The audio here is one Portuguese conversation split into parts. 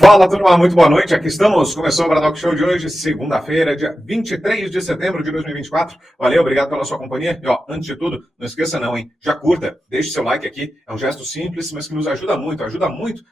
Fala, turma, muito boa noite. Aqui estamos. Começou o Braddock Show de hoje, segunda-feira, dia 23 de setembro de 2024. Valeu, obrigado pela sua companhia. E, ó, antes de tudo, não esqueça não, hein? Já curta, deixe seu like aqui. É um gesto simples, mas que nos ajuda muito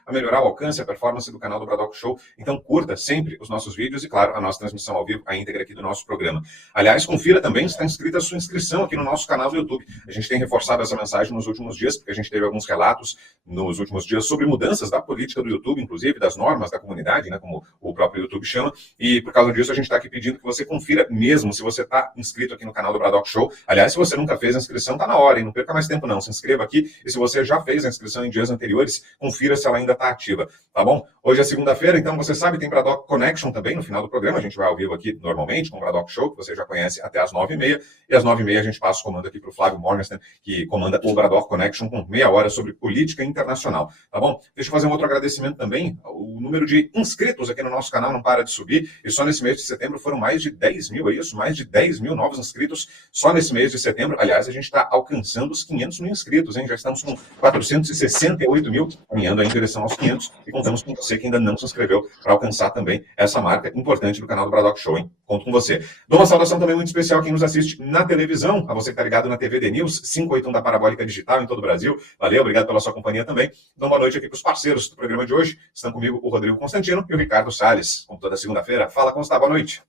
a melhorar o alcance e a performance do canal do Braddock Show. Então, curta sempre os nossos vídeos e, claro, a nossa transmissão ao vivo, a íntegra aqui do nosso programa. Aliás, confira também se está inscrita a sua inscrição aqui no nosso canal do YouTube. A gente tem reforçado essa mensagem nos últimos dias, porque a gente teve alguns relatos nos últimos dias sobre mudanças da política do YouTube, inclusive das normas da comunidade, né, como o próprio YouTube chama, e por causa disso a gente está aqui pedindo que você confira mesmo se você está inscrito aqui no canal do Braddock Show. Aliás, se você nunca fez a inscrição, tá na hora, hein? Não perca mais tempo não, se inscreva aqui, e se você já fez a inscrição em dias anteriores, confira se ela ainda está ativa, tá bom? Hoje é segunda-feira, então você sabe, tem Braddock Connection também no final do programa, a gente vai ao vivo aqui normalmente com o Braddock Show, que você já conhece, até às 9h30, e às 9h30 a gente passa o comando aqui para o Flávio Morgenstern, que comanda o Braddock Connection com meia hora sobre política internacional, tá bom? Deixa eu fazer um outro agradecimento também, o número de inscritos aqui no nosso canal não para de subir, e só nesse mês de setembro foram mais de 10 mil, é isso? Mais de 10 mil novos inscritos só nesse mês de setembro. Aliás, a gente está alcançando os 500 mil inscritos, hein? Já estamos com 468 mil, caminhando em direção aos 500, e contamos com você que ainda não se inscreveu para alcançar também essa marca importante do canal do Braddock Show, hein? Conto com você. Dou uma saudação também muito especial a quem nos assiste na televisão, a você que está ligado na TV The News, 581 da Parabólica Digital em todo o Brasil. Valeu, obrigado pela sua companhia também. Dou uma noite aqui para os parceiros do programa de hoje. Estão comigo o Rodrigo Constantino e o Ricardo Salles, como toda segunda-feira. Fala, como está? Boa noite.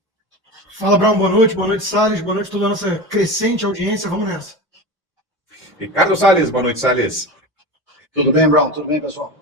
Fala, Brown, boa noite, Salles, boa noite a toda a nossa crescente audiência, vamos nessa. Ricardo Salles, boa noite, Salles. Tudo bem, Brown? Tudo bem, pessoal?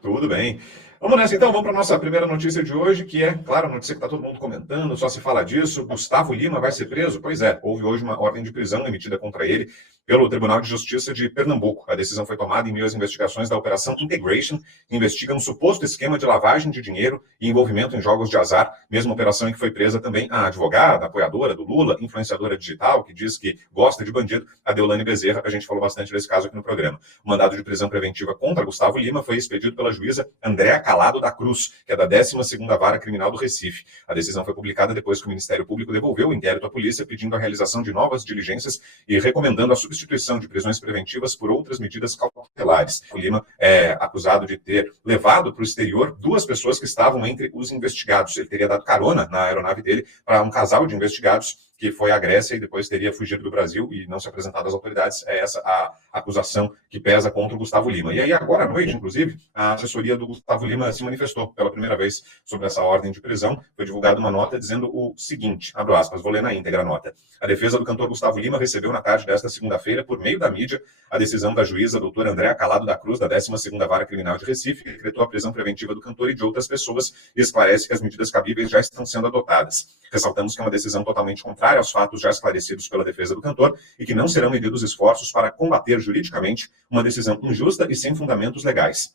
Tudo bem. Vamos nessa então, vamos para a nossa primeira notícia de hoje, que é, claro, a notícia que está todo mundo comentando, só se fala disso, Gustavo Lima vai ser preso? Pois é, houve hoje uma ordem de prisão emitida contra ele pelo Tribunal de Justiça de Pernambuco. A decisão foi tomada em meio às investigações da Operação Integration, que investiga um suposto esquema de lavagem de dinheiro e envolvimento em jogos de azar, mesma operação em que foi presa também a advogada, apoiadora do Lula, influenciadora digital, que diz que gosta de bandido, a Deolane Bezerra. A gente falou bastante desse caso aqui no programa. O mandado de prisão preventiva contra Gustavo Lima foi expedido pela juíza Andréa Calado da Cruz, que é da 12ª Vara Criminal do Recife. A decisão foi publicada depois que o Ministério Público devolveu o inquérito à polícia, pedindo a realização de novas diligências e recomendando a substituição de prisões preventivas por outras medidas cautelares. O Lima é acusado de ter levado para o exterior duas pessoas que estavam entre os investigados. Ele teria dado carona na aeronave dele para um casal de investigados que foi à Grécia e depois teria fugido do Brasil e não se apresentado às autoridades. É essa a acusação que pesa contra o Gustavo Lima. E aí, agora à noite, inclusive, a assessoria do Gustavo Lima se manifestou pela primeira vez sobre essa ordem de prisão. Foi divulgada uma nota dizendo o seguinte, abro aspas, vou ler na íntegra a nota. A defesa do cantor Gustavo Lima recebeu na tarde desta segunda-feira, por meio da mídia, a decisão da juíza doutora Andréa Calado da Cruz, da 12ª Vara Criminal de Recife, que decretou a prisão preventiva do cantor e de outras pessoas e esclarece que as medidas cabíveis já estão sendo adotadas. Ressaltamos que é uma decisão totalmente contrária aos fatos já esclarecidos pela defesa do cantor e que não serão medidos esforços para combater juridicamente uma decisão injusta e sem fundamentos legais.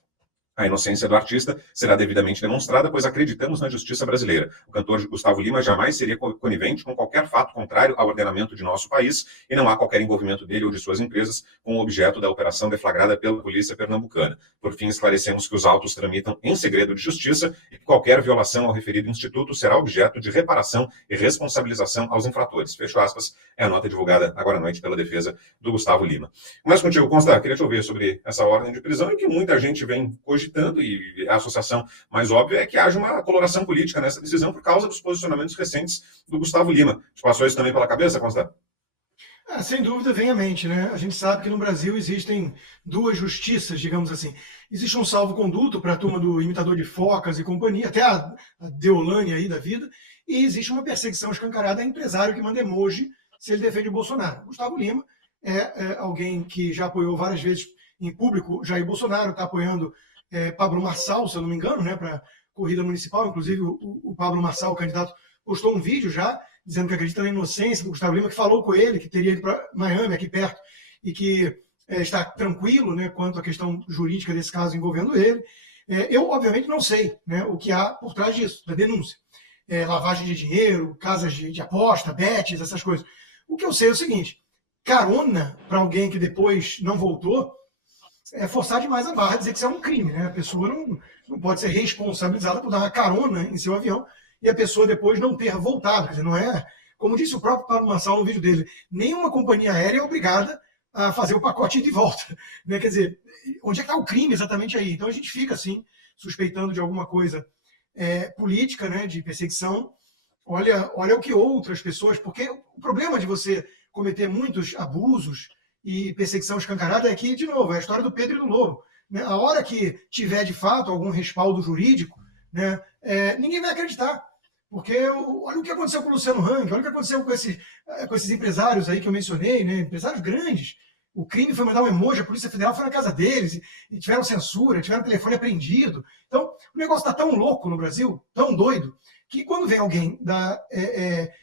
A inocência do artista será devidamente demonstrada, pois acreditamos na justiça brasileira. O cantor Gustavo Lima jamais seria conivente com qualquer fato contrário ao ordenamento de nosso país e não há qualquer envolvimento dele ou de suas empresas com o objeto da operação deflagrada pela polícia pernambucana. Por fim, esclarecemos que os autos tramitam em segredo de justiça e que qualquer violação ao referido instituto será objeto de reparação e responsabilização aos infratores. Fecho aspas, é a nota divulgada agora à noite pela defesa do Gustavo Lima. Mas contigo, Consta, queria te ouvir sobre essa ordem de prisão e que muita gente vem cogitando, e a associação mais óbvia é que haja uma coloração política nessa decisão por causa dos posicionamentos recentes do Gustavo Lima. Te passou isso também pela cabeça, Consta? Sem dúvida vem à mente, né? A gente sabe que no Brasil existem duas justiças, digamos assim. Existe um salvo-conduto para a turma do imitador de focas e companhia, até a Deolane aí da vida, e existe uma perseguição escancarada a empresário que manda emoji se ele defende o Bolsonaro. Gustavo Lima é alguém que já apoiou várias vezes em público Jair Bolsonaro, está apoiando Pablo Marçal, se eu não me engano, né, para corrida municipal. Inclusive o Pablo Marçal, o candidato, postou um vídeo já dizendo que acredita na inocência do Gustavo Lima, que falou com ele, que teria ido para Miami, aqui perto, e que está tranquilo, né, quanto à questão jurídica desse caso envolvendo ele. Eu, obviamente, não sei, né, o que há por trás disso, da denúncia. Lavagem de dinheiro, casas de aposta, bets, essas coisas. O que eu sei é o seguinte, carona para alguém que depois não voltou, é forçar demais a barra, dizer que isso é um crime, né? A pessoa não pode ser responsabilizada por dar uma carona em seu avião e a pessoa depois não ter voltado. Quer dizer, não é, como disse o próprio Pablo Marçal no vídeo dele, nenhuma companhia aérea é obrigada a fazer o pacote de volta, né? Quer dizer, onde é que está o crime exatamente aí? Então a gente fica assim, suspeitando de alguma coisa política, né, de perseguição. Olha o que outras pessoas... Porque o problema de você cometer muitos abusos e perseguição escancarada é que, de novo, é a história do Pedro e do Lobo. Né? A hora que tiver, de fato, algum respaldo jurídico, né, ninguém vai acreditar. Porque olha o que aconteceu com o Luciano Hang, olha o que aconteceu com esses empresários aí que eu mencionei, né, empresários grandes. O crime foi mandar um emoji, a Polícia Federal foi na casa deles e tiveram censura, tiveram telefone apreendido. Então, o negócio está tão louco no Brasil, tão doido, que quando vem alguém da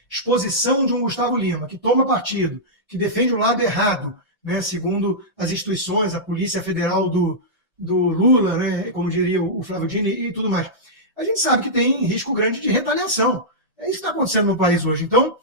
exposição de um Gustavo Lima, que toma partido, que defende o lado errado, né, segundo as instituições, a Polícia Federal do Lula, né, como diria o Flávio Dino e tudo mais, a gente sabe que tem risco grande de retaliação. É isso que está acontecendo no país hoje. Então,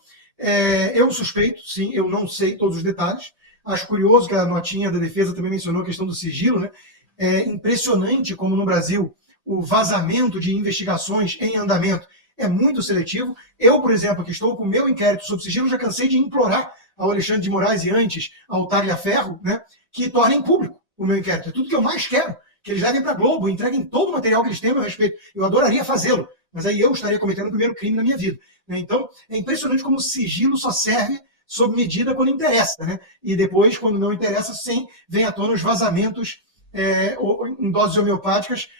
eu suspeito, sim, eu não sei todos os detalhes. Acho curioso que a notinha da defesa também mencionou a questão do sigilo, né? É impressionante como no Brasil o vazamento de investigações em andamento é muito seletivo. Eu, por exemplo, que estou com o meu inquérito sob sigilo, já cansei de implorar ao Alexandre de Moraes e antes ao Tagliaferro, né, que tornem público o meu inquérito. É tudo que eu mais quero, que eles levem para a Globo, entreguem todo o material que eles têm a meu respeito. Eu adoraria fazê-lo, mas aí eu estaria cometendo o primeiro crime na minha vida. Né? Então, é impressionante como o sigilo só serve sob medida quando interessa, né? E depois, quando não interessa, sim, vem à tona os vazamentos em doses homeopáticas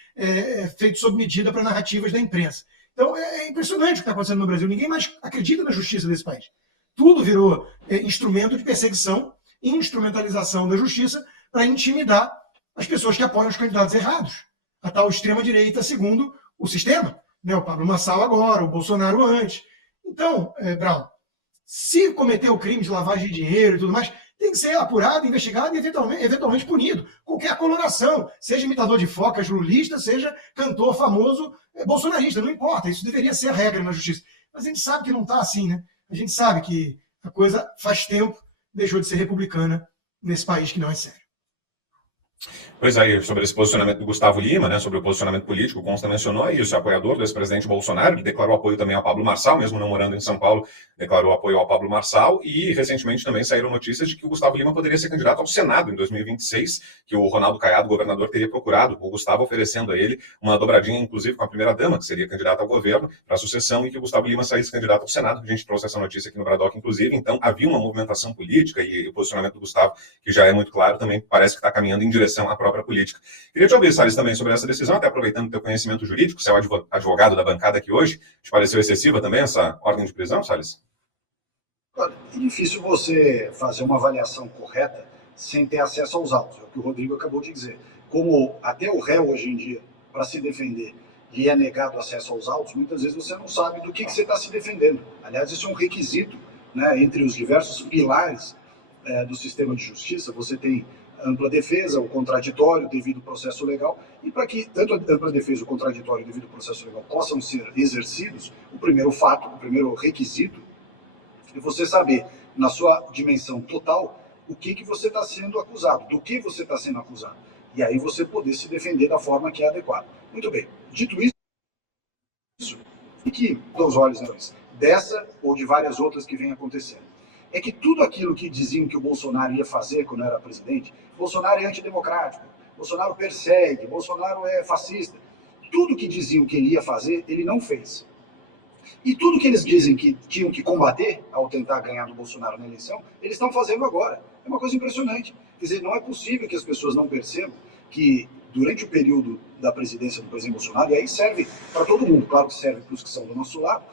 feitos sob medida para narrativas da imprensa. Então, é impressionante o que está acontecendo no Brasil. Ninguém mais acredita na justiça desse país. Tudo virou instrumento de perseguição, instrumentalização da justiça para intimidar as pessoas que apoiam os candidatos errados. A tal extrema-direita, segundo o sistema. Né? O Pablo Marçal agora, o Bolsonaro antes. Então, Brown, se cometeu o crime de lavagem de dinheiro e tudo mais, tem que ser apurado, investigado e eventualmente punido. Qualquer coloração, seja imitador de focas lulista, seja cantor famoso bolsonarista, não importa. Isso deveria ser a regra na justiça. Mas a gente sabe que não está assim, né? A gente sabe que a coisa faz tempo deixou de ser republicana nesse país que não é sério. Pois aí, sobre esse posicionamento do Gustavo Lima, né, sobre o posicionamento político, o Consta mencionou isso, apoiador do ex-presidente Bolsonaro, que declarou apoio também ao Pablo Marçal, mesmo não morando em São Paulo, declarou apoio ao Pablo Marçal, e recentemente também saíram notícias de que o Gustavo Lima poderia ser candidato ao Senado em 2026, que o Ronaldo Caiado, governador, teria procurado o Gustavo, oferecendo a ele uma dobradinha, inclusive com a primeira-dama, que seria candidata ao governo, para a sucessão, e que o Gustavo Lima saísse candidato ao Senado. A gente trouxe essa notícia aqui no Bradock, inclusive, então havia uma movimentação política, e o posicionamento do Gustavo, que já é muito claro, também parece que está caminhando em direção à própria política. Queria te ouvir, Salles, também sobre essa decisão, até aproveitando o teu conhecimento jurídico, você é o advogado da bancada aqui hoje, te pareceu excessiva também essa ordem de prisão, Salles? Olha, é difícil você fazer uma avaliação correta sem ter acesso aos autos, é o que o Rodrigo acabou de dizer. Como até o réu hoje em dia, para se defender, lhe é negado acesso aos autos, muitas vezes você não sabe do que você está se defendendo. Aliás, isso é um requisito, né, entre os diversos pilares do sistema de justiça. Você tem ampla defesa, o contraditório, devido ao processo legal, e para que tanto a ampla defesa, o contraditório e o devido ao processo legal possam ser exercidos, o primeiro fato, o primeiro requisito é você saber, na sua dimensão total, o que você está sendo acusado, do que você está sendo acusado, e aí você poder se defender da forma que é adequada. Muito bem, dito isso, fique aos olhos dessa ou de várias outras que vêm acontecendo. É que tudo aquilo que diziam que o Bolsonaro ia fazer quando era presidente, Bolsonaro é antidemocrático, Bolsonaro persegue, Bolsonaro é fascista, tudo que diziam que ele ia fazer, ele não fez. E tudo que eles dizem que tinham que combater ao tentar ganhar do Bolsonaro na eleição, eles estão fazendo agora. É uma coisa impressionante. Quer dizer, não é possível que as pessoas não percebam que durante o período da presidência do presidente Bolsonaro, e aí serve para todo mundo, claro que serve para os que são do nosso lado,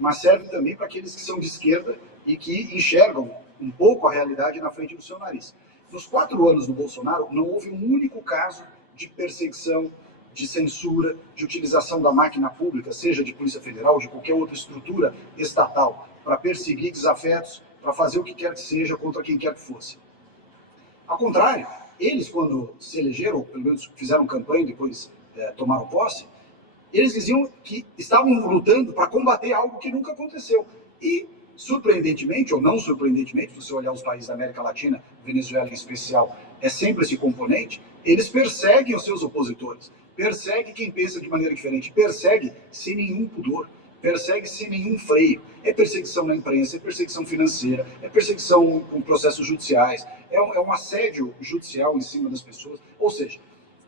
mas serve também para aqueles que são de esquerda e que enxergam um pouco a realidade na frente do seu nariz. Nos 4 anos do Bolsonaro, não houve um único caso de perseguição, de censura, de utilização da máquina pública, seja de Polícia Federal ou de qualquer outra estrutura estatal, para perseguir desafetos, para fazer o que quer que seja contra quem quer que fosse. Ao contrário, eles, quando se elegeram, ou pelo menos fizeram campanha e depois tomaram posse, eles diziam que estavam lutando para combater algo que nunca aconteceu. E, surpreendentemente, ou não surpreendentemente, se você olhar os países da América Latina, Venezuela em especial, é sempre esse componente, eles perseguem os seus opositores, perseguem quem pensa de maneira diferente, perseguem sem nenhum pudor, perseguem sem nenhum freio. É perseguição na imprensa, é perseguição financeira, é perseguição com processos judiciais, é um assédio judicial em cima das pessoas. Ou seja,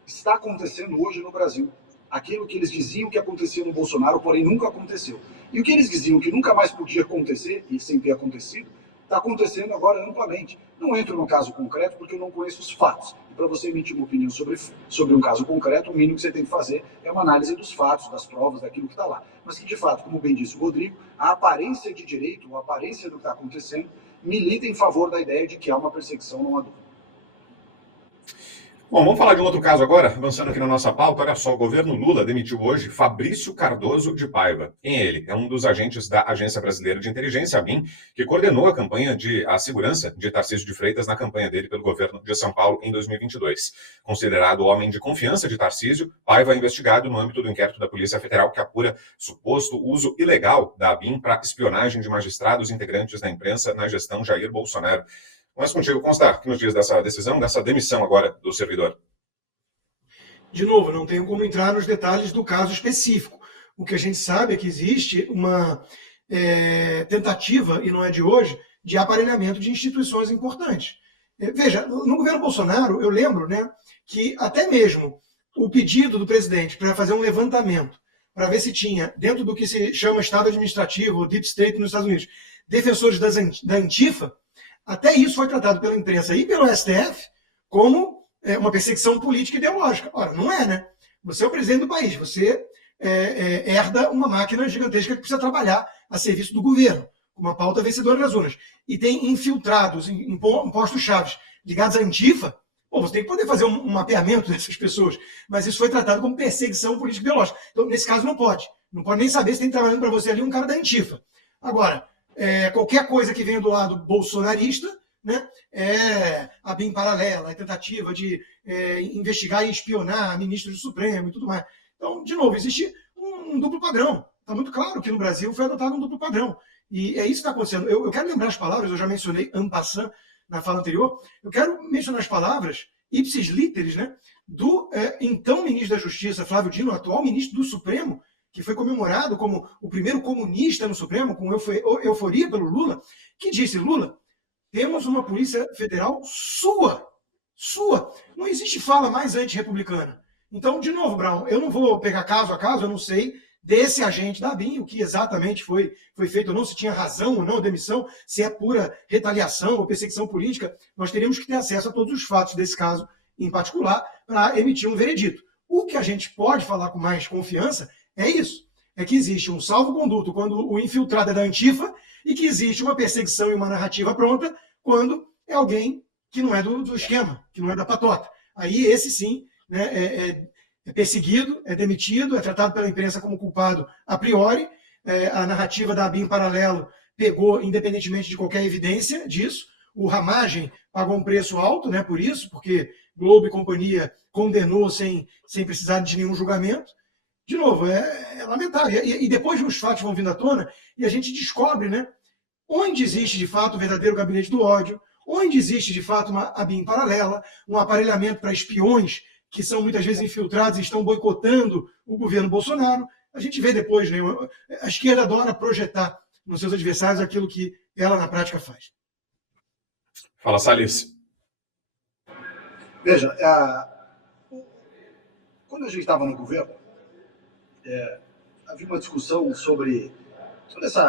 está acontecendo hoje no Brasil aquilo que eles diziam que acontecia no Bolsonaro, porém nunca aconteceu. E o que eles diziam que nunca mais podia acontecer, e sem ter acontecido, está acontecendo agora amplamente. Não entro no caso concreto porque eu não conheço os fatos. E para você emitir uma opinião sobre um caso concreto, o mínimo que você tem que fazer é uma análise dos fatos, das provas, daquilo que está lá. Mas que, de fato, como bem disse o Rodrigo, a aparência de direito, a aparência do que está acontecendo, milita em favor da ideia de que há uma perseguição, não há dúvida. Bom, vamos falar de um outro caso agora, avançando aqui na nossa pauta. Olha só, o governo Lula demitiu hoje Fabrício Cardoso de Paiva. Quem é ele? É um dos agentes da Agência Brasileira de Inteligência, ABIN, que coordenou a campanha a segurança de Tarcísio de Freitas na campanha dele pelo governo de São Paulo em 2022. Considerado homem de confiança de Tarcísio, Paiva é investigado no âmbito do inquérito da Polícia Federal que apura suposto uso ilegal da ABIN para espionagem de magistrados integrantes da imprensa na gestão Jair Bolsonaro. Mas contigo, Constar, que nos diz dessa decisão, dessa demissão agora do servidor? De novo, não tenho como entrar nos detalhes do caso específico. O que a gente sabe é que existe uma tentativa, e não é de hoje, de aparelhamento de instituições importantes. Veja, no governo Bolsonaro, eu lembro, né, que até mesmo o pedido do presidente para fazer um levantamento, para ver se tinha, dentro do que se chama Estado Administrativo, ou Deep State nos Estados Unidos, defensores da Antifa, até isso foi tratado pela imprensa e pelo STF como uma perseguição política e ideológica. Ora, não é, né? Você é o presidente do país, você herda uma máquina gigantesca que precisa trabalhar a serviço do governo, com uma pauta vencedora nas urnas. E tem infiltrados em postos chaves ligados à Antifa. Pô, você tem que poder fazer um mapeamento dessas pessoas. Mas isso foi tratado como perseguição política e ideológica. Então, nesse caso, não pode. Não pode nem saber se tem trabalhando para você ali um cara da Antifa. Agora, qualquer coisa que venha do lado bolsonarista, né, é a BIM paralela, é tentativa de investigar e espionar ministros do Supremo e tudo mais. Então, de novo, existe um duplo padrão. Está muito claro que no Brasil foi adotado um duplo padrão. E é isso que está acontecendo. Eu quero lembrar as palavras, eu já mencionei en passant na fala anterior, eu quero mencionar as palavras ipsis literis, né, do então ministro da Justiça, Flávio Dino, atual ministro do Supremo, que foi comemorado como o primeiro comunista no Supremo, com euforia pelo Lula, que disse: Lula, temos uma Polícia Federal sua. Não existe fala mais antirrepublicana. Então, de novo, Brown, eu não vou pegar caso a caso, eu não sei desse agente da ABIN, o que exatamente foi feito ou não, se tinha razão ou não a demissão, se é pura retaliação ou perseguição política. Nós teríamos que ter acesso a todos os fatos desse caso em particular para emitir um veredito. O que a gente pode falar com mais confiança é isso, é que existe um salvo-conduto quando o infiltrado é da Antifa e que existe uma perseguição e uma narrativa pronta quando é alguém que não é do esquema, que não é da patota. Aí esse sim, né, é perseguido, é demitido, é tratado pela imprensa como culpado a priori. A narrativa da ABIN paralelo pegou, independentemente de qualquer evidência disso. O Ramagem pagou um preço alto, né, por isso, porque Globo e companhia condenou sem precisar de nenhum julgamento. De novo, é lamentável. E depois os fatos vão vindo à tona e a gente descobre, né, onde existe de fato o verdadeiro gabinete do ódio, onde existe de fato uma ABIN paralela, um aparelhamento para espiões que são muitas vezes infiltrados e estão boicotando o governo Bolsonaro. A gente vê depois, né, a esquerda adora projetar nos seus adversários aquilo que ela na prática faz. Fala, Salles. Veja, quando a gente estava no governo, havia uma discussão sobre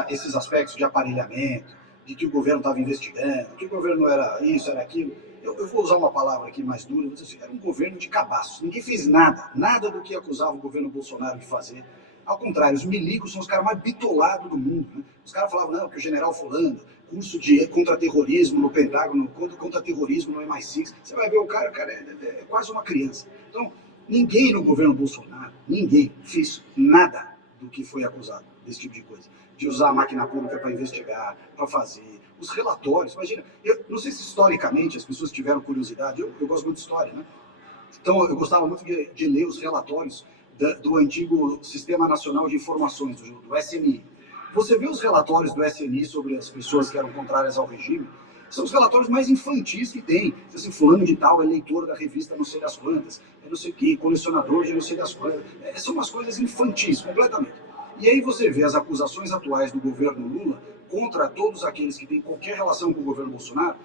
esses aspectos de aparelhamento, de que o governo estava investigando, que o governo era isso, era aquilo. Eu vou usar uma palavra aqui mais dura, mas assim, era um governo de cabaços. Ninguém fez nada do que acusava o governo Bolsonaro de fazer. Ao contrário, os milicos são os caras mais bitolados do mundo. Né? Os caras falavam, não, que o general fulano, curso de contra-terrorismo no Pentágono, contra-terrorismo no MI6. Você vai ver o cara é quase uma criança. Então, ninguém no governo Bolsonaro, ninguém fez nada do que foi acusado desse tipo de coisa. De usar a máquina pública para investigar, para fazer. Os relatórios, imagina, eu não sei se historicamente as pessoas tiveram curiosidade, eu gosto muito de história, né? Então eu gostava muito de ler os relatórios do antigo Sistema Nacional de Informações, do SNI. Você vê os relatórios do SNI sobre as pessoas que eram contrárias ao regime, são os relatórios mais infantis que tem. Assim, fulano de tal é leitor da revista não sei das quantas, é não sei o quê, colecionador de não sei das quantas. São umas coisas infantis, completamente. E aí você vê as acusações atuais do governo Lula contra todos aqueles que têm qualquer relação com o governo Bolsonaro,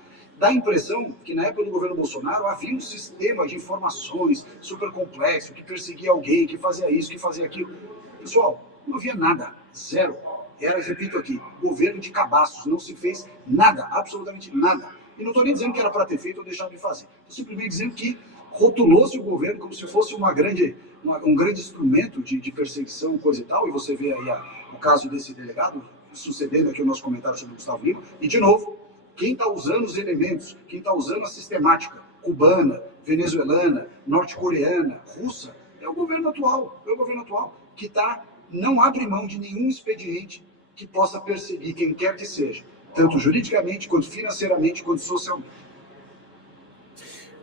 Dá a impressão que na época do governo Bolsonaro havia um sistema de informações super complexo, que perseguia alguém, que fazia isso, que fazia aquilo. Pessoal, não havia nada, zero. Era, repito aqui, governo de cabaços, não se fez nada, absolutamente nada. E não estou nem dizendo que era para ter feito ou deixado de fazer. Estou simplesmente dizendo que rotulou-se o governo como se fosse um grande instrumento de perseguição, coisa e tal, e você vê aí o caso desse delegado, sucedendo aqui o nosso comentário sobre o Gustavo Lima, e de novo, quem está usando os elementos, quem está usando a sistemática cubana, venezuelana, norte-coreana, russa, é o governo atual, que não abre mão de nenhum expediente que possa perseguir quem quer que seja, tanto juridicamente, quanto financeiramente, quanto socialmente.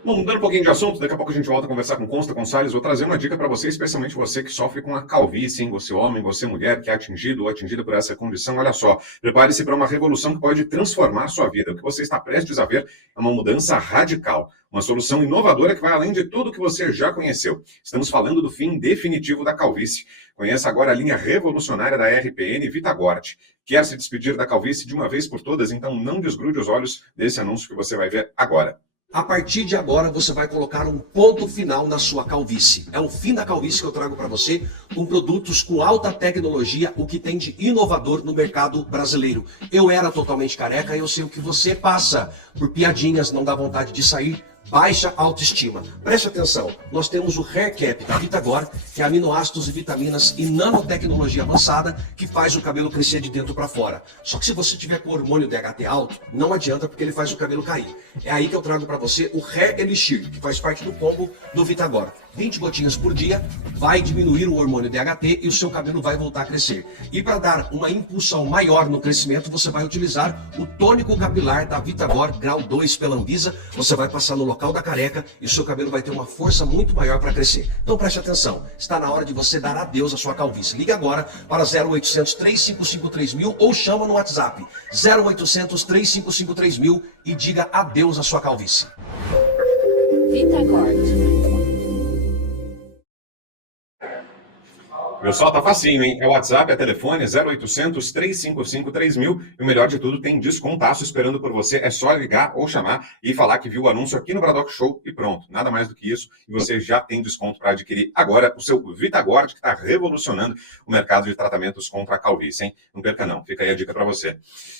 Bom, mudando um pouquinho de assunto, daqui a pouco a gente volta a conversar com Consta Gonçalves. Vou trazer uma dica para você, especialmente você que sofre com a calvície, hein? Você homem, você mulher que é atingido ou atingida por essa condição. Olha só, prepare-se para uma revolução que pode transformar sua vida. O que você está prestes a ver é uma mudança radical, uma solução inovadora que vai além de tudo que você já conheceu. Estamos falando do fim definitivo da calvície. Conheça agora a linha revolucionária da RPN Vitagort. Quer se despedir da calvície de uma vez por todas? Então não desgrude os olhos desse anúncio que você vai ver agora. A partir de agora, você vai colocar um ponto final na sua calvície. É o fim da calvície que eu trago para você, com produtos com alta tecnologia, o que tem de inovador no mercado brasileiro. Eu era totalmente careca e eu sei o que você passa. Por piadinhas, não dá vontade de sair, baixa autoestima. Preste atenção, nós temos o Hair Cap da Vitagor, que é aminoácidos e vitaminas e nanotecnologia avançada, que faz o cabelo crescer de dentro para fora. Só que se você tiver com o hormônio DHT alto, não adianta porque ele faz o cabelo cair. É aí que eu trago para você o Hair Elixir, que faz parte do combo do Vitagor. 20 gotinhas por dia, vai diminuir o hormônio DHT e o seu cabelo vai voltar a crescer. E para dar uma impulsão maior no crescimento, você vai utilizar o tônico capilar da Vitagor Grau 2 pela Anvisa. Você vai passar no local da careca e o seu cabelo vai ter uma força muito maior para crescer. Então preste atenção, está na hora de você dar adeus à sua calvície. Liga agora para 0800 355 3000 ou chama no WhatsApp 0800 355 3000 e diga adeus à sua calvície. Vitagor. Pessoal, tá facinho, hein? É o WhatsApp, é telefone, 0800 355 3000. E o melhor de tudo, tem descontaço esperando por você. É só ligar ou chamar e falar que viu o anúncio aqui no Bradock Show e pronto. Nada mais do que isso. E você já tem desconto para adquirir agora o seu Vitagort, que está revolucionando o mercado de tratamentos contra a calvície, hein? Não perca não, fica aí a dica para você.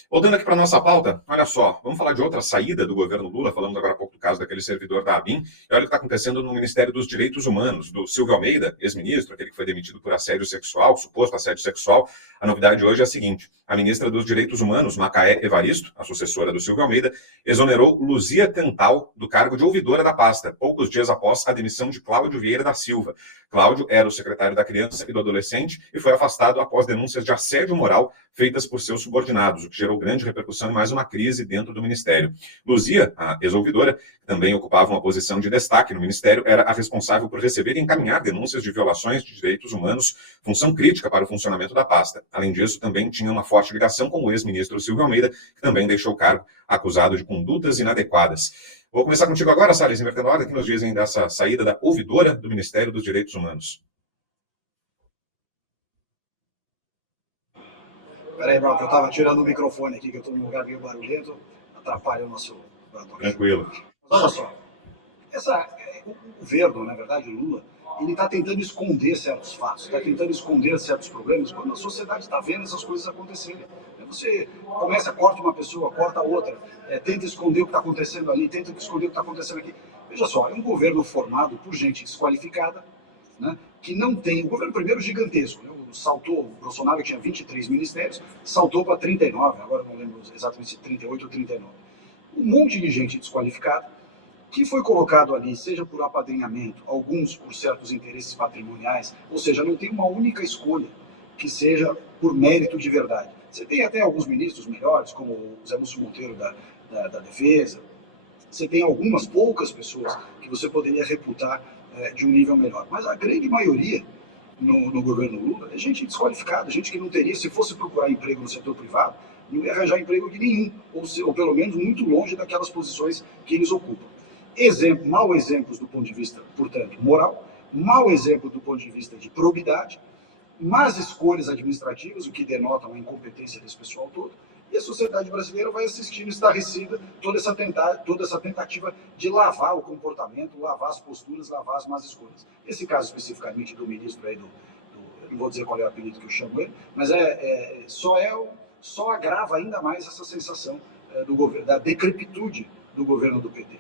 Voltando aqui para nossa pauta, olha só, vamos falar de outra saída do governo Lula. Falamos agora há pouco do caso daquele servidor da ABIN. E olha o que está acontecendo no Ministério dos Direitos Humanos, do Silvio Almeida, ex-ministro, aquele que foi demitido por assédio sexual, suposto assédio sexual. A novidade hoje é a seguinte: a ministra dos Direitos Humanos, Macaé Evaristo, a sucessora do Silvio Almeida, exonerou Luzia Cantal do cargo de ouvidora da pasta, poucos dias após a demissão de Cláudio Vieira da Silva. Cláudio era o secretário da Criança e do Adolescente e foi afastado após denúncias de assédio moral feitas por seus subordinados, o que gerou grande repercussão e mais uma crise dentro do Ministério. Luzia, a ex-ouvidora, que também ocupava uma posição de destaque no Ministério, era a responsável por receber e encaminhar denúncias de violações de direitos humanos, função crítica para o funcionamento da pasta. Além disso, também tinha uma forte ligação com o ex-ministro Silvio Almeida, que também deixou o cargo acusado de condutas inadequadas. Vou começar contigo agora, Salles, invertendo a ordem, que nos dizem dessa saída da ouvidora do Ministério dos Direitos Humanos. Peraí, Brock, eu estava tirando o microfone aqui, que eu estou num lugar meio barulhento, atrapalha o nosso... Tranquilo. Mas olha só, o governo, na verdade, o Lula, ele está tentando esconder certos fatos, está tentando esconder certos problemas, quando a sociedade está vendo essas coisas acontecerem. Você corta uma pessoa, corta outra, tenta esconder o que está acontecendo ali, tenta esconder o que está acontecendo aqui. Veja só, é um governo formado por gente desqualificada, né, que não tem... O governo primeiro gigantesco, né, saltou, o Bolsonaro tinha 23 ministérios, saltou para 39, agora não lembro exatamente se 38 ou 39. Um monte de gente desqualificada, que foi colocado ali, seja por apadrinhamento, alguns por certos interesses patrimoniais, ou seja, não tem uma única escolha que seja por mérito de verdade. Você tem até alguns ministros melhores, como o Zé Múcio Monteiro da Defesa, você tem algumas poucas pessoas que você poderia reputar de um nível melhor, mas a grande maioria no governo Lula é gente desqualificada, gente que não teria, se fosse procurar emprego no setor privado, não ia arranjar emprego de nenhum, ou pelo menos muito longe daquelas posições que eles ocupam. Mau exemplos do ponto de vista, portanto, moral, mau exemplo do ponto de vista de probidade, más escolhas administrativas, o que denota uma incompetência desse pessoal todo, E a sociedade brasileira vai assistindo estarrecida toda essa tentativa de lavar o comportamento, lavar as posturas, lavar as más escolhas. Esse caso especificamente do ministro aí eu não vou dizer qual é o apelido que eu chamo ele, mas só agrava ainda mais essa sensação do governo, da decrepitude do governo do PT.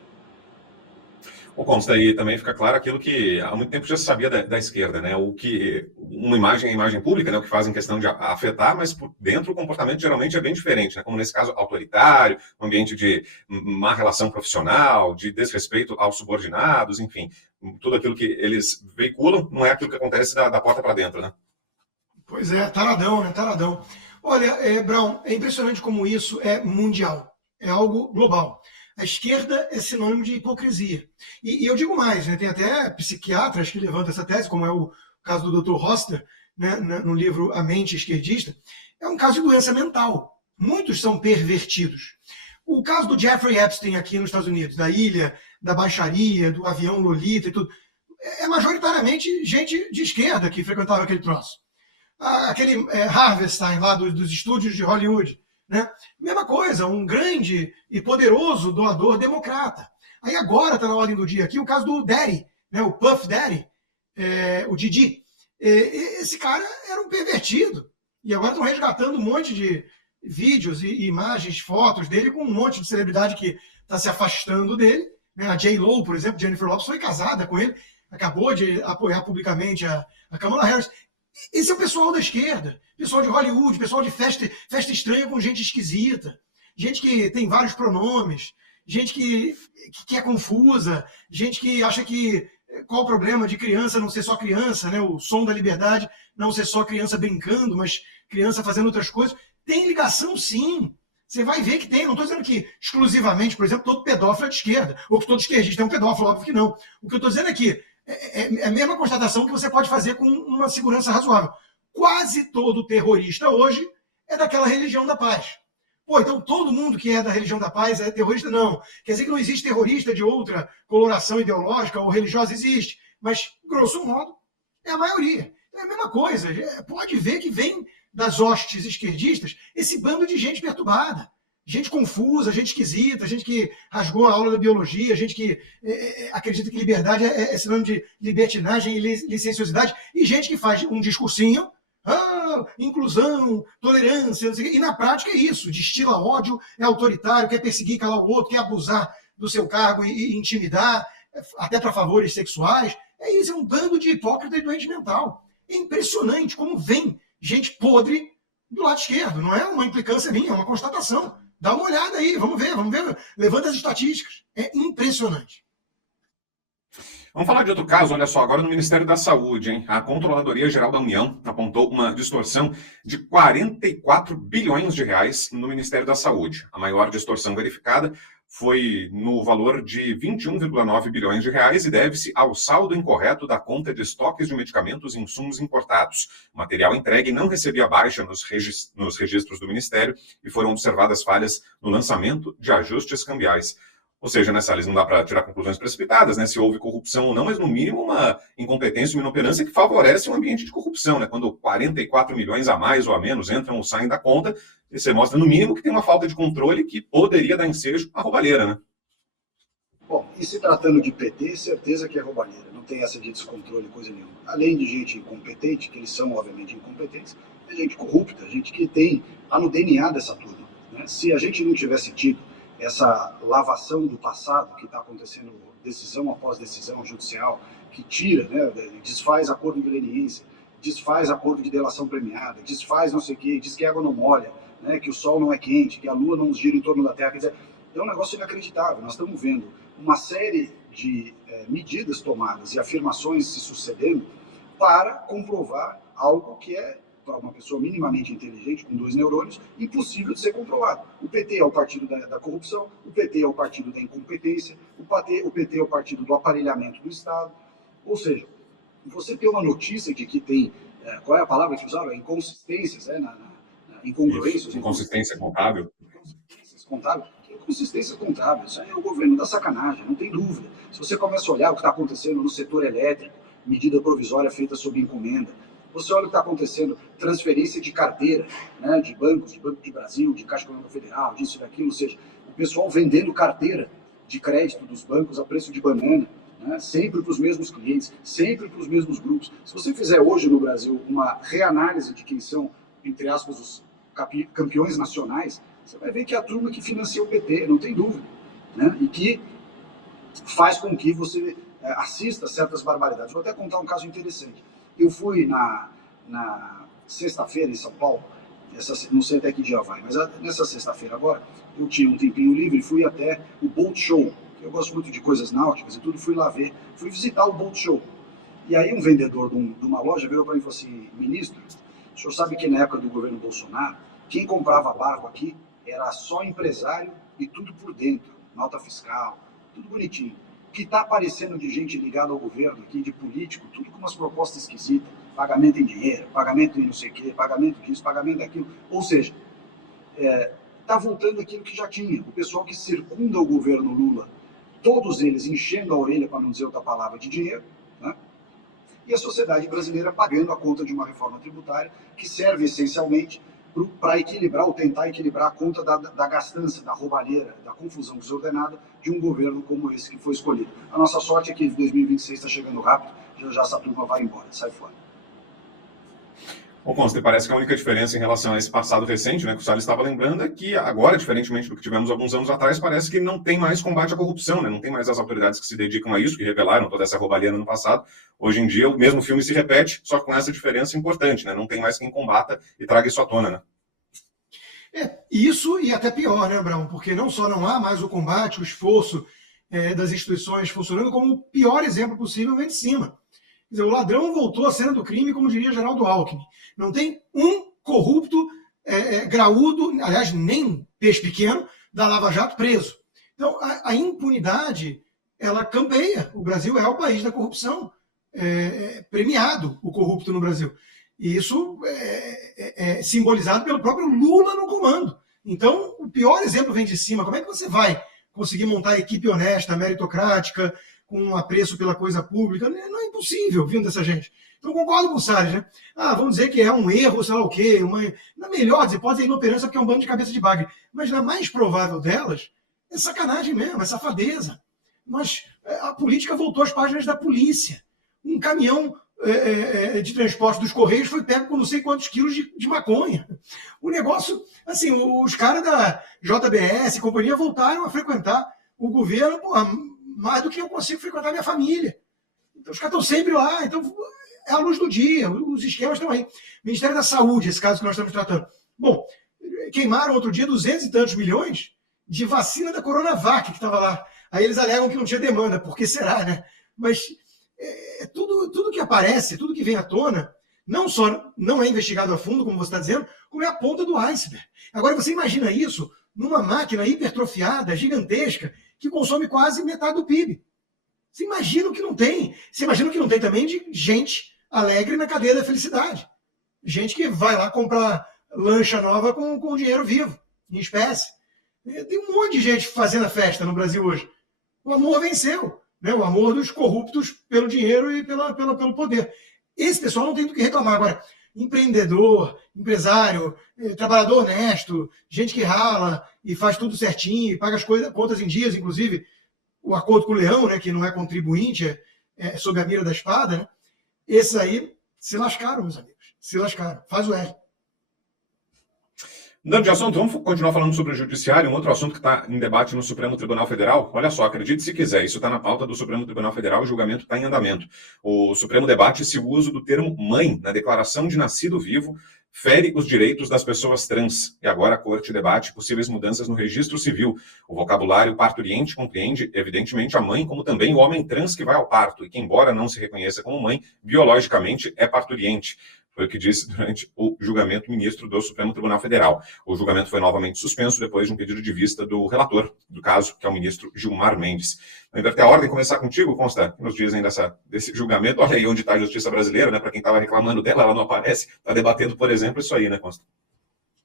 O Gomes, daí também fica claro aquilo que há muito tempo já se sabia da esquerda, né? O que uma imagem é imagem pública, né? O que faz em questão de afetar, mas por dentro o comportamento geralmente é bem diferente, né? Como nesse caso autoritário, um ambiente de má relação profissional, de desrespeito aos subordinados, enfim, tudo aquilo que eles veiculam não é aquilo que acontece da porta para dentro, né? Pois é, taradão, né? Taradão. Olha, Brown, é impressionante como isso é mundial, é algo global. A esquerda é sinônimo de hipocrisia. E eu digo mais, né, tem até psiquiatras que levantam essa tese, como é o caso do Dr. Hoster, né, no livro A Mente Esquerdista. É um caso de doença mental. Muitos são pervertidos. O caso do Jeffrey Epstein aqui nos Estados Unidos, da ilha, da baixaria, do avião Lolita e tudo, é majoritariamente gente de esquerda que frequentava aquele troço. Aquele Harvestein lá dos estúdios de Hollywood, né? Mesma coisa, um grande e poderoso doador democrata. Aí agora está na ordem do dia aqui o caso do Daddy, né? O Puff Daddy, o Didi. Esse cara era um pervertido. E agora estão resgatando um monte de vídeos e imagens, fotos dele com um monte de celebridade que está se afastando dele. Né? A J.Lo, por exemplo, Jennifer Lopez, foi casada com ele, acabou de apoiar publicamente a Kamala Harris. Esse é o pessoal da esquerda, pessoal de Hollywood, pessoal de festa estranha com gente esquisita, gente que tem vários pronomes, gente que é confusa, gente que acha que qual o problema de criança não ser só criança, né? O som da liberdade não ser só criança brincando, mas criança fazendo outras coisas. Tem ligação, sim. Você vai ver que tem. Não estou dizendo que exclusivamente, por exemplo, todo pedófilo é de esquerda, ou que todo esquerdista é um pedófilo, óbvio que não. O que eu estou dizendo é que é a mesma constatação que você pode fazer com uma segurança razoável. Quase todo terrorista hoje é daquela religião da paz. Pô, então todo mundo que é da religião da paz é terrorista? Não. Quer dizer que não existe terrorista de outra coloração ideológica ou religiosa? Existe. Mas, grosso modo, é a maioria. É a mesma coisa. Pode ver que vem das hostes esquerdistas esse bando de gente perturbada. Gente confusa, gente esquisita, gente que rasgou a aula da biologia, gente que acredita que liberdade é sinônimo de libertinagem e licenciosidade, e gente que faz um discursinho, inclusão, tolerância, não sei o quê, e na prática é isso, destila ódio, é autoritário, quer perseguir, calar o outro, quer abusar do seu cargo e intimidar, até para favores sexuais. É isso, é um bando de hipócrita e doente mental. É impressionante como vem gente podre do lado esquerdo, não é uma implicância minha, é uma constatação. Dá uma olhada aí, vamos ver. Levanta as estatísticas. É impressionante. Vamos falar de outro caso, olha só, agora no Ministério da Saúde, hein? A Controladoria Geral da União apontou uma distorção de 44 bilhões de reais no Ministério da Saúde. A maior distorção verificada foi no valor de 21,9 bilhões de reais e deve-se ao saldo incorreto da conta de estoques de medicamentos e insumos importados. O material entregue não recebia baixa nos registros do Ministério e foram observadas falhas no lançamento de ajustes cambiais. Ou seja, né, Salles, não dá para tirar conclusões precipitadas, né, se houve corrupção ou não, mas no mínimo uma incompetência, uma inoperância que favorece um ambiente de corrupção, né, quando 44 milhões a mais ou a menos entram ou saem da conta, e você mostra no mínimo que tem uma falta de controle que poderia dar ensejo à roubalheira, né? Bom, e se tratando de PT, certeza que é roubalheira, não tem essa de descontrole, coisa nenhuma. Além de gente incompetente, que eles são obviamente incompetentes, é gente corrupta, gente que tem no DNA dessa turma, né? Se a gente não tivesse tido essa lavação do passado que está acontecendo, decisão após decisão judicial, que tira, né, desfaz acordo de leniência, desfaz acordo de delação premiada, desfaz não sei o quê, diz que a água não molha, né, que o sol não é quente, que a lua não gira em torno da Terra. Quer dizer, é um negócio inacreditável. Nós estamos vendo uma série de medidas tomadas e afirmações se sucedendo para comprovar algo que é, para uma pessoa minimamente inteligente, com 2 neurônios, impossível de ser comprovado. O PT é o partido da corrupção, o PT é o partido da incompetência, o PT é o partido do aparelhamento do Estado. Ou seja, você tem uma notícia de que tem, qual é a palavra que usaram? Inconsistências, incongruências. Inconsistência contábil. Inconsistências contábeis. Inconsistências contábeis. Isso aí é o governo da sacanagem, não tem dúvida. Se você começa a olhar o que está acontecendo no setor elétrico, medida provisória feita sob encomenda, Você olha o que está acontecendo, transferência de carteira, né, de bancos, de Banco de Brasil, de Caixa Econômica Federal, disso e daquilo, ou seja, o pessoal vendendo carteira de crédito dos bancos a preço de banana, né, sempre para os mesmos clientes, sempre para os mesmos grupos. Se você fizer hoje no Brasil uma reanálise de quem são, entre aspas, os campeões nacionais, você vai ver que é a turma que financia o PT, não tem dúvida, né, e que faz com que você assista certas barbaridades. Vou até contar um caso interessante. Eu fui na sexta-feira em São Paulo, não sei até que dia vai, mas nessa sexta-feira agora, eu tinha um tempinho livre e fui até o Boat Show. Eu gosto muito de coisas náuticas e tudo, fui lá ver, fui visitar o Boat Show. E aí um vendedor de uma loja virou para mim e falou assim, ministro, o senhor sabe que na época do governo Bolsonaro, quem comprava barco aqui era só empresário e tudo por dentro, nota fiscal, tudo bonitinho. O que está aparecendo de gente ligada ao governo aqui, de político, tudo com umas propostas esquisitas, pagamento em dinheiro, pagamento em não sei o quê, pagamento disso, pagamento daquilo. Ou seja, está voltando aquilo que já tinha. O pessoal que circunda o governo Lula, todos eles enchendo a orelha, para não dizer outra palavra, de dinheiro, né? E a sociedade brasileira pagando a conta de uma reforma tributária que serve essencialmente para equilibrar ou tentar equilibrar a conta da gastança, da roubalheira, da confusão desordenada de um governo como esse que foi escolhido. A nossa sorte é que 2026 está chegando rápido, já essa turma vai embora, sai fora. Ô, Consta, parece que a única diferença em relação a esse passado recente, né, que o Salles estava lembrando, é que agora, diferentemente do que tivemos alguns anos atrás, parece que não tem mais combate à corrupção, né, não tem mais as autoridades que se dedicam a isso, que revelaram toda essa roubalheira no passado. Hoje em dia, o mesmo filme se repete, só com essa diferença importante, né, não tem mais quem combata e traga isso à tona, né. Isso e até pior, né, Abraão? Porque não só não há mais o combate, o esforço das instituições funcionando, como o pior exemplo possível vem de cima. Quer dizer, o ladrão voltou à cena do crime, como diria Geraldo Alckmin. Não tem um corrupto graúdo, aliás, nem peixe pequeno, da Lava Jato preso. Então, a impunidade, ela campeia. O Brasil é o país da corrupção. Premiado o corrupto no Brasil. E isso é simbolizado pelo próprio Lula no comando. Então, o pior exemplo vem de cima. Como é que você vai conseguir montar a equipe honesta, meritocrática, com um apreço pela coisa pública? Não é impossível, vindo dessa gente. Então, concordo com o Salles, né? Vamos dizer que é um erro, sei lá o quê. Na melhor das hipóteses, é inoperância, porque é um bando de cabeça de bagre. Mas na mais provável delas, é sacanagem mesmo, é safadeza. A política voltou às páginas da polícia. Um caminhão de transporte dos Correios foi pego com não sei quantos quilos de maconha. O negócio, assim, os caras da JBS e companhia voltaram a frequentar o governo, mais do que eu consigo frequentar minha família. Então os caras estão sempre lá, então é a luz do dia, os esquemas estão aí. Ministério da Saúde, esse caso que nós estamos tratando. Bom, queimaram outro dia 200 e tantos milhões de vacina da Coronavac que estava lá. Aí eles alegam que não tinha demanda, por que será, né? Mas tudo que aparece, tudo que vem à tona, não só não é investigado a fundo, como você está dizendo, como é a ponta do iceberg. Agora, você imagina isso numa máquina hipertrofiada, gigantesca, que consome quase metade do PIB. Você imagina o que não tem. Você imagina o que não tem também de gente alegre na cadeia da felicidade. Gente que vai lá comprar lancha nova com dinheiro vivo, em espécie. Tem um monte de gente fazendo a festa no Brasil hoje. O amor venceu. Né, o amor dos corruptos pelo dinheiro e pelo poder. Esse pessoal não tem do que reclamar. Agora, empreendedor, empresário, trabalhador honesto, gente que rala e faz tudo certinho, e paga as contas em dias, inclusive o acordo com o Leão, né, que não é contribuinte, é sob a mira da espada, né, esses aí se lascaram, meus amigos. Se lascaram. Faz o R. Mudando de assunto, vamos continuar falando sobre o judiciário, um outro assunto que está em debate no Supremo Tribunal Federal. Olha só, acredite se quiser, isso está na pauta do Supremo Tribunal Federal, o julgamento está em andamento. O Supremo debate se o uso do termo mãe na declaração de nascido vivo fere os direitos das pessoas trans. E agora a Corte debate possíveis mudanças no registro civil. O vocabulário parturiente compreende, evidentemente, a mãe, como também o homem trans que vai ao parto, e que, embora não se reconheça como mãe, biologicamente é parturiente. Foi o que disse durante o julgamento o ministro do Supremo Tribunal Federal. O julgamento foi novamente suspenso depois de um pedido de vista do relator do caso, que é o ministro Gilmar Mendes. Vou inverter a ordem, começar contigo, Consta, que nos dizem desse julgamento. Olha aí onde está a justiça brasileira, né? Para quem estava reclamando dela, ela não aparece. Está debatendo, por exemplo, isso aí, né, Consta?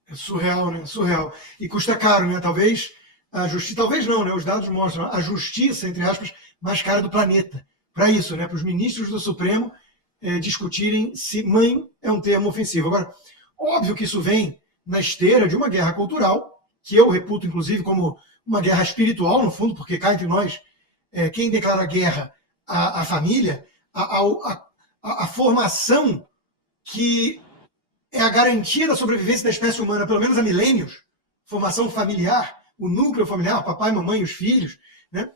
É surreal, né? Surreal. E custa caro, né? Talvez a justiça, talvez não, né? Os dados mostram a justiça, entre aspas, mais cara do planeta. Para isso, né? Para os ministros do Supremo discutirem se mãe é um termo ofensivo. Agora, óbvio que isso vem na esteira de uma guerra cultural, que eu reputo, inclusive, como uma guerra espiritual, no fundo, porque cá entre nós, quem declara guerra à família, a formação que é a garantia da sobrevivência da espécie humana, pelo menos há milênios, formação familiar, o núcleo familiar, papai, mamãe, os filhos, né?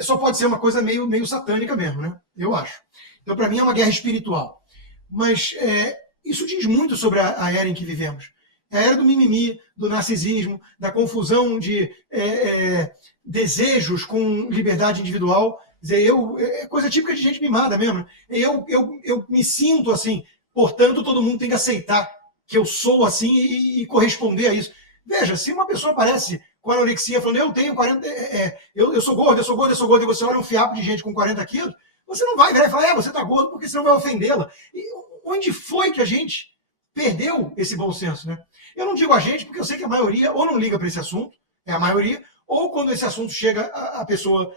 Só pode ser uma coisa meio satânica mesmo, né? Eu acho. Então, para mim, é uma guerra espiritual. Mas isso diz muito sobre a era em que vivemos. É a era do mimimi, do narcisismo, da confusão de desejos com liberdade individual. Quer dizer, é coisa típica de gente mimada mesmo. Eu me sinto assim, portanto, todo mundo tem que aceitar que eu sou assim e corresponder a isso. Veja, se uma pessoa aparece com anorexia falando, eu tenho 40, eu sou gordo, eu sou gordo, eu sou gordo, e você olha um fiapo de gente com 40 quilos, você não vai virar e falar, você tá gordo, porque senão vai ofendê-la. E onde foi que a gente perdeu esse bom senso, né? Eu não digo a gente, porque eu sei que a maioria ou não liga para esse assunto, é a maioria, ou quando esse assunto chega a pessoa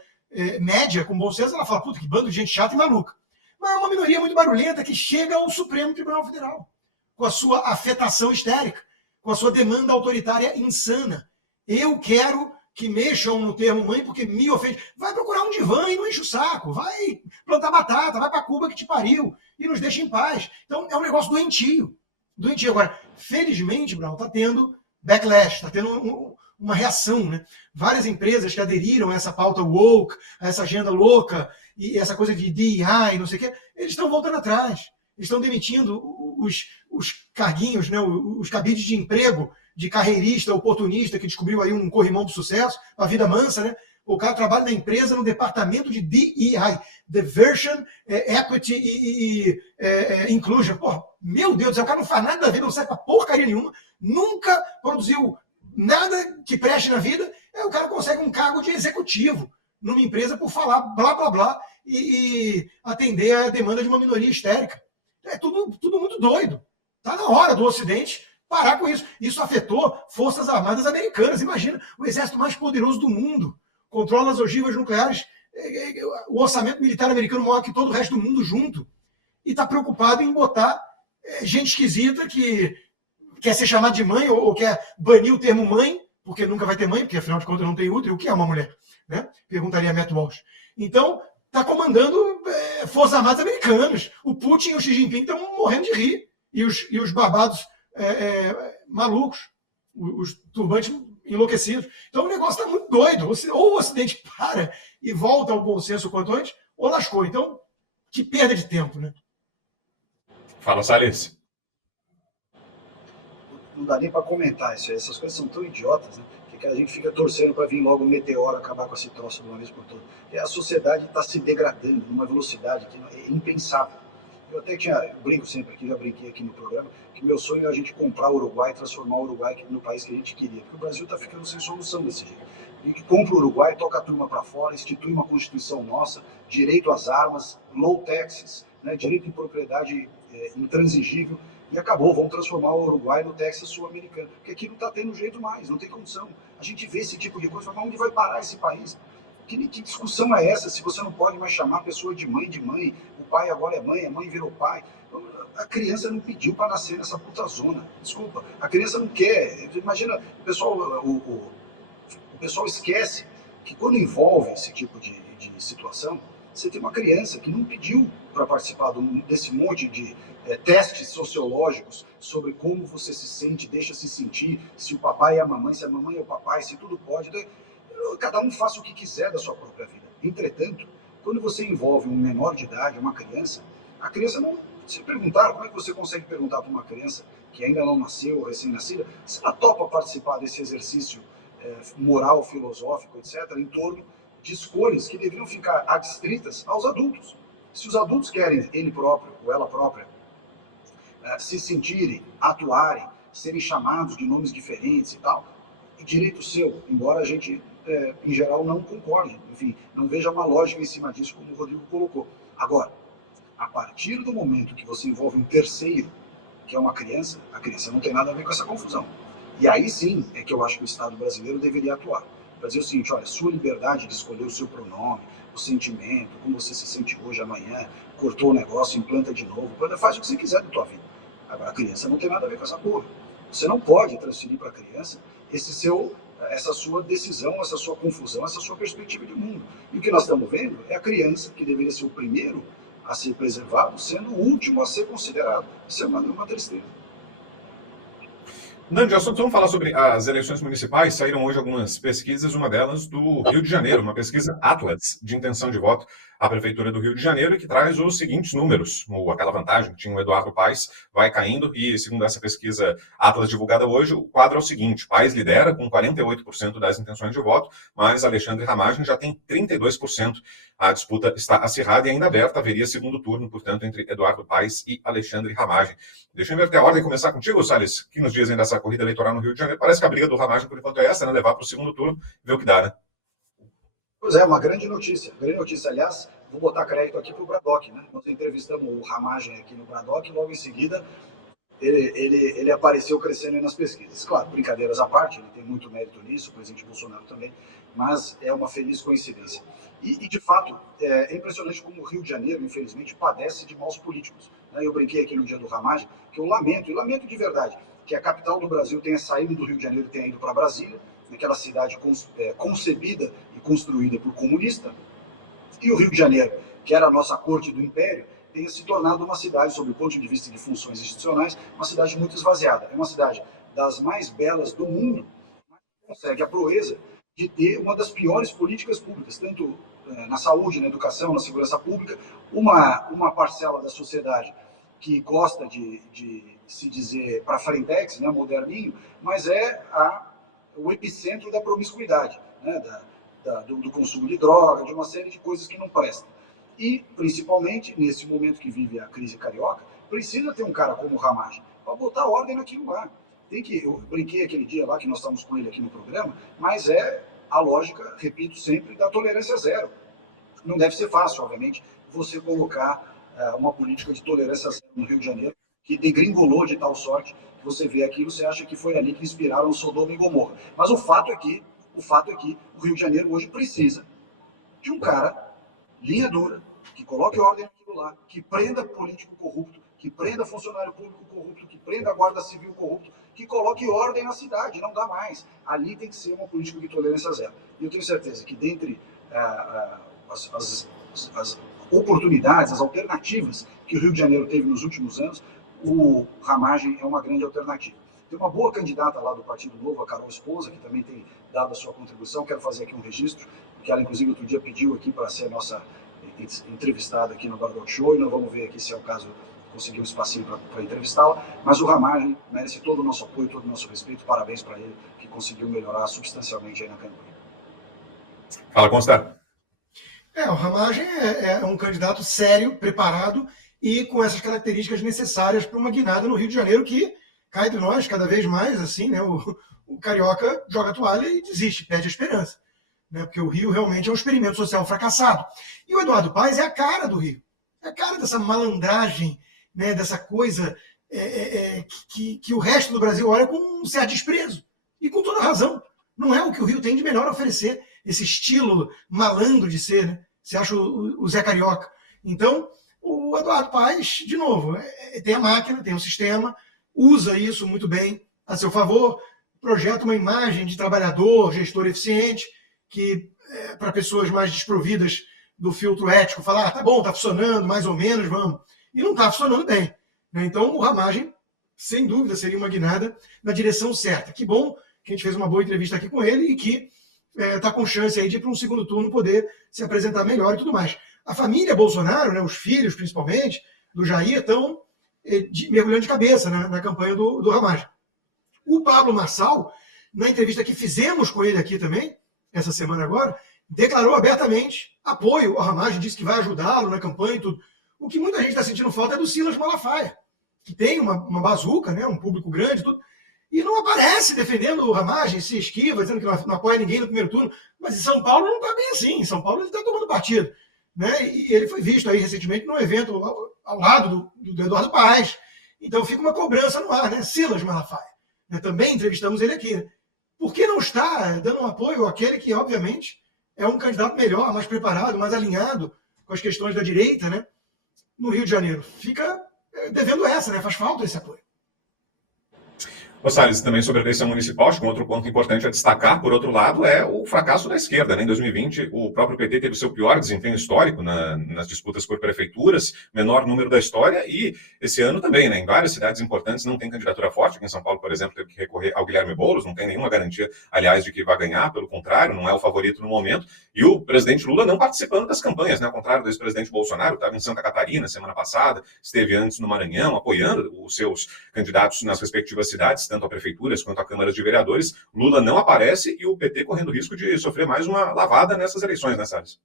média, com bom senso, ela fala, puta, que bando de gente chata e maluca. Mas é uma minoria muito barulhenta que chega ao Supremo Tribunal Federal, com a sua afetação histérica, com a sua demanda autoritária insana. Eu quero que mexam no termo mãe porque me ofende. Vai procurar um divã e não enche o saco. Vai plantar batata, vai para Cuba que te pariu e nos deixa em paz. Então é um negócio doentio. Doentio. Agora, felizmente, Brown, está tendo backlash, está tendo uma reação, né? Várias empresas que aderiram a essa pauta woke, a essa agenda louca e essa coisa de DEI, não sei o quê, eles estão voltando atrás. Eles estão demitindo os carguinhos, né? Os cabides de emprego de carreirista, oportunista, que descobriu aí um corrimão do sucesso, a vida mansa, né? O cara trabalha na empresa, no departamento de DEI, Diversity, Equity e Inclusion. Porra, meu Deus do céu, o cara não faz nada da vida, não serve pra porcaria nenhuma, nunca produziu nada que preste na vida, o cara consegue um cargo de executivo numa empresa por falar blá, blá, blá e atender a demanda de uma minoria histérica. É tudo muito doido. Tá na hora do Ocidente parar com isso. Isso afetou Forças Armadas Americanas. Imagina, o exército mais poderoso do mundo controla as ogivas nucleares, o orçamento militar americano maior que todo o resto do mundo junto, e está preocupado em botar gente esquisita que quer ser chamada de mãe ou quer banir o termo mãe, porque nunca vai ter mãe, porque afinal de contas não tem útero. O que é uma mulher? Né? Perguntaria a Matt Walsh. Então, está comandando Forças Armadas Americanas. O Putin e o Xi Jinping estão morrendo de rir. E os babados malucos, os turbantes enlouquecidos. Então o negócio está muito doido. Ou o Ocidente para e volta ao bom senso quanto antes, ou lascou. Então, que perda de tempo, né? Fala, Salles. Não dá nem para comentar isso aí. Essas coisas são tão idiotas, né? Que a gente fica torcendo para vir logo um meteoro acabar com esse troço de uma vez por todas. E a sociedade está se degradando numa velocidade que é impensável. Eu até eu brinco sempre aqui, já brinquei aqui no programa, que meu sonho é a gente comprar o Uruguai e transformar o Uruguai no país que a gente queria. Porque o Brasil está ficando sem solução desse jeito. A gente compra o Uruguai, toca a turma para fora, institui uma Constituição nossa, direito às armas, low taxes, né, direito de propriedade intransigível, e acabou. Vamos transformar o Uruguai no Texas sul-americano. Porque aqui não está tendo jeito mais, não tem condição. A gente vê esse tipo de coisa, mas onde vai parar esse país? Que discussão é essa se você não pode mais chamar a pessoa de mãe, o pai agora é mãe, a mãe virou pai? A criança não pediu para nascer nessa puta zona. Desculpa, a criança não quer. Imagina, o pessoal esquece que quando envolve esse tipo de situação, você tem uma criança que não pediu para participar desse monte de testes sociológicos sobre como você se sente, deixa se sentir, se o papai é a mamãe, se a mamãe é o papai, se tudo pode. Cada um faça o que quiser da sua própria vida. Entretanto, quando você envolve um menor de idade, uma criança, a criança não... Se perguntar, como é que você consegue perguntar para uma criança que ainda não nasceu, recém-nascida, se ela topa participar desse exercício moral, filosófico, etc., em torno de escolhas que deveriam ficar adstritas aos adultos. Se os adultos querem, ele próprio ou ela própria, se sentirem, atuarem, serem chamados de nomes diferentes e tal, é direito seu, embora a gente, em geral, não concorde. Enfim, não veja uma lógica em cima disso, como o Rodrigo colocou. Agora, a partir do momento que você envolve um terceiro, que é uma criança, a criança não tem nada a ver com essa confusão. E aí sim é que eu acho que o Estado brasileiro deveria atuar. Para dizer o seguinte, olha, sua liberdade de escolher o seu pronome, o sentimento, como você se sente hoje, amanhã, cortou o negócio, implanta de novo, faz o que você quiser da tua vida. Agora, a criança não tem nada a ver com essa porra. Você não pode transferir para a criança essa sua decisão, essa sua confusão, essa sua perspectiva de mundo. E o que nós estamos vendo é a criança, que deveria ser o primeiro a ser preservado, sendo o último a ser considerado. Isso é uma tristeza. Nandi, vamos falar sobre as eleições municipais. Saíram hoje algumas pesquisas, uma delas do Rio de Janeiro, uma pesquisa Atlas de intenção de voto à Prefeitura do Rio de Janeiro, que traz os seguintes números. Aquela vantagem que tinha o Eduardo Paes vai caindo e, segundo essa pesquisa Atlas divulgada hoje, o quadro é o seguinte: Paes lidera com 48% das intenções de voto, mas Alexandre Ramagem já tem 32%. A disputa está acirrada e ainda aberta, haveria segundo turno, portanto, entre Eduardo Paes e Alexandre Ramagem. Deixa eu inverter a ordem e começar contigo, Salles. O que nos dizem dessa corrida eleitoral no Rio de Janeiro? Parece que a briga do Ramagem, por enquanto, é essa, né? Levar para o segundo turno, ver o que dá, né? Pois é, uma grande notícia. Grande notícia, aliás, vou botar crédito aqui para o Braddock, né? Nós entrevistamos o Ramagem aqui no Braddock, logo em seguida ele apareceu crescendo aí nas pesquisas. Claro, brincadeiras à parte, ele tem muito mérito nisso, o presidente Bolsonaro também, mas é uma feliz coincidência. E de fato, é impressionante como o Rio de Janeiro, infelizmente, padece de maus políticos. Eu brinquei aqui no dia do Ramagem, que eu lamento, e lamento de verdade, que a capital do Brasil tenha saído do Rio de Janeiro e tenha ido para Brasília, naquela cidade concebida e construída por comunista, e o Rio de Janeiro, que era a nossa corte do império, tenha se tornado uma cidade, sob o ponto de vista de funções institucionais, uma cidade muito esvaziada. É uma cidade das mais belas do mundo, mas consegue a proeza de ter uma das piores políticas públicas, tanto na saúde, na educação, na segurança pública, uma parcela da sociedade que gosta de se dizer para frentex, né, moderninho, mas é o epicentro da promiscuidade, né, do consumo de droga, de uma série de coisas que não prestam. E, principalmente, nesse momento que vive a crise carioca, precisa ter um cara como o Ramagem para botar ordem naquilo lá. Eu brinquei aquele dia lá que nós estamos com ele aqui no programa, mas é a lógica, repito sempre, da tolerância zero. Não deve ser fácil, obviamente, você colocar uma política de tolerância zero no Rio de Janeiro, que degringolou de tal sorte que você vê aquilo, você acha que foi ali que inspiraram Sodoma e Gomorra. Mas o fato é que o Rio de Janeiro hoje precisa de um cara linha dura, que coloque ordem naquilo lá, que prenda político corrupto, que prenda funcionário público corrupto, que prenda a guarda civil corrupto, que coloque ordem na cidade, não dá mais. Ali tem que ser uma política de tolerância zero. E eu tenho certeza que dentre as oportunidades, as alternativas que o Rio de Janeiro teve nos últimos anos, o Ramagem é uma grande alternativa. Tem uma boa candidata lá do Partido Novo, a Carol Esposa, que também tem dado a sua contribuição. Quero fazer aqui um registro, que ela, inclusive, outro dia pediu aqui para ser a nossa entrevistada aqui no Braddock Show, e nós vamos ver aqui se é o caso, conseguir um espacinho para entrevistá-la. Mas o Ramagem merece todo o nosso apoio, todo o nosso respeito. Parabéns para ele, que conseguiu melhorar substancialmente aí na campanha. Fala, Consta. O Ramagem é um candidato sério, preparado e com essas características necessárias para uma guinada no Rio de Janeiro, que cai de nós cada vez mais, assim, né? O carioca joga a toalha e desiste, perde a esperança, né? Porque o Rio realmente é um experimento social fracassado. E o Eduardo Paes é a cara do Rio, é a cara dessa malandragem, né? Dessa coisa que o resto do Brasil olha com um certo desprezo, e com toda razão. Não é o que o Rio tem de melhor a oferecer, esse estilo malandro de ser, né? Você acha o Zé Carioca. Então, o Eduardo Paes, de novo, tem a máquina, tem o sistema, usa isso muito bem a seu favor, projeta uma imagem de trabalhador, gestor eficiente, que para pessoas mais desprovidas do filtro ético, falar, tá bom, tá funcionando, mais ou menos, vamos. E não está funcionando bem, né? Então, o Ramagem, sem dúvida, seria uma guinada na direção certa. Que bom que a gente fez uma boa entrevista aqui com ele e que está com chance aí de ir para um segundo turno poder se apresentar melhor e tudo mais. A família Bolsonaro, né, os filhos principalmente, do Jair, estão mergulhando de cabeça, né, na campanha do Ramagem. O Pablo Marçal, na entrevista que fizemos com ele aqui também, essa semana agora, declarou abertamente apoio ao Ramagem, disse que vai ajudá-lo na campanha e tudo. O que muita gente está sentindo falta é do Silas Malafaia, que tem uma bazuca, né, um público grande, tudo, e não aparece defendendo o Ramagem, se esquiva, dizendo que não apoia ninguém no primeiro turno. Mas em São Paulo não está bem assim. Em São Paulo ele está tomando partido, né? E ele foi visto aí recentemente num evento ao lado do Eduardo Paes. Então fica uma cobrança no ar, né? Silas Malafaia, né? Também entrevistamos ele aqui, né? Por que não está dando um apoio àquele que, obviamente, é um candidato melhor, mais preparado, mais alinhado com as questões da direita, né? No Rio de Janeiro. Fica devendo essa, né? Faz falta esse apoio. Ô Salles, também sobre a eleição municipal, acho que um outro ponto importante a destacar, por outro lado, é o fracasso da esquerda, né? Em 2020, o próprio PT teve o seu pior desempenho histórico nas disputas por prefeituras, menor número da história, e esse ano também, né? Em várias cidades importantes não tem candidatura forte. Aqui em São Paulo, por exemplo, teve que recorrer ao Guilherme Boulos, não tem nenhuma garantia, aliás, de que vai ganhar, pelo contrário, não é o favorito no momento, e o presidente Lula não participando das campanhas, né? Ao contrário do ex-presidente Bolsonaro, estava em Santa Catarina semana passada, esteve antes no Maranhão, apoiando os seus candidatos nas respectivas cidades, tanto a prefeituras quanto a câmaras de vereadores. Lula não aparece e o PT correndo risco de sofrer mais uma lavada nessas eleições, né, Salles?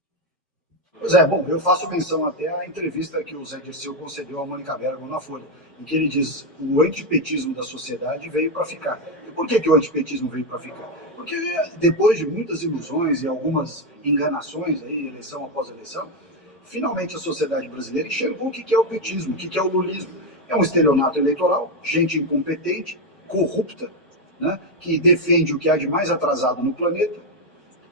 Pois é, bom, eu faço menção até à entrevista que o Zé Dirceu concedeu à Mônica Bergamo na Folha, em que ele diz que o antipetismo da sociedade veio para ficar. E por que o antipetismo veio para ficar? Porque depois de muitas ilusões e algumas enganações, aí, eleição após eleição, finalmente a sociedade brasileira enxergou o que é o petismo, o que é o lulismo. É um estelionato eleitoral, gente incompetente, corrupta, né, que defende o que há de mais atrasado no planeta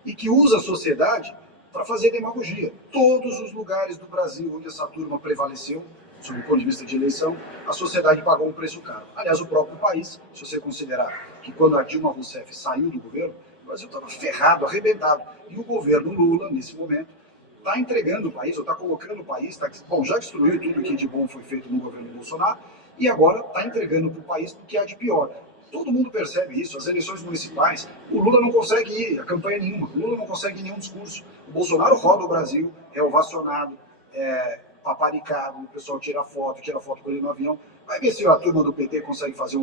e que usa a sociedade para fazer demagogia. Todos os lugares do Brasil onde essa turma prevaleceu, sob o ponto de vista de eleição, a sociedade pagou um preço caro. Aliás, o próprio país, se você considerar que quando a Dilma Rousseff saiu do governo, o Brasil estava ferrado, arrebentado. E o governo Lula, nesse momento, está entregando o país, ou está colocando o país, já destruiu tudo que de bom foi feito no governo Bolsonaro, e agora está entregando para o país o que há de pior. Todo mundo percebe isso, as eleições municipais, o Lula não consegue ir a campanha nenhuma, o Lula não consegue nenhum discurso. O Bolsonaro roda o Brasil, é ovacionado, é paparicado, o pessoal tira foto com ele no avião. Vai ver se a turma do PT consegue fazer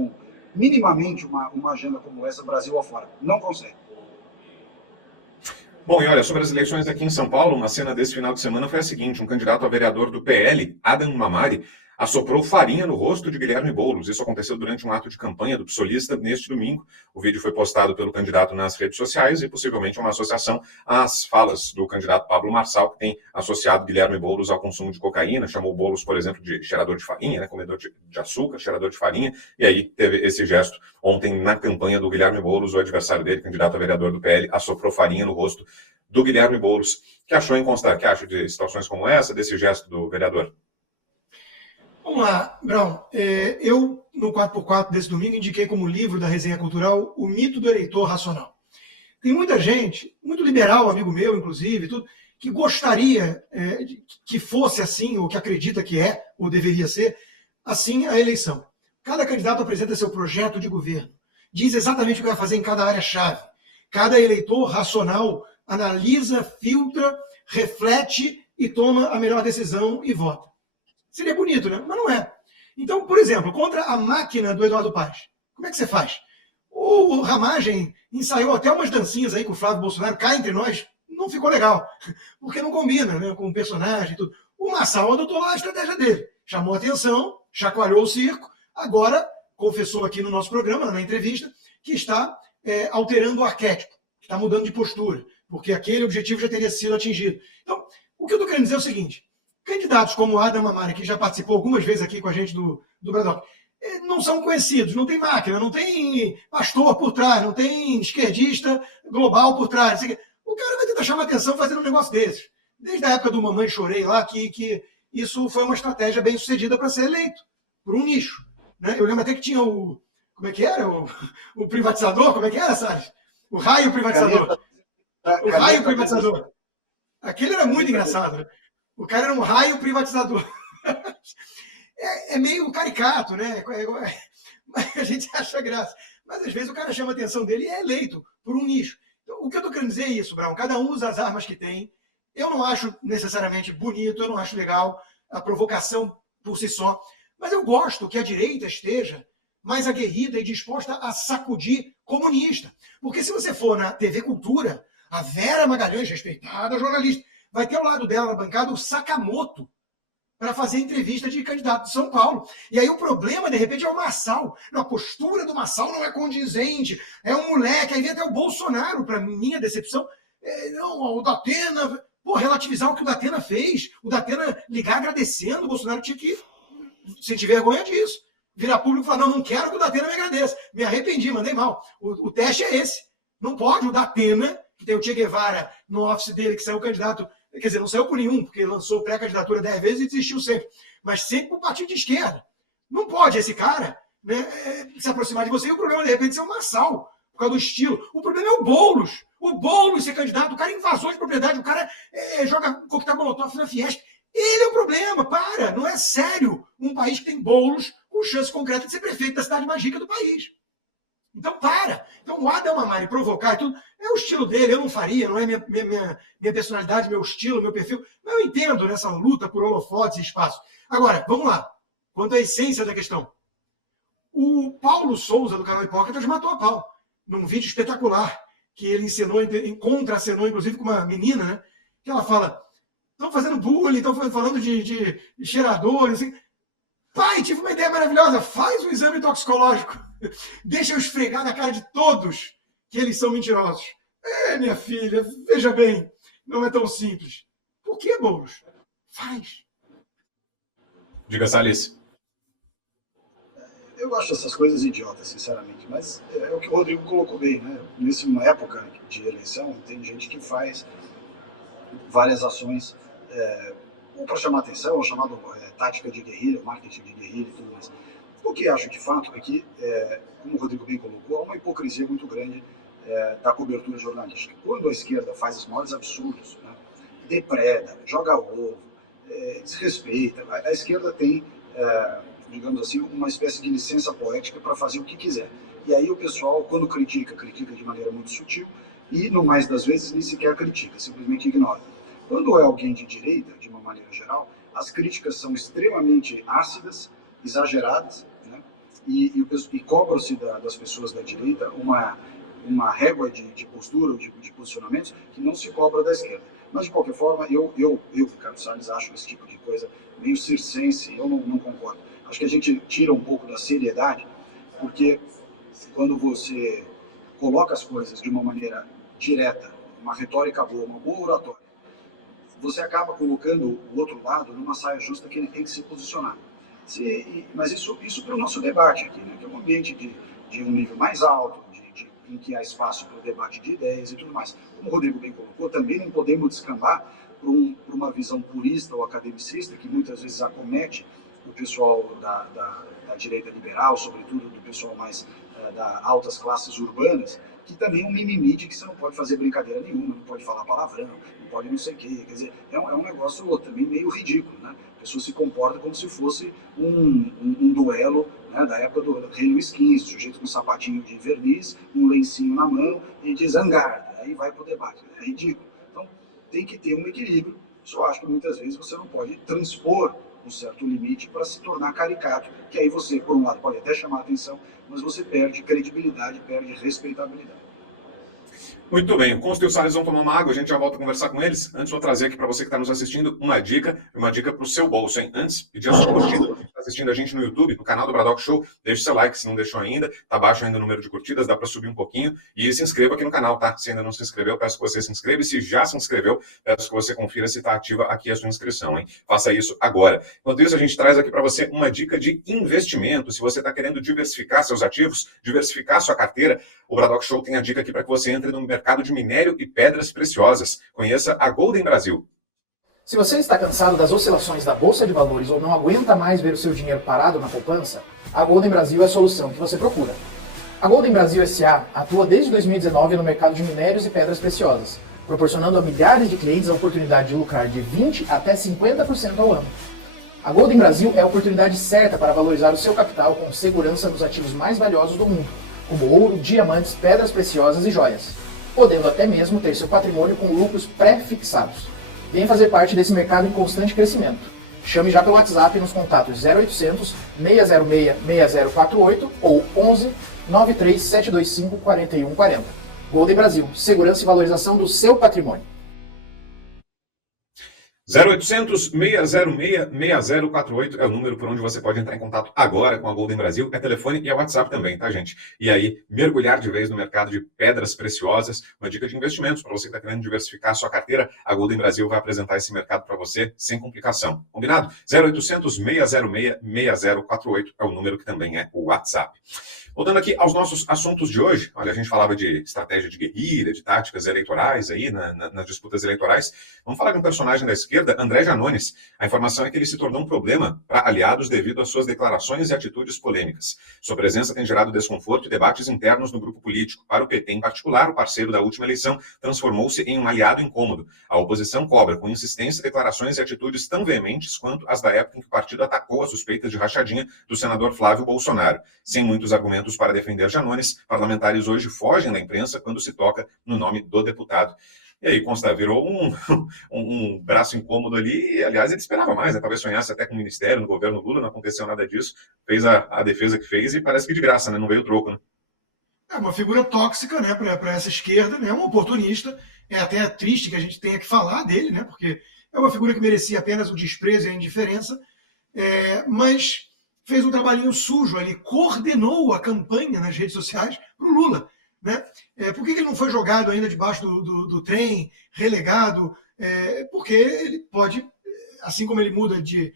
minimamente uma agenda como essa, Brasil afora. Não consegue. Bom, e olha, sobre as eleições aqui em São Paulo, uma cena desse final de semana foi a seguinte: um candidato a vereador do PL, Adam Mamari, assoprou farinha no rosto de Guilherme Boulos. Isso aconteceu durante um ato de campanha do psolista neste domingo. O vídeo foi postado pelo candidato nas redes sociais e possivelmente uma associação às falas do candidato Pablo Marçal, que tem associado Guilherme Boulos ao consumo de cocaína, chamou Boulos, por exemplo, de cheirador de farinha, né, comedor de açúcar, cheirador de farinha, e aí teve esse gesto ontem na campanha do Guilherme Boulos. O adversário dele, candidato a vereador do PL, assoprou farinha no rosto do Guilherme Boulos. Que achou em constar? Que acha de situações como essa, desse gesto do vereador? Vamos lá, Brown. Eu, no 4x4 desse domingo, indiquei como livro da Resenha Cultural O Mito do Eleitor Racional. Tem muita gente, muito liberal, amigo meu, inclusive, tudo, que gostaria que fosse assim, ou que acredita que é, ou deveria ser, assim a eleição. Cada candidato apresenta seu projeto de governo, diz exatamente o que vai fazer em cada área-chave. Cada eleitor racional analisa, filtra, reflete e toma a melhor decisão e vota. Seria bonito, né? Mas não é. Então, por exemplo, contra a máquina do Eduardo Paes, como é que você faz? O Ramagem ensaiou até umas dancinhas aí com o Flávio Bolsonaro, cá entre nós, não ficou legal, porque não combina, né, com o personagem e tudo. O Marçal adotou lá a estratégia dele, chamou a atenção, chacoalhou o circo, agora confessou aqui no nosso programa, na entrevista, que está alterando o arquétipo, que está mudando de postura, porque aquele objetivo já teria sido atingido. Então, o que eu estou querendo dizer é o seguinte: candidatos como o Adam Mamari, que já participou algumas vezes aqui com a gente do Bradock, não são conhecidos, não tem máquina, não tem pastor por trás, não tem esquerdista global por trás. O cara vai tentar chamar atenção fazendo um negócio desses. Desde a época do Mamãe Chorei lá, que isso foi uma estratégia bem sucedida para ser eleito, por um nicho. Né? Eu lembro até que tinha o... Como é que era? O privatizador? Como é que era, Salles? O raio privatizador. O raio privatizador. Aquele era muito engraçado, né? O cara era um raio privatizador. É meio caricato, né? A gente acha graça. Mas às vezes o cara chama a atenção dele e é eleito por um nicho. Então, o que eu estou querendo dizer é isso, Brown. Cada um usa as armas que tem. Eu não acho necessariamente bonito, eu não acho legal a provocação por si só. Mas eu gosto que a direita esteja mais aguerrida e disposta a sacudir comunista. Porque se você for na TV Cultura, a Vera Magalhães, respeitada jornalista, vai ter ao lado dela na bancada o Sakamoto para fazer entrevista de candidato de São Paulo. E aí o problema, de repente, é o Marçal. Não, a postura do Marçal não é condizente, é um moleque. Aí vem até o Bolsonaro, para minha decepção. Não, o Datena... Pô, relativizar o que o Datena fez. O Datena ligar agradecendo, o Bolsonaro tinha que sentir vergonha disso. Virar público e falar, não quero que o Datena me agradeça. Me arrependi, mandei mal. O teste é esse. Não pode o Datena que tem o Che Guevara no office dele, que saiu candidato, quer dizer, não saiu por nenhum, porque lançou pré-candidatura 10 vezes e desistiu sempre, mas sempre para o partido de esquerda. Não pode esse cara, né, se aproximar de você e o problema, de repente, ser um massal, por causa do estilo. O problema é o Boulos. O Boulos ser candidato, o cara é invasor de propriedade, o cara joga coquetel molotov na Fiesp. Ele é o problema, para. Não é sério um país que tem Boulos com chance concreta de ser prefeito da cidade mais rica do país. Então, para. Então, o Adam Amari provocar e tudo, é o estilo dele, eu não faria, não é minha personalidade, meu estilo, meu perfil. Mas eu entendo nessa luta por holofotes e espaço. Agora, vamos lá. Quanto à essência da questão. O Paulo Souza, do canal Hipócritas, matou a pau. Num vídeo espetacular, que ele contracenou, inclusive, com uma menina, né? Que ela fala, estão fazendo bullying, estão falando de cheirador, assim. Pai, tive uma ideia maravilhosa, faz um exame toxicológico. Deixa eu esfregar na cara de todos que eles são mentirosos. Minha filha, veja bem, não é tão simples. Por que, Boulos? Faz. Diga, Salles. Eu acho essas coisas idiotas, sinceramente, mas é o que o Rodrigo colocou bem, né? Nessa época de eleição, tem gente que faz várias ações ou para chamar atenção, ou chamado tática de guerrilha, marketing de guerrilha e tudo mais. O que acho de fato é que, como o Rodrigo bem colocou, há uma hipocrisia muito grande da cobertura jornalística. Quando a esquerda faz os maiores absurdos, né, depreda, joga ovo, desrespeita, a esquerda tem, digamos assim, uma espécie de licença poética para fazer o que quiser. E aí o pessoal, quando critica de maneira muito sutil e, no mais das vezes, nem sequer critica, simplesmente ignora. Quando é alguém de direita, de uma maneira geral, as críticas são extremamente ácidas, exageradas, né? e cobram-se das pessoas da direita uma régua de postura, de posicionamentos, que não se cobra da esquerda. Mas, de qualquer forma, eu Ricardo Salles, acho esse tipo de coisa meio circense, eu não concordo. Acho que a gente tira um pouco da seriedade, porque quando você coloca as coisas de uma maneira direta, uma retórica boa, uma boa oratória, você acaba colocando o outro lado numa saia justa que ele tem que se posicionar. Mas isso para o nosso debate aqui, né, que é um ambiente de um nível mais alto, em que há espaço para o debate de ideias e tudo mais. Como o Rodrigo bem colocou, também não podemos descambar para uma visão purista ou academicista, que muitas vezes acomete o pessoal da direita liberal, sobretudo do pessoal mais das altas classes urbanas, que também é um mimimi de que você não pode fazer brincadeira nenhuma, não pode falar palavrão, não pode não sei o quê. Quer dizer, é um negócio também meio ridículo, né? A pessoa se comporta como se fosse um duelo, né, da época do rei Luís XV, sujeito com um sapatinho de verniz, um lencinho na mão e diz zangar, aí vai para o debate. É ridículo. Então, tem que ter um equilíbrio. Só acho que muitas vezes você não pode transpor um certo limite para se tornar caricato, que aí você, por um lado, pode até chamar a atenção, mas você perde credibilidade, perde respeitabilidade. Muito bem, o Consta e o Salles vão tomar uma água, a gente já volta a conversar com eles. Antes, vou trazer aqui para você que está nos assistindo uma dica para o seu bolso, hein? Antes, pedir a sua curtida. Você está assistindo a gente no YouTube, no canal do Bradock Show, deixe seu like se não deixou ainda, tá baixo ainda o número de curtidas, dá para subir um pouquinho, e se inscreva aqui no canal, tá? Se ainda não se inscreveu, peço que você se inscreva, e se já se inscreveu, peço que você confira se está ativa aqui a sua inscrição, hein? Faça isso agora. Enquanto isso, a gente traz aqui para você uma dica de investimento. Se você está querendo diversificar seus ativos, diversificar sua carteira, o Bradock Show tem a dica aqui para que você entre no mercado de minério e pedras preciosas. Conheça a Golden Brasil. Se você está cansado das oscilações da Bolsa de Valores ou não aguenta mais ver o seu dinheiro parado na poupança, a Golden Brasil é a solução que você procura. A Golden Brasil S.A. atua desde 2019 no mercado de minérios e pedras preciosas, proporcionando a milhares de clientes a oportunidade de lucrar de 20% até 50% ao ano. A Golden Brasil é a oportunidade certa para valorizar o seu capital com segurança nos ativos mais valiosos do mundo, como ouro, diamantes, pedras preciosas e joias, podendo até mesmo ter seu patrimônio com lucros pré-fixados. Venha fazer parte desse mercado em constante crescimento. Chame já pelo WhatsApp nos contatos 0800 606 6048 ou 11 93 725 4140. Golden Brasil, segurança e valorização do seu patrimônio. 0800 606 6048 é o número por onde você pode entrar em contato agora com a Golden Brasil. É telefone e é WhatsApp também, tá, gente? E aí, mergulhar de vez no mercado de pedras preciosas, uma dica de investimentos para você que está querendo diversificar a sua carteira, a Golden Brasil vai apresentar esse mercado para você sem complicação. Combinado? 0800 606 6048 é o número que também é o WhatsApp. Voltando aqui aos nossos assuntos de hoje, olha, a gente falava de estratégia de guerrilha, de táticas eleitorais aí, nas disputas eleitorais. Vamos falar de um personagem da esquerda, André Janones. A informação é que ele se tornou um problema para aliados devido às suas declarações e atitudes polêmicas. Sua presença tem gerado desconforto e debates internos no grupo político. Para o PT, em particular, o parceiro da última eleição transformou-se em um aliado incômodo. A oposição cobra com insistência declarações e atitudes tão veementes quanto as da época em que o partido atacou a suspeita de rachadinha do senador Flávio Bolsonaro. Sem muitos argumentos para defender Janones, parlamentares hoje fogem da imprensa quando se toca no nome do deputado. E aí, consta, virou um braço incômodo ali, e, aliás, ele esperava mais, né? Talvez sonhasse até com o ministério, no governo Lula, não aconteceu nada disso, fez a defesa que fez e parece que de graça, né? Não veio troco, né? É uma figura tóxica, né, para essa esquerda, né, um oportunista. É até triste que a gente tenha que falar dele, né, porque é uma figura que merecia apenas o desprezo e a indiferença, mas fez um trabalhinho sujo ali, coordenou a campanha nas redes sociais para o Lula. Né? Por que ele não foi jogado ainda debaixo do trem, relegado? Porque ele pode, assim como ele muda de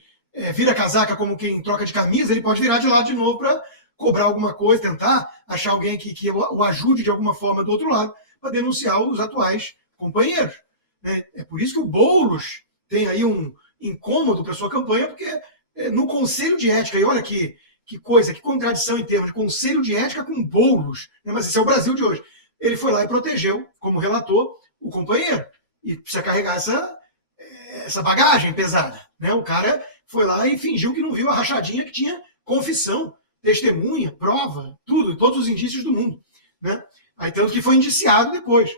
vira casaca como quem troca de camisa, ele pode virar de lado de novo para cobrar alguma coisa, tentar achar alguém que o ajude de alguma forma do outro lado para denunciar os atuais companheiros. Né? É por isso que o Boulos tem aí um incômodo para sua campanha, porque no Conselho de Ética, e olha que coisa, que contradição em termos de Conselho de Ética com Boulos, né? Mas esse é o Brasil de hoje. Ele foi lá e protegeu, como relator, o companheiro. E precisa carregar essa bagagem pesada. Né? O cara foi lá e fingiu que não viu a rachadinha que tinha confissão, testemunha, prova, tudo, todos os indícios do mundo. Né? Aí tanto que foi indiciado depois.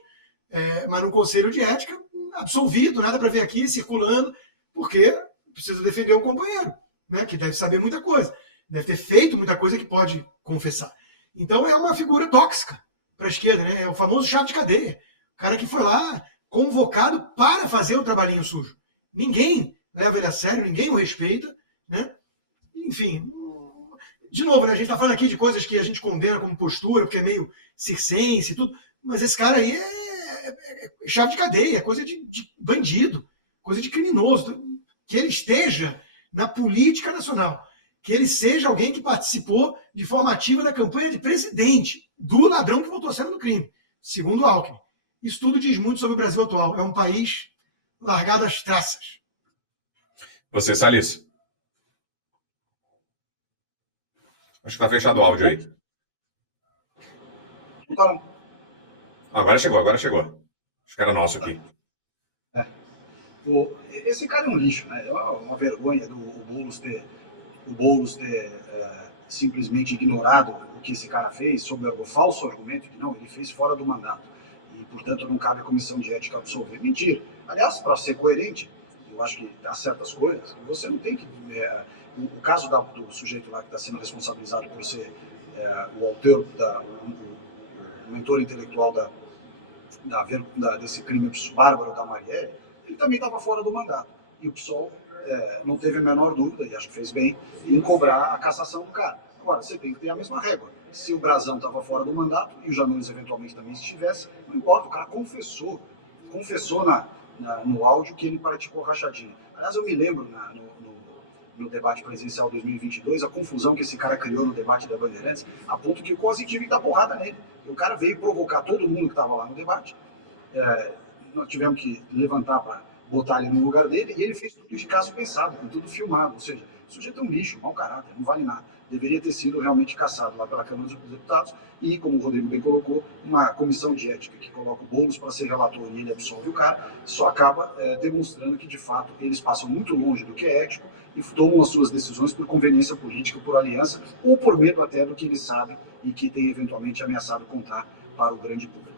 Mas no Conselho de Ética, absolvido, nada para ver aqui, circulando, porque precisa defender o companheiro, né? Que deve saber muita coisa. Deve ter feito muita coisa que pode confessar. Então é uma figura tóxica para a esquerda, né? É o famoso chato de cadeia. O cara que foi lá convocado para fazer o trabalhinho sujo. Ninguém leva ele a sério, ninguém o respeita, né? Enfim, de novo, né? A gente está falando aqui de coisas que a gente condena como postura, porque é meio circense e tudo, mas esse cara aí é chave de cadeia, é coisa de bandido, coisa de criminoso. Que ele esteja na política nacional, que ele seja alguém que participou de forma ativa da campanha de presidente do ladrão que voltou a cena do crime, segundo Alckmin. Isso tudo diz muito sobre o Brasil atual. É um país largado às traças. Você, Salles. Acho que está fechado o áudio aí. Agora chegou. Acho que era nosso aqui. Esse cara é um lixo, né? É uma vergonha o Boulos ter simplesmente ignorado o que esse cara fez sob o falso argumento que não, ele fez fora do mandato e, portanto, não cabe à comissão de ética absolver. Mentira. Aliás, para ser coerente, eu acho que há certas coisas que você não tem que... o caso do sujeito lá que está sendo responsabilizado por ser o autor, o mentor intelectual desse crime bárbaro da Marielle, ele também estava fora do mandato. E o PSOL não teve a menor dúvida, e acho que fez bem, em cobrar a cassação do cara. Agora, você tem que ter a mesma régua. Se o Brazão estava fora do mandato, e o Janones eventualmente também estivesse, não importa, o cara confessou no áudio que ele praticou rachadinha. Aliás, eu me lembro no debate presidencial 2022, a confusão que esse cara criou no debate da Bandeirantes, a ponto que eu quase tive que dar porrada nele. E o cara veio provocar todo mundo que estava lá no debate. Nós tivemos que levantar para botar ele no lugar dele, e ele fez tudo de caso pensado, com tudo filmado. Ou seja, o sujeito é um lixo, mau caráter, não vale nada. Deveria ter sido realmente cassado lá pela Câmara dos Deputados e, como o Rodrigo bem colocou, uma comissão de ética que coloca o Boulos para ser relator e ele absolve o cara, só acaba demonstrando que, de fato, eles passam muito longe do que é ético e tomam as suas decisões por conveniência política, por aliança, ou por medo até do que eles sabem e que tem eventualmente ameaçado contar para o grande público.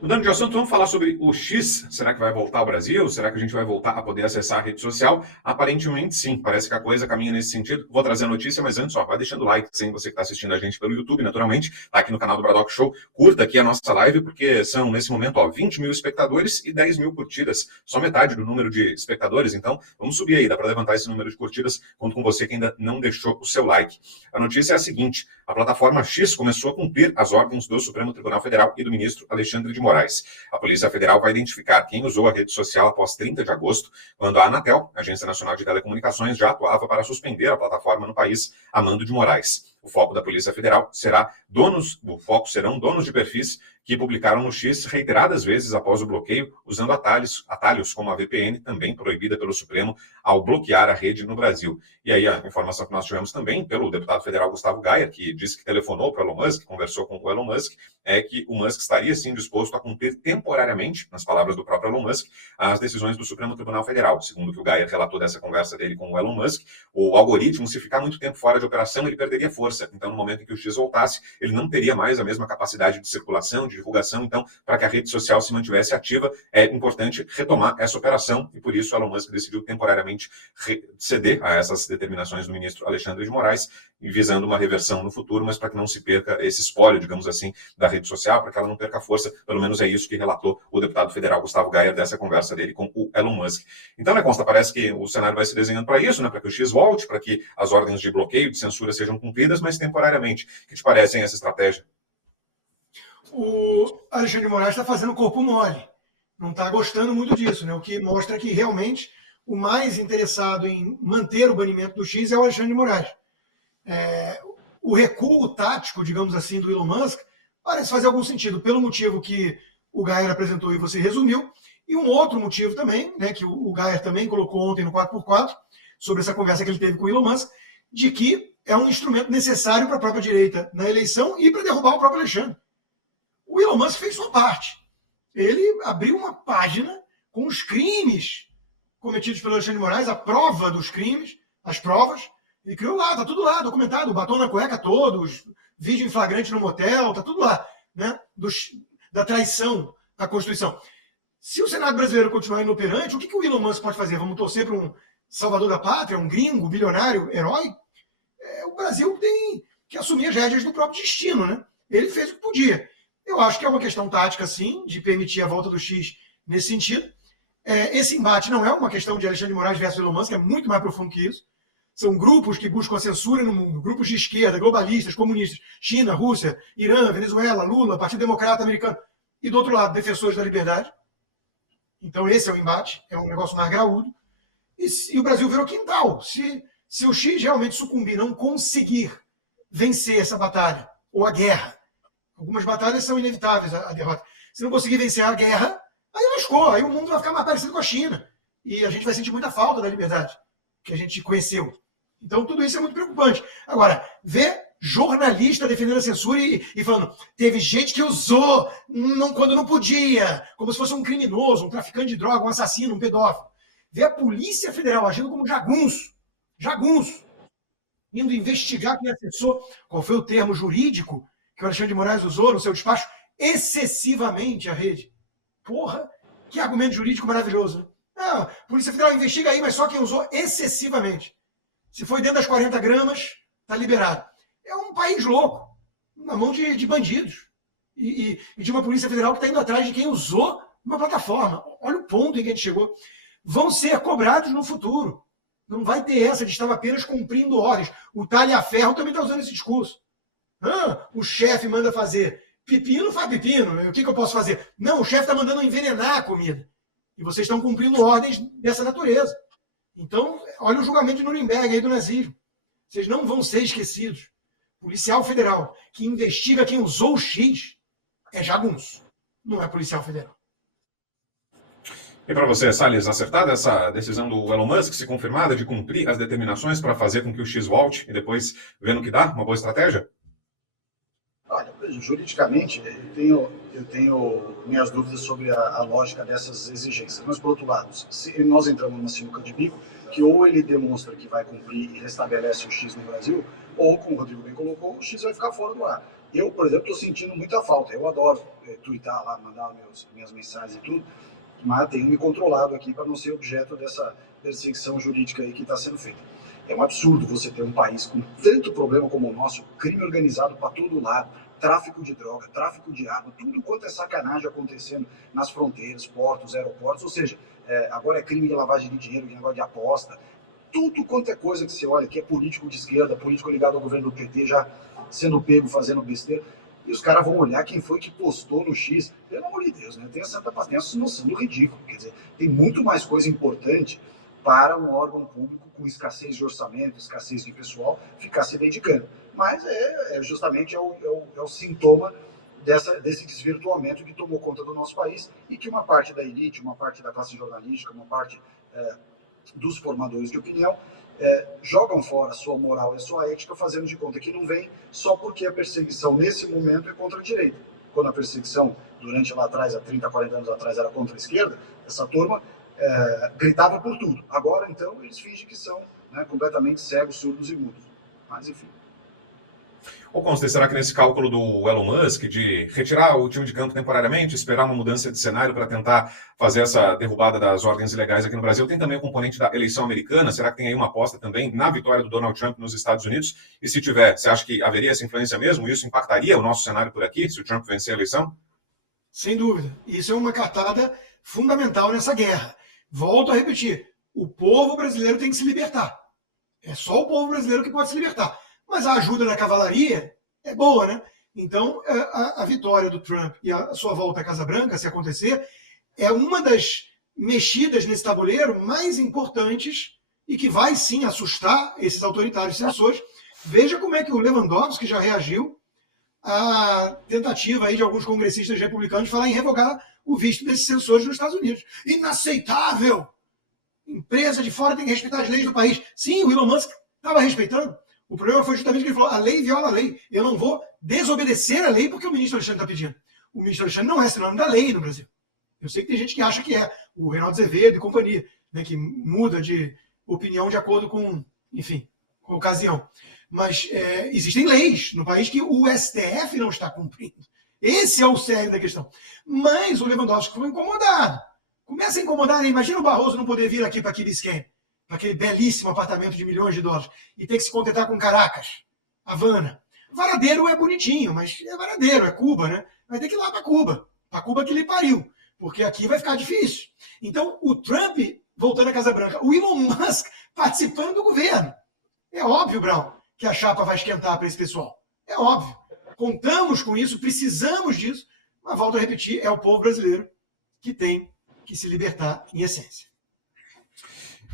Mudando de assunto, vamos falar sobre o X. Será que vai voltar ao Brasil? Será que a gente vai voltar a poder acessar a rede social? Aparentemente, sim. Parece que a coisa caminha nesse sentido. Vou trazer a notícia, mas antes, vai deixando o like, sem você que está assistindo a gente pelo YouTube, naturalmente, tá aqui no canal do Bradock Show. Curta aqui a nossa live, porque são, nesse momento, 20 mil espectadores e 10 mil curtidas. Só metade do número de espectadores, então vamos subir aí. Dá para levantar esse número de curtidas. Conto com você que ainda não deixou o seu like. A notícia é a seguinte. A plataforma X começou a cumprir as ordens do Supremo Tribunal Federal e do ministro Alexandre de Moraes. A Polícia Federal vai identificar quem usou a rede social após 30 de agosto, quando a Anatel, Agência Nacional de Telecomunicações, já atuava para suspender a plataforma no país a mando de Moraes. O foco da Polícia Federal serão donos de perfis que publicaram no X reiteradas vezes após o bloqueio, usando atalhos como a VPN, também proibida pelo Supremo, ao bloquear a rede no Brasil. E aí a informação que nós tivemos também pelo deputado federal Gustavo Gayer, que disse que telefonou para o Elon Musk, conversou com o Elon Musk, é que o Musk estaria sim disposto a cumprir temporariamente, nas palavras do próprio Elon Musk, as decisões do Supremo Tribunal Federal. Segundo o que o Gayer relatou dessa conversa dele com o Elon Musk, o algoritmo, se ficar muito tempo fora de operação, ele perderia força. Então, no momento em que o X voltasse, ele não teria mais a mesma capacidade de circulação, de divulgação. Então, para que a rede social se mantivesse ativa, é importante retomar essa operação e, por isso, o Elon Musk decidiu temporariamente ceder a essas determinações do ministro Alexandre de Moraes, visando uma reversão no futuro, mas para que não se perca esse espólio, digamos assim, da rede social, para que ela não perca força. Pelo menos é isso que relatou o deputado federal Gustavo Gayer dessa conversa dele com o Elon Musk. Então, né, Consta, parece que o cenário vai se desenhando para isso, né, para que o X volte, para que as ordens de bloqueio, de censura sejam cumpridas, mas temporariamente. O que te parece, hein, essa estratégia? O Alexandre de Moraes está fazendo corpo mole. Não está gostando muito disso, né? O que mostra que realmente o mais interessado em manter o banimento do X é o Alexandre de Moraes. O recuo tático, digamos assim, do Elon Musk parece fazer algum sentido, pelo motivo que o Gayer apresentou e você resumiu, e um outro motivo também, né, que o Gayer também colocou ontem no 4x4, sobre essa conversa que ele teve com o Elon Musk, de que é um instrumento necessário para a própria direita na eleição e para derrubar o próprio Alexandre. O Elon Musk fez sua parte. Ele abriu uma página com os crimes cometidos pelo Alexandre de Moraes, a prova dos crimes, as provas. Ele criou lá, tá tudo lá, documentado, o batom na cueca todos, vídeo em flagrante no motel, tá tudo lá, né? Da traição à Constituição. Se o Senado brasileiro continuar inoperante, o que o Elon Musk pode fazer? Vamos torcer para um salvador da pátria, um gringo, bilionário, herói? O Brasil tem que assumir as rédeas do próprio destino, né? Ele fez o que podia. Eu acho que é uma questão tática, sim, de permitir a volta do X nesse sentido. Esse embate não é uma questão de Alexandre de Moraes versus Elon Musk, é muito mais profundo que isso. São grupos que buscam a censura no mundo, grupos de esquerda, globalistas, comunistas, China, Rússia, Irã, Venezuela, Lula, Partido Democrata Americano, e do outro lado, defensores da liberdade. Então esse é o embate, é um negócio mais graúdo. E o Brasil virou quintal. Se o X realmente sucumbir, não conseguir vencer essa batalha, ou a guerra, algumas batalhas são inevitáveis, a derrota. Se não conseguir vencer a guerra, aí lascou, aí o mundo vai ficar mais parecido com a China. E a gente vai sentir muita falta da liberdade que a gente conheceu. Então, tudo isso é muito preocupante. Agora, ver jornalista defendendo a censura e falando, teve gente que usou quando não podia, como se fosse um criminoso, um traficante de droga, um assassino, um pedófilo. Ver a Polícia Federal agindo como jagunço, indo investigar quem acessou, qual foi o termo jurídico que o Alexandre de Moraes usou no seu despacho, excessivamente a rede. Porra, que argumento jurídico maravilhoso, né? A Polícia Federal investiga aí, mas só quem usou excessivamente. Se foi dentro das 40 gramas, está liberado. É um país louco, na mão de bandidos. E de uma Polícia Federal que está indo atrás de quem usou uma plataforma. Olha o ponto em que a gente chegou. Vão ser cobrados no futuro. Não vai ter essa de estar apenas cumprindo ordens. O talha-ferro também está usando esse discurso. O chefe manda fazer. Pepino faz pepino. O que eu posso fazer? Não, o chefe está mandando envenenar a comida. E vocês estão cumprindo ordens dessa natureza. Então, olha o julgamento de Nuremberg aí do nazismo. Vocês não vão ser esquecidos. Policial federal que investiga quem usou o X é jagunço. Não é policial federal. E para você, Salles, acertada essa decisão do Elon Musk, se confirmada, de cumprir as determinações para fazer com que o X volte e depois ver no que dá? Uma boa estratégia? Olha, juridicamente, eu tenho minhas dúvidas sobre a lógica dessas exigências. Mas, por outro lado, se nós entramos numa sinuca de bico, que ou ele demonstra que vai cumprir e restabelece o X no Brasil, ou, como o Rodrigo bem colocou, o X vai ficar fora do ar. Eu, por exemplo, estou sentindo muita falta. Eu adoro twittar lá, mandar minhas mensagens e tudo, mas tenho me controlado aqui para não ser objeto dessa perseguição jurídica aí que está sendo feita. É um absurdo você ter um país com tanto problema como o nosso, crime organizado para todo lado, tráfico de droga, tráfico de arma, tudo quanto é sacanagem acontecendo nas fronteiras, portos, aeroportos, ou seja, agora é crime de lavagem de dinheiro, de negócio de aposta, tudo quanto é coisa que você olha, que é político de esquerda, político ligado ao governo do PT, já sendo pego, fazendo besteira, e os caras vão olhar quem foi que postou no X, pelo amor de Deus, né? Tem essa noção do ridículo, quer dizer, tem muito mais coisa importante para um órgão público com escassez de orçamento, escassez de pessoal, ficar se dedicando. Mas justamente o sintoma desse desvirtuamento que tomou conta do nosso país e que uma parte da elite, uma parte da classe jornalística, uma parte dos formadores de opinião jogam fora a sua moral e a sua ética, fazendo de conta que não vem só porque a perseguição nesse momento é contra a direita. Quando a perseguição, durante lá atrás, há 30, 40 anos atrás, era contra a esquerda, essa turma gritava por tudo. Agora, então, eles fingem que são completamente cegos, surdos e mudos. Mas, enfim. Ou considerar que nesse cálculo do Elon Musk de retirar o time de campo temporariamente, esperar uma mudança de cenário para tentar fazer essa derrubada das ordens ilegais aqui no Brasil, tem também o componente da eleição americana? Será que tem aí uma aposta também na vitória do Donald Trump nos Estados Unidos? E se tiver, você acha que haveria essa influência mesmo? Isso impactaria o nosso cenário por aqui, se o Trump vencer a eleição? Sem dúvida. Isso é uma cartada fundamental nessa guerra. Volto a repetir, o povo brasileiro tem que se libertar. É só o povo brasileiro que pode se libertar. Mas a ajuda da cavalaria é boa, né? Então, a vitória do Trump e a sua volta à Casa Branca, se acontecer, é uma das mexidas nesse tabuleiro mais importantes e que vai, sim, assustar esses autoritários censores. Veja como é que o Lewandowski já reagiu à tentativa aí de alguns congressistas republicanos de falar em revogar o visto desses censores nos Estados Unidos. Inaceitável! Empresa de fora tem que respeitar as leis do país. Sim, o Elon Musk estava respeitando. O problema foi justamente que ele falou, a lei viola a lei. Eu não vou desobedecer a lei porque o ministro Alexandre está pedindo. O ministro Alexandre não é sinônimo da lei no Brasil. Eu sei que tem gente que acha que é. O Reinaldo Azevedo e companhia, né, que muda de opinião de acordo com, enfim, com a ocasião. Mas existem leis no país que o STF não está cumprindo. Esse é o cerne da questão. Mas o Lewandowski foi incomodado. Começa a incomodar, né? Imagina o Barroso não poder vir aqui para Key Biscayne, para aquele belíssimo apartamento de milhões de dólares, e ter que se contentar com Caracas, Havana. Varadeiro é bonitinho, mas é Varadeiro, é Cuba, né? Vai ter que ir lá para Cuba que lhe pariu, porque aqui vai ficar difícil. Então, o Trump voltando à Casa Branca, o Elon Musk participando do governo. É óbvio, Brown, que a chapa vai esquentar para esse pessoal. É óbvio. Contamos com isso, precisamos disso, mas volto a repetir, é o povo brasileiro que tem que se libertar em essência.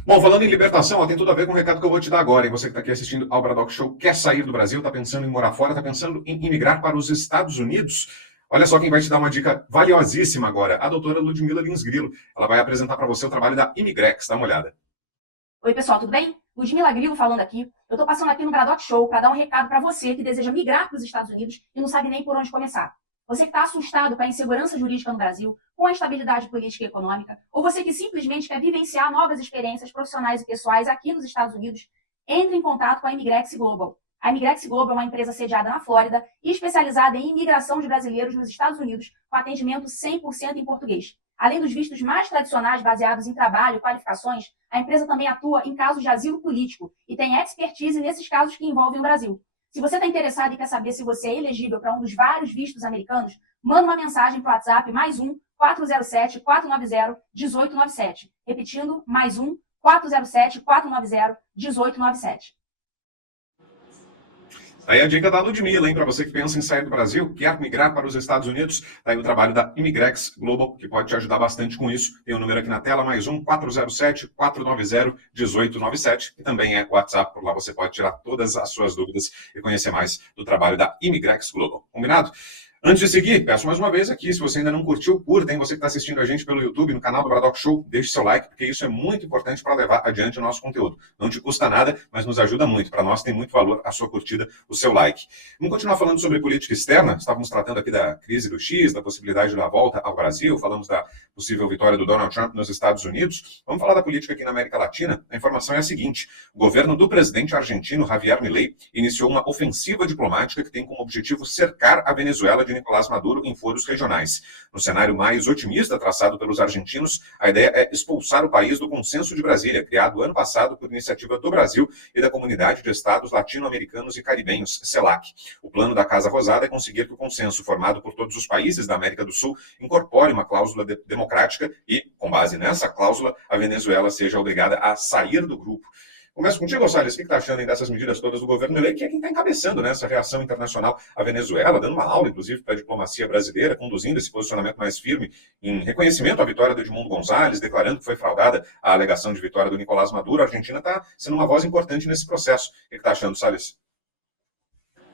Bom, falando em libertação, tem tudo a ver com o recado que eu vou te dar agora. E você que está aqui assistindo ao Bradock Show, quer sair do Brasil, está pensando em morar fora, está pensando em imigrar para os Estados Unidos? Olha só quem vai te dar uma dica valiosíssima agora, a doutora Ludmila Lins Grilo. Ela vai apresentar para você o trabalho da Imigrex. Dá uma olhada. Oi, pessoal, tudo bem? Ludmila Grilo falando aqui. Eu estou passando aqui no Bradock Show para dar um recado para você que deseja migrar para os Estados Unidos e não sabe nem por onde começar. Você que está assustado com a insegurança jurídica no Brasil, com a instabilidade política e econômica, ou você que simplesmente quer vivenciar novas experiências profissionais e pessoais aqui nos Estados Unidos, entre em contato com a Imigrex Global. A Imigrex Global é uma empresa sediada na Flórida e especializada em imigração de brasileiros nos Estados Unidos, com atendimento 100% em português. Além dos vistos mais tradicionais baseados em trabalho e qualificações, a empresa também atua em casos de asilo político e tem expertise nesses casos que envolvem o Brasil. Se você está interessado e quer saber se você é elegível para um dos vários vistos americanos, manda uma mensagem para o WhatsApp +1 407 490 1897. Repetindo, +1 407 490 1897. Aí a dica da Ludmila, hein? Para você que pensa em sair do Brasil, quer migrar para os Estados Unidos, tá aí o trabalho da Imigrex Global, que pode te ajudar bastante com isso. Tem o número aqui na tela, +1 407 490 1897, e também é WhatsApp, por lá você pode tirar todas as suas dúvidas e conhecer mais do trabalho da Imigrex Global. Combinado? Antes de seguir, peço mais uma vez aqui, se você ainda não curtiu, curta, hein? Você que está assistindo a gente pelo YouTube, no canal do Bradock Show, deixe seu like, porque isso é muito importante para levar adiante o nosso conteúdo. Não te custa nada, mas nos ajuda muito. Para nós tem muito valor a sua curtida, o seu like. Vamos continuar falando sobre política externa. Estávamos tratando aqui da crise do X, da possibilidade da volta ao Brasil, falamos da possível vitória do Donald Trump nos Estados Unidos. Vamos falar da política aqui na América Latina. A informação é a seguinte: o governo do presidente argentino Javier Milei iniciou uma ofensiva diplomática que tem como objetivo cercar a Venezuela de Nicolás Maduro em foros regionais. No cenário mais otimista traçado pelos argentinos, a ideia é expulsar o país do Consenso de Brasília, criado ano passado por iniciativa do Brasil e da Comunidade de Estados Latino-Americanos e Caribenhos, CELAC. O plano da Casa Rosada é conseguir que o consenso formado por todos os países da América do Sul incorpore uma cláusula democrática e, com base nessa cláusula, a Venezuela seja obrigada a sair do grupo. Começo contigo, Salles. O que está achando dessas medidas todas do governo Milei, que é quem está encabeçando essa reação internacional à Venezuela, dando uma aula, inclusive, para a diplomacia brasileira, conduzindo esse posicionamento mais firme em reconhecimento à vitória do Edmundo Gonzalez, declarando que foi fraudada a alegação de vitória do Nicolás Maduro. A Argentina está sendo uma voz importante nesse processo. O que está achando, Salles?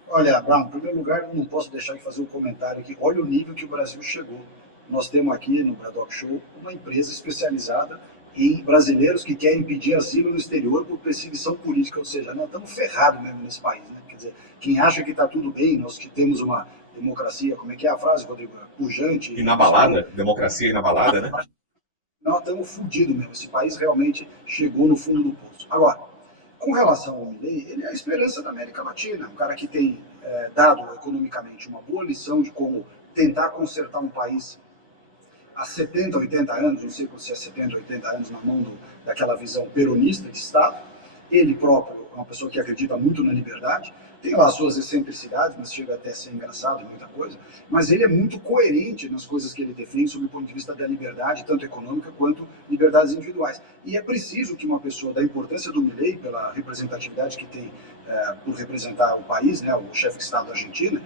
Olha, Brown, em primeiro lugar, eu não posso deixar de fazer um comentário aqui. Olha o nível que o Brasil chegou. Nós temos aqui no Bradock Show uma empresa especializada em brasileiros que querem pedir asilo no exterior por perseguição política, ou seja, nós estamos ferrados mesmo nesse país, né? Quer dizer, quem acha que está tudo bem, nós que temos uma democracia, como é que é a frase, Rodrigo? Pujante. Inabalada, democracia inabalada, né? Nós estamos fodidos mesmo, esse país realmente chegou no fundo do poço. Agora, com relação ao Milei, ele é a esperança da América Latina, um cara que tem dado economicamente uma boa lição de como tentar consertar um país há 70, 80 anos, não sei se é 70, 80 anos na mão daquela visão peronista de Estado. Ele próprio é uma pessoa que acredita muito na liberdade, tem lá suas excentricidades, mas chega até a ser engraçado em muita coisa, mas ele é muito coerente nas coisas que ele defende sob o ponto de vista da liberdade, tanto econômica quanto liberdades individuais. E é preciso que uma pessoa da importância do Milei, pela representatividade que tem por representar o país, né, o chefe de Estado da Argentina,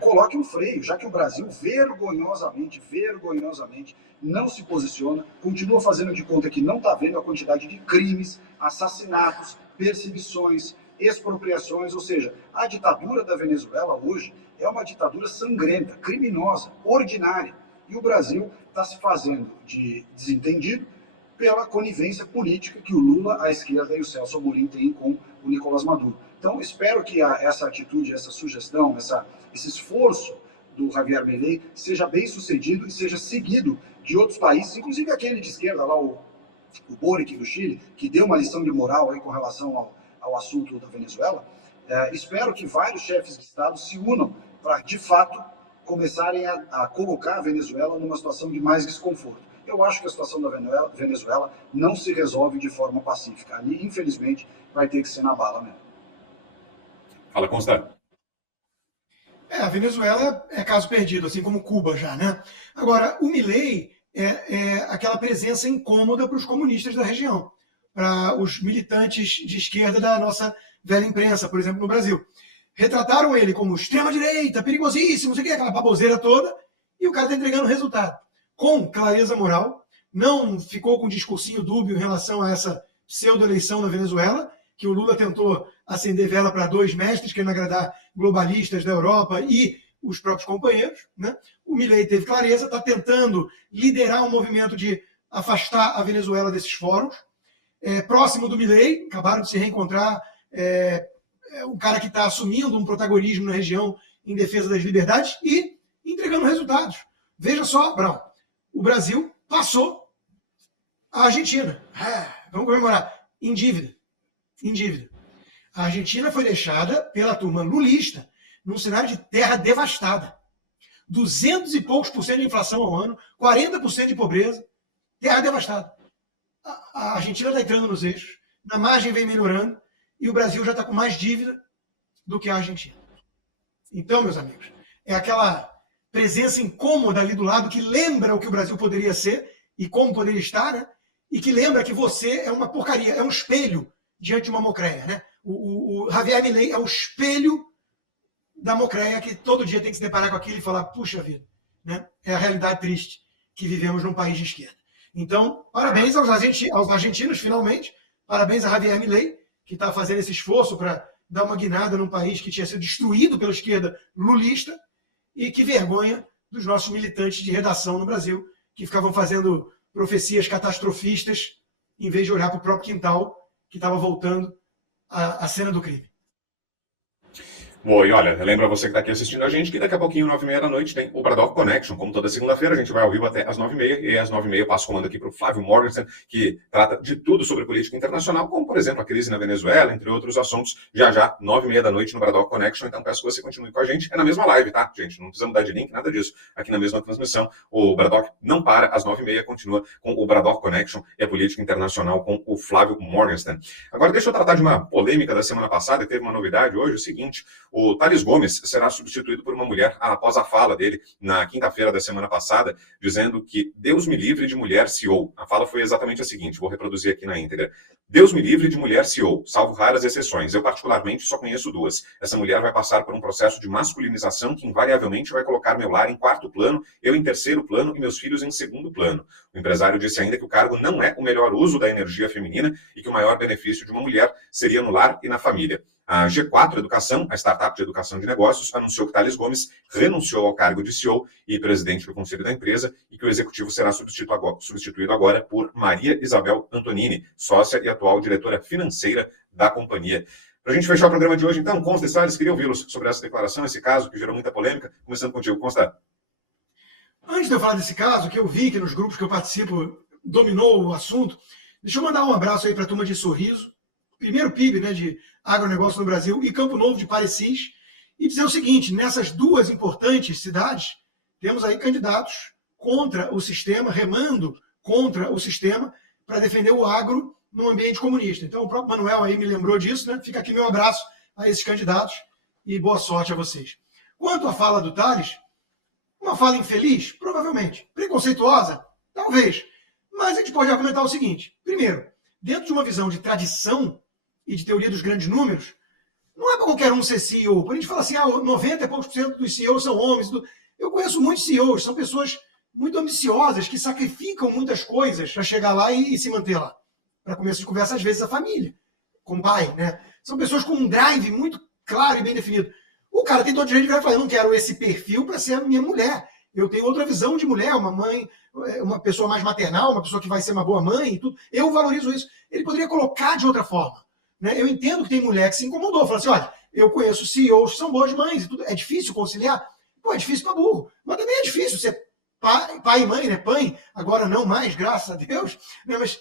coloque um freio, já que o Brasil vergonhosamente não se posiciona, continua fazendo de conta que não está vendo a quantidade de crimes, assassinatos, perseguições, expropriações, ou seja, a ditadura da Venezuela hoje é uma ditadura sangrenta, criminosa, ordinária, e o Brasil está se fazendo de desentendido pela conivência política que o Lula, a esquerda e o Celso Amorim têm com o Nicolás Maduro. Então, espero que essa atitude, essa sugestão, esse esforço do Javier Milei seja bem sucedido e seja seguido de outros países, inclusive aquele de esquerda lá, o Boric do Chile, que deu uma lição de moral aí com relação ao assunto da Venezuela. Espero que vários chefes de Estado se unam para, de fato, começarem a colocar a Venezuela numa situação de mais desconforto. Eu acho que a situação da Venezuela não se resolve de forma pacífica. Ali, infelizmente, vai ter que ser na bala mesmo. Fala, Constantino. A Venezuela é caso perdido, assim como Cuba já, né? Agora, o Milei é aquela presença incômoda para os comunistas da região, para os militantes de esquerda da nossa velha imprensa, por exemplo, no Brasil. Retrataram ele como extrema-direita, perigosíssimo, não sei o que, aquela baboseira toda, e o cara está entregando resultado. Com clareza moral, não ficou com um discursinho dúbio em relação a essa pseudo-eleição na Venezuela, que o Lula tentou acender vela para dois mestres, querendo agradar globalistas da Europa e os próprios companheiros, né? O Milei teve clareza, está tentando liderar um movimento de afastar a Venezuela desses fóruns. Próximo do Milei, acabaram de se reencontrar, um cara que está assumindo um protagonismo na região em defesa das liberdades e entregando resultados. Veja só, Brown, o Brasil passou a Argentina. Vamos comemorar. Em dívida. A Argentina foi deixada pela turma lulista num cenário de terra devastada. 200 e poucos por cento de inflação ao ano, 40% de pobreza, terra devastada. A Argentina está entrando nos eixos, na margem vem melhorando, e o Brasil já está com mais dívida do que a Argentina. Então, meus amigos, é aquela presença incômoda ali do lado que lembra o que o Brasil poderia ser e como poderia estar, né? E que lembra que você é uma porcaria, é um espelho diante de uma mocreia, né? O Javier Milei é o espelho da mocreia que todo dia tem que se deparar com aquilo e falar, puxa vida, né? É a realidade triste que vivemos num país de esquerda. Então, parabéns aos argentinos, finalmente, parabéns a Javier Milei, que está fazendo esse esforço para dar uma guinada num país que tinha sido destruído pela esquerda lulista, E que vergonha dos nossos militantes de redação no Brasil, que ficavam fazendo profecias catastrofistas em vez de olhar para o próprio quintal que estava voltando à cena do crime. Bom, e olha, lembra você que está aqui assistindo a gente que daqui a pouquinho, 9h30 da noite, tem o Braddock Connection. Como toda segunda-feira, a gente vai ao vivo até às 9h30, e às 9h30 eu passo o comando aqui para o Flávio Morgenstern, que trata de tudo sobre política internacional, como, por exemplo, a crise na Venezuela, entre outros assuntos, já, 9h30 da noite no Braddock Connection. Então peço que você continue com a gente. É na mesma live, tá, gente? Não precisa mudar de link, nada disso. Aqui na mesma transmissão, o Braddock não para, às 9h30, continua com o Braddock Connection e a política internacional com o Flávio Morgenstern. Agora, deixa eu tratar de uma polêmica da semana passada, e teve uma novidade hoje, o seguinte: o Thales Gomes será substituído por uma mulher após a fala dele na quinta-feira da semana passada, dizendo que Deus me livre de mulher CEO. A fala foi exatamente a seguinte, vou reproduzir aqui na íntegra. Deus me livre de mulher CEO, salvo raras exceções. Eu, particularmente, só conheço duas. Essa mulher vai passar por um processo de masculinização que, invariavelmente, vai colocar meu lar em quarto plano, eu em terceiro plano e meus filhos em segundo plano. O empresário disse ainda que o cargo não é o melhor uso da energia feminina e que o maior benefício de uma mulher seria no lar e na família. A G4 Educação, a startup de educação de negócios, anunciou que Thales Gomes renunciou ao cargo de CEO e presidente do conselho da empresa e que o executivo será substituído agora por Maria Isabel Antonini, sócia e atual diretora financeira da companhia. Para a gente fechar o programa de hoje, então, Consta e Salles, queria ouvi-los sobre essa declaração, esse caso que gerou muita polêmica. Começando contigo, Consta. Antes de eu falar desse caso, que eu vi que nos grupos que eu participo dominou o assunto, deixa eu mandar um abraço aí para a turma de Sorriso, primeiro PIB, né, de agronegócio no Brasil, e Campo Novo de Parecis, e dizer o seguinte: nessas duas importantes cidades, temos aí candidatos contra o sistema, remando contra o sistema, para defender o agro no ambiente comunista. Então, o próprio Manuel aí me lembrou disso, né? Fica aqui meu abraço a esses candidatos e boa sorte a vocês. Quanto à fala do Thales, uma fala infeliz? Provavelmente. Preconceituosa? Talvez. Mas a gente pode argumentar o seguinte: primeiro, dentro de uma visão de tradição e de teoria dos grandes números, não é para qualquer um ser CEO. Quando a gente fala assim, 90 e poucos % dos CEOs são homens. Eu conheço muitos CEOs, são pessoas muito ambiciosas, que sacrificam muitas coisas para chegar lá e se manter lá. Para começo de conversa, às vezes, a família, com o pai, né? São pessoas com um drive muito claro e bem definido. O cara tem todo o direito de virar e falar: eu não quero esse perfil para ser a minha mulher. Eu tenho outra visão de mulher, uma mãe, uma pessoa mais maternal, uma pessoa que vai ser uma boa mãe e tudo. Eu valorizo isso. Ele poderia colocar de outra forma. Né? Eu entendo que tem mulher que se incomodou, falou assim: olha, eu conheço CEOs que são boas mães e tudo. É difícil conciliar? Pô, é difícil para burro. Mas também é difícil ser pai e mãe, né? Pai, agora não mais, graças a Deus. Né? Mas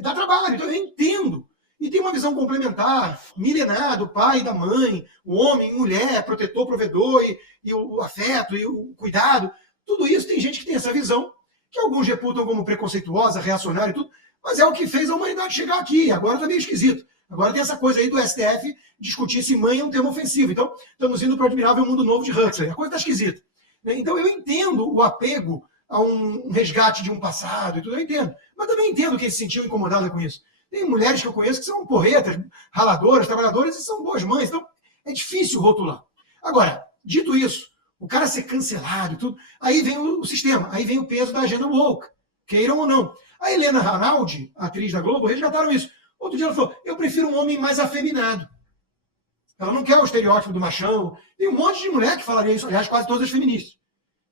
dá trabalho, então eu entendo. E tem uma visão complementar, milenar, do pai e da mãe, o homem, mulher, protetor, provedor, e o afeto, e o cuidado. Tudo isso tem gente que tem essa visão, que alguns reputam como preconceituosa, reacionária e tudo, mas é o que fez a humanidade chegar aqui. Agora tá meio esquisito. Agora tem essa coisa aí do STF discutir se mãe é um termo ofensivo. Então, estamos indo para o admirável mundo novo de Huxley. A coisa está esquisita. Então, eu entendo o apego a um resgate de um passado e tudo, eu entendo. Mas também entendo quem se sentiu incomodado com isso. Tem mulheres que eu conheço que são porretas, raladoras, trabalhadoras e são boas mães. Então, é difícil rotular. Agora, dito isso, o cara ser cancelado e tudo, aí vem o sistema, aí vem o peso da agenda woke, queiram ou não. A Helena Ranaldi, atriz da Globo, resgataram isso. Outro dia ela falou: eu prefiro um homem mais afeminado. Ela não quer o estereótipo do machão. Tem um monte de mulher que falaria isso, aliás, quase todas as feministas.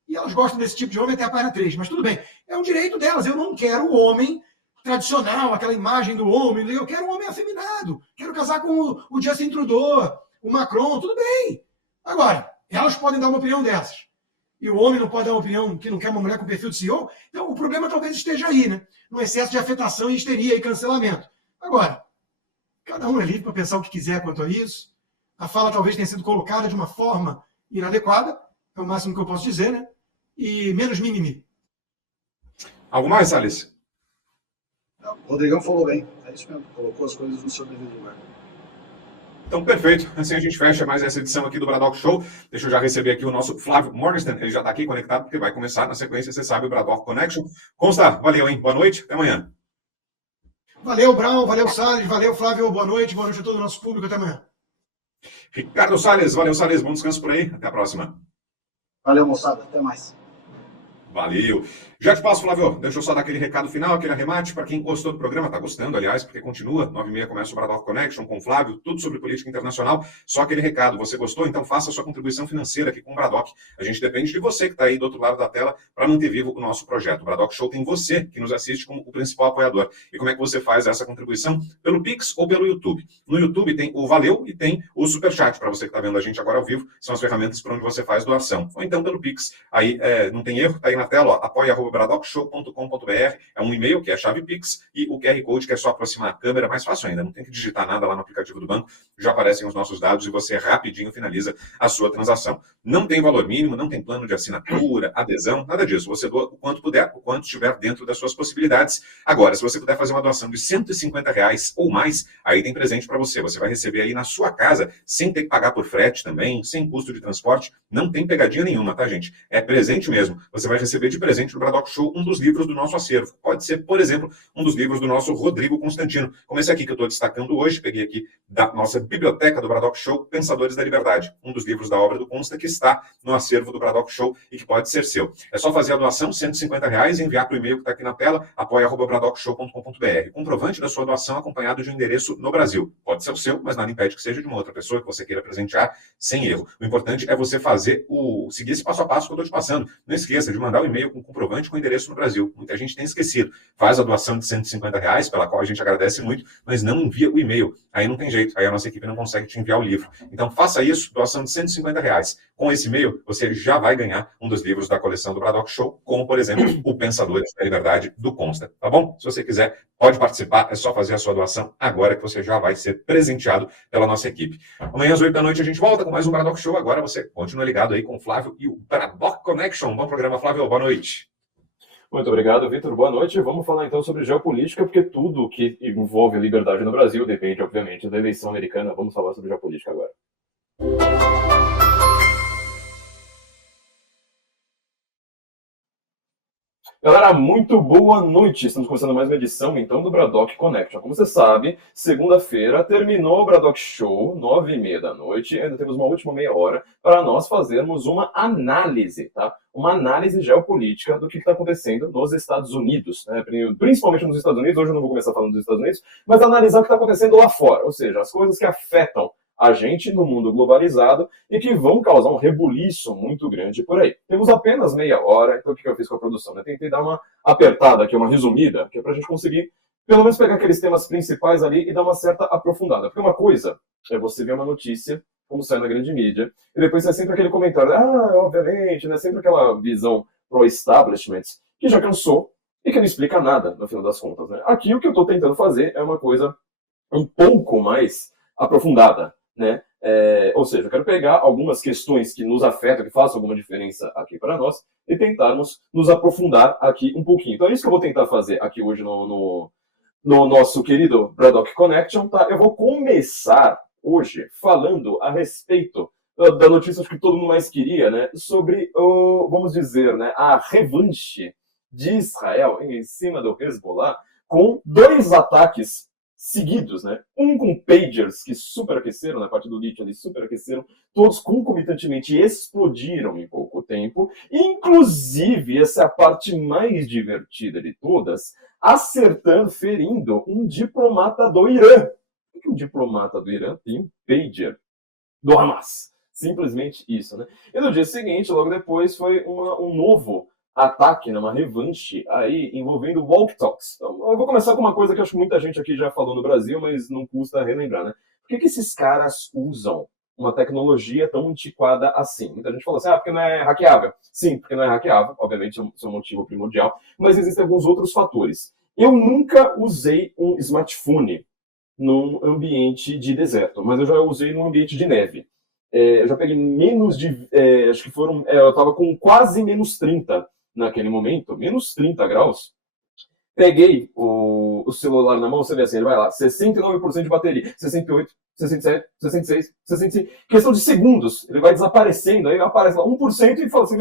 E elas gostam desse tipo de homem até a página 3. Mas tudo bem, é um direito delas. Eu não quero o homem tradicional, aquela imagem do homem. Eu quero um homem afeminado. Quero casar com o Justin Trudeau, o Macron, tudo bem. Agora, elas podem dar uma opinião dessas. E o homem não pode dar uma opinião que não quer uma mulher com perfil de CEO. Então, o problema talvez esteja aí, né? No excesso de afetação, histeria e cancelamento. Agora, cada um é livre para pensar o que quiser quanto a isso. A fala talvez tenha sido colocada de uma forma inadequada, é o máximo que eu posso dizer, né? E menos mimimi. Algo mais, Salles? Não, o Rodrigão falou bem. É isso mesmo. Colocou as coisas no seu devido lugar. Então, perfeito. Assim a gente fecha mais essa edição aqui do Braddock Show. Deixa eu já receber aqui o nosso Flávio Morgenstern. Ele já está aqui conectado, porque vai começar na sequência, você sabe, o Braddock Connection. Consta, valeu, hein? Boa noite, até amanhã. Valeu, Brown, valeu, Salles, valeu, Flávio, boa noite a todo o nosso público, até amanhã. Ricardo Salles, valeu, Salles, bom descanso por aí, até a próxima. Valeu, moçada, até mais. Valeu. Já te passo, Flávio. Deixa eu só dar aquele recado final, aquele arremate para quem gostou do programa, tá gostando, aliás, porque continua. 9h30 começa o Bradock Connection com o Flávio, tudo sobre política internacional. Só aquele recado. Você gostou? Então faça a sua contribuição financeira aqui com o Bradock. A gente depende de você que está aí do outro lado da tela para manter vivo o nosso projeto. O Bradock Show tem você que nos assiste como o principal apoiador. E como é que você faz essa contribuição? Pelo Pix ou pelo YouTube. No YouTube tem o Valeu e tem o Superchat, para você que está vendo a gente agora ao vivo. São as ferramentas por onde você faz doação. Ou então pelo Pix. Aí não tem erro, tá aí na tela, ó, apoia@bradockshow.com.br, é um e-mail que é a chave Pix e o QR Code que é só aproximar a câmera, mais fácil ainda, não tem que digitar nada lá no aplicativo do banco, já aparecem os nossos dados e você rapidinho finaliza a sua transação. Não tem valor mínimo, não tem plano de assinatura, adesão, nada disso. Você doa o quanto puder, o quanto estiver dentro das suas possibilidades. Agora, se você puder fazer uma doação de R$150 ou mais, aí tem presente para você. Você vai receber aí na sua casa, sem ter que pagar por frete também, sem custo de transporte, não tem pegadinha nenhuma, tá, gente? É presente mesmo. Você vai receber de presente no Bradock Show um dos livros do nosso acervo. Pode ser, por exemplo, um dos livros do nosso Rodrigo Constantino, como esse aqui que eu estou destacando hoje, peguei aqui da nossa biblioteca do Bradock Show, Pensadores da Liberdade, um dos livros da obra do Consta que está no acervo do Bradock Show e que pode ser seu. É só fazer a doação, R$150, e enviar para o e-mail que está aqui na tela, apoia@bradockshow.com.br. Comprovante da sua doação acompanhado de um endereço no Brasil. Pode ser o seu, mas nada impede que seja de uma outra pessoa que você queira presentear sem erro. O importante é você seguir esse passo a passo que eu estou te passando. Não esqueça de mandar o e-mail com comprovante com endereço no Brasil. Muita gente tem esquecido. Faz a doação de R$150, pela qual a gente agradece muito, mas não envia o e-mail. Aí não tem jeito, aí a nossa equipe não consegue te enviar o livro. Então faça isso, doação de R$150. Com esse e-mail, você já vai ganhar um dos livros da coleção do Bradock Show, como, por exemplo, o Pensadores da Liberdade, do Consta. Tá bom? Se você quiser, pode participar, é só fazer a sua doação agora que você já vai ser presenteado pela nossa equipe. Amanhã às 8 da noite a gente volta com mais um Bradock Show. Agora você continua ligado aí com o Flávio e o Bradock Connection. Bom programa, Flávio. Boa noite. Muito obrigado, Vitor. Boa noite. Vamos falar então sobre geopolítica, porque tudo que envolve liberdade no Brasil depende, obviamente, da eleição americana. Vamos falar sobre geopolítica agora. Galera, muito boa noite. Estamos começando mais uma edição, então, do Bradock Connection. Como você sabe, segunda-feira terminou o Bradock Show, 9h30 da noite. Ainda temos uma última meia hora para nós fazermos uma análise, tá? Uma análise geopolítica do que está acontecendo nos Estados Unidos, né? Principalmente nos Estados Unidos. Hoje eu não vou começar falando dos Estados Unidos, mas analisar o que está acontecendo lá fora, ou seja, as coisas que afetam a gente no mundo globalizado e que vão causar um rebuliço muito grande por aí. Temos apenas meia hora, então o que eu fiz com a produção? Eu tentei dar uma apertada aqui, uma resumida, que é para a gente conseguir pelo menos pegar aqueles temas principais ali e dar uma certa aprofundada. Porque uma coisa é você ver uma notícia, como sai na grande mídia, e depois é sempre aquele comentário, obviamente, né? Sempre aquela visão pro-establishment, que já cansou e que não explica nada, no final das contas, né? Aqui o que eu estou tentando fazer é uma coisa um pouco mais aprofundada, né? Ou seja, eu quero pegar algumas questões que nos afetam, que façam alguma diferença aqui para nós, e tentarmos nos aprofundar aqui um pouquinho. Então é isso que eu vou tentar fazer aqui hoje no nosso querido Bradock Connection, tá? Eu vou começar hoje falando a respeito da notícia que todo mundo mais queria, né? Sobre, vamos dizer, né, a revanche de Israel em cima do Hezbollah, com 2 ataques seguidos, né? Um com pagers que superaqueceram, na parte do lítio ali, superaqueceram, todos concomitantemente explodiram em pouco tempo. Inclusive, essa é a parte mais divertida de todas, ferindo um diplomata do Irã. Por que um diplomata do Irã tem um pager do Hamas? Simplesmente isso, né? E no dia seguinte, logo depois, foi um novo ataque, né, uma revanche aí envolvendo walk talks. Então, eu vou começar com uma coisa que acho que muita gente aqui já falou no Brasil, mas não custa relembrar, né? Por que esses caras usam uma tecnologia tão antiquada assim? Muita gente falou assim, porque não é hackeável. Sim, porque não é hackeável, obviamente, isso é um motivo primordial, mas existem alguns outros fatores. Eu nunca usei um smartphone num ambiente de deserto, mas eu já usei num ambiente de neve. Eu já peguei menos de... acho que foram... eu estava com quase menos 30 naquele momento, menos 30 graus. Peguei o celular na mão, você vê assim, ele vai lá, 69% de bateria, 68, 67, 66, 65, questão de segundos, ele vai desaparecendo, aí aparece lá 1% e fala assim,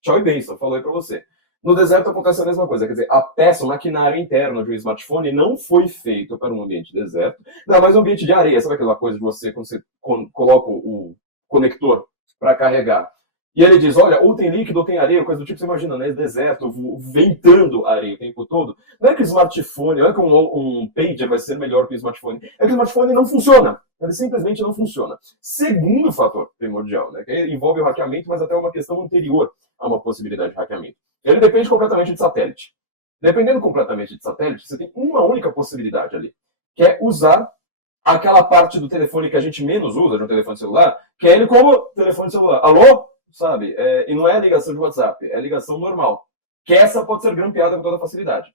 tchau e benção, falou aí pra você. No deserto acontece a mesma coisa, quer dizer, a peça, o maquinário interno de um smartphone não foi feito para um ambiente de deserto, ainda mais um ambiente de areia, sabe aquela coisa de você, quando você coloca o conector para carregar, E ele diz, olha, ou tem líquido ou tem areia, coisa do tipo, você imagina, né? Deserto, ventando areia o tempo todo. Não é que o smartphone, não é que um pager vai ser melhor que o smartphone. É que o smartphone não funciona. Ele simplesmente não funciona. Segundo fator primordial, né? Que envolve o hackeamento, mas até uma questão anterior a uma possibilidade de hackeamento. Ele depende completamente de satélite. Dependendo completamente de satélite, você tem uma única possibilidade ali, que é usar aquela parte do telefone que a gente menos usa, de um telefone celular, que é ele como telefone celular. Alô? Sabe? E não é ligação de WhatsApp, é ligação normal. Que essa pode ser grampeada com toda facilidade.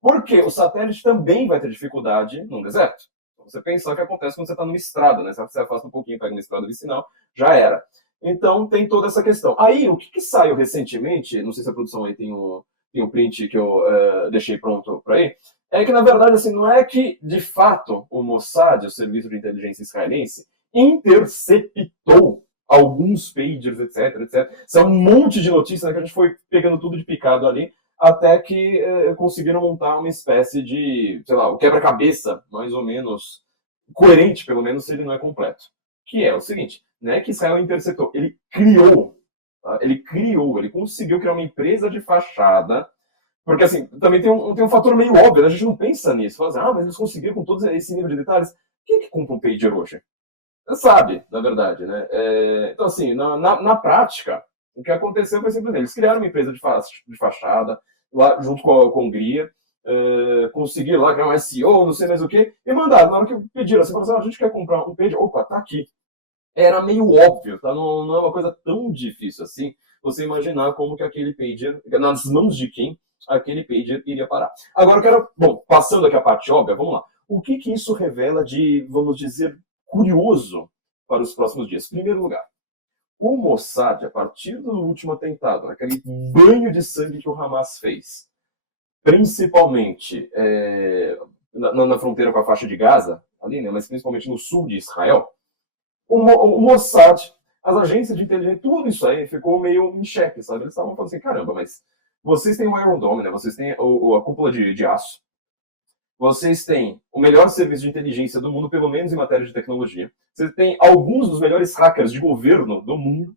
Porque o satélite também vai ter dificuldade no deserto. Então, você pensar o que acontece quando você está numa estrada, né? Você afasta um pouquinho, pega uma estrada vicinal, já era. Então tem toda essa questão. Aí, o que saiu recentemente, não sei se a produção aí tem um print que eu deixei pronto para aí, é que, na verdade, assim, não é que, de fato, o Mossad, o serviço de inteligência israelense, interceptou alguns pagers, etc, etc. São um monte de notícias, né, que a gente foi pegando tudo de picado ali, até que conseguiram montar uma espécie de, sei lá, o quebra-cabeça, mais ou menos coerente, pelo menos, se ele não é completo. Que é o seguinte, não é que Israel interceptou, ele criou, tá? Ele conseguiu criar uma empresa de fachada, porque, assim, também tem um fator meio óbvio, né? A gente não pensa nisso. Fala assim, mas eles conseguiram com todo esse nível de detalhes. Quem é que compra um pager hoje? Sabe, na verdade, né? Então, assim, na prática, o que aconteceu foi simplesmente, eles criaram uma empresa de fachada, lá junto com a Hungria, conseguiram lá criar um SEO, não sei mais o quê, e mandaram. Na hora que pediram assim, falaram assim, a gente quer comprar um pager, opa, tá aqui. Era meio óbvio, tá? Não é uma coisa tão difícil assim, você imaginar como que aquele pager, nas mãos de quem aquele pager iria parar. Agora eu quero, bom, passando aqui a parte óbvia, vamos lá. O que isso revela de, vamos dizer, curioso para os próximos dias? Em primeiro lugar, o Mossad, a partir do último atentado, aquele banho de sangue que o Hamas fez, principalmente na fronteira com a faixa de Gaza, ali, né, mas principalmente no sul de Israel, o Mossad, as agências de inteligência, tudo isso aí ficou meio em xeque, sabe? Eles estavam falando assim, caramba, mas vocês têm o Iron Dome, né? Vocês têm a cúpula de aço. Vocês têm o melhor serviço de inteligência do mundo, pelo menos em matéria de tecnologia. Você tem alguns dos melhores hackers de governo do mundo,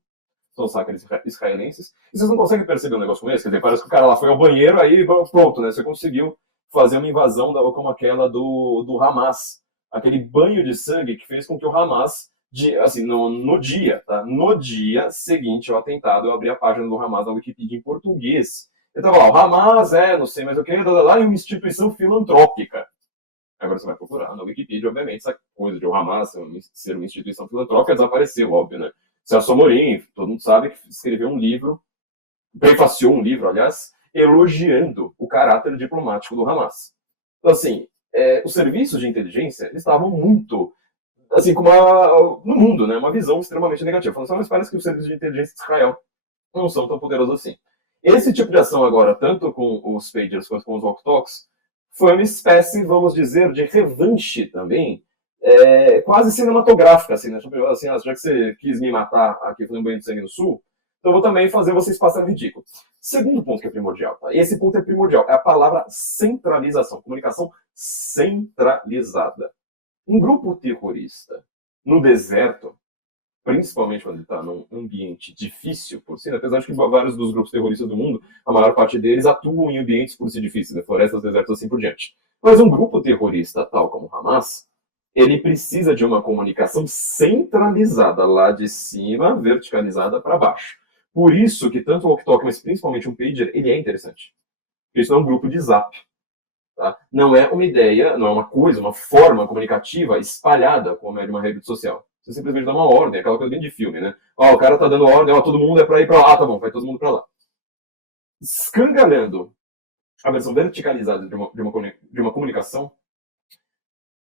são os hackers israelenses, e vocês não conseguem perceber um negócio como esse? Quer dizer, parece que o cara lá foi ao banheiro, aí pronto, né? Você conseguiu fazer uma invasão como aquela do Hamas. Aquele banho de sangue que fez com que o Hamas, assim, no dia seguinte ao atentado, eu abri a página do Hamas na Wikipedia em português. Eu tava lá, o Hamas não sei mais o que, lá em uma instituição filantrópica. Agora você vai procurar na Wikipedia, obviamente, essa coisa de o Hamas ser uma instituição filantrópica desapareceu, óbvio, né? Celso Amorim, todo mundo sabe que escreveu um livro, prefaciou um livro, aliás, elogiando o caráter diplomático do Hamas. Então, assim, os serviços de inteligência eles estavam muito, assim, no mundo, né? Uma visão extremamente negativa. Falando assim, mas parece que os serviços de inteligência de Israel não são tão poderosos assim. Esse tipo de ação agora, tanto com os pagers quanto com os walkie-talkies, foi uma espécie, vamos dizer, de revanche também, quase cinematográfica, assim, né? Assim, já que você quis me matar aqui fazendo banho de sangue no sul, então eu vou também fazer vocês passarem ridículo. Segundo ponto que é primordial, tá? Esse ponto é primordial, é a palavra centralização, comunicação centralizada. Um grupo terrorista no deserto, principalmente quando ele está num ambiente difícil, por si, apesar de que vários dos grupos terroristas do mundo, a maior parte deles atuam em ambientes por si difíceis, né? Florestas, desertos, assim por diante. Mas um grupo terrorista tal como o Hamas, ele precisa de uma comunicação centralizada lá de cima, verticalizada para baixo. Por isso que tanto o walkie-talkie, mas principalmente um pager, ele é interessante. Porque isso não é um grupo de zap. Tá? Não é uma ideia, não é uma coisa, uma forma comunicativa espalhada como é de uma rede social. Você simplesmente dá uma ordem, aquela coisa bem de filme, né? O cara tá dando ordem, todo mundo é pra ir pra lá, tá bom, vai todo mundo pra lá. Escangalhando a versão verticalizada de uma comunicação,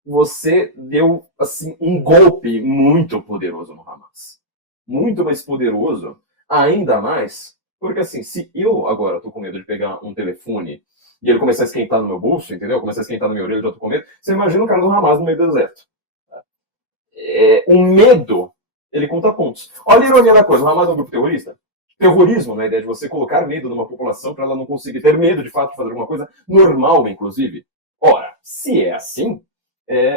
você deu, assim, um golpe muito poderoso no Hamas. Muito mais poderoso, ainda mais, porque assim, se eu agora tô com medo de pegar um telefone e ele começar a esquentar no meu bolso, entendeu? Começar a esquentar na minha orelha, eu já tô com medo, você imagina um cara do Hamas no meio do deserto. O medo, ele conta pontos. Olha a ironia da coisa, o Hamas é um grupo terrorista. Terrorismo, né, a ideia de você colocar medo numa população para ela não conseguir ter medo de fato de fazer alguma coisa normal, inclusive. Ora, se é assim,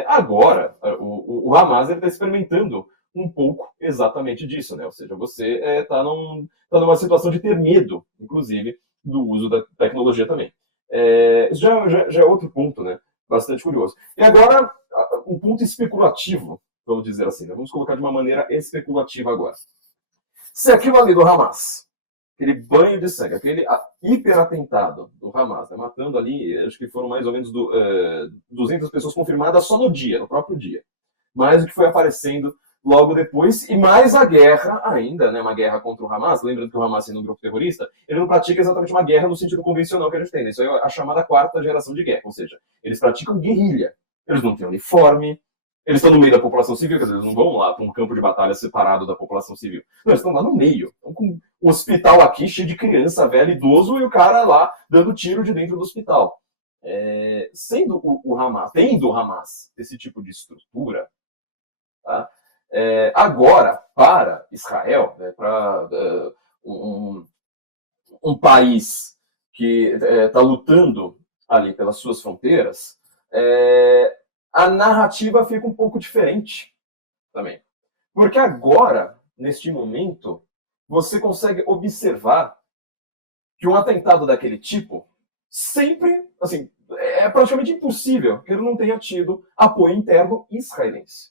agora o Hamas está experimentando um pouco exatamente disso, né? Ou seja, você está numa situação de ter medo, inclusive, do uso da tecnologia também. Isso já é outro ponto, né? Bastante curioso. E agora, um ponto especulativo, vamos dizer assim, né? Vamos colocar de uma maneira especulativa agora. Se aquilo ali do Hamas, aquele banho de sangue, aquele hiperatentado do Hamas, né? Matando ali, acho que foram mais ou menos 200 pessoas confirmadas só no próprio dia. Mais o que foi aparecendo logo depois, e mais a guerra ainda, né, uma guerra contra o Hamas. Lembrando que o Hamas, sendo um grupo terrorista, ele não pratica exatamente uma guerra no sentido convencional que a gente tem, né? Isso é a chamada quarta geração de guerra, ou seja, eles praticam guerrilha. Eles não têm uniforme, eles estão no meio da população civil, quer dizer, eles não vão lá para um campo de batalha separado da população civil. Não, eles estão lá no meio. Estão com um hospital aqui cheio de criança, velho, idoso, e o cara lá dando tiro de dentro do hospital. Sendo o Hamas, tendo o Hamas esse tipo de estrutura, tá? Agora, para Israel, né, para um país que está lutando ali pelas suas fronteiras, a narrativa fica um pouco diferente também. Porque agora, neste momento, você consegue observar que um atentado daquele tipo sempre, assim, é praticamente impossível que ele não tenha tido apoio interno israelense.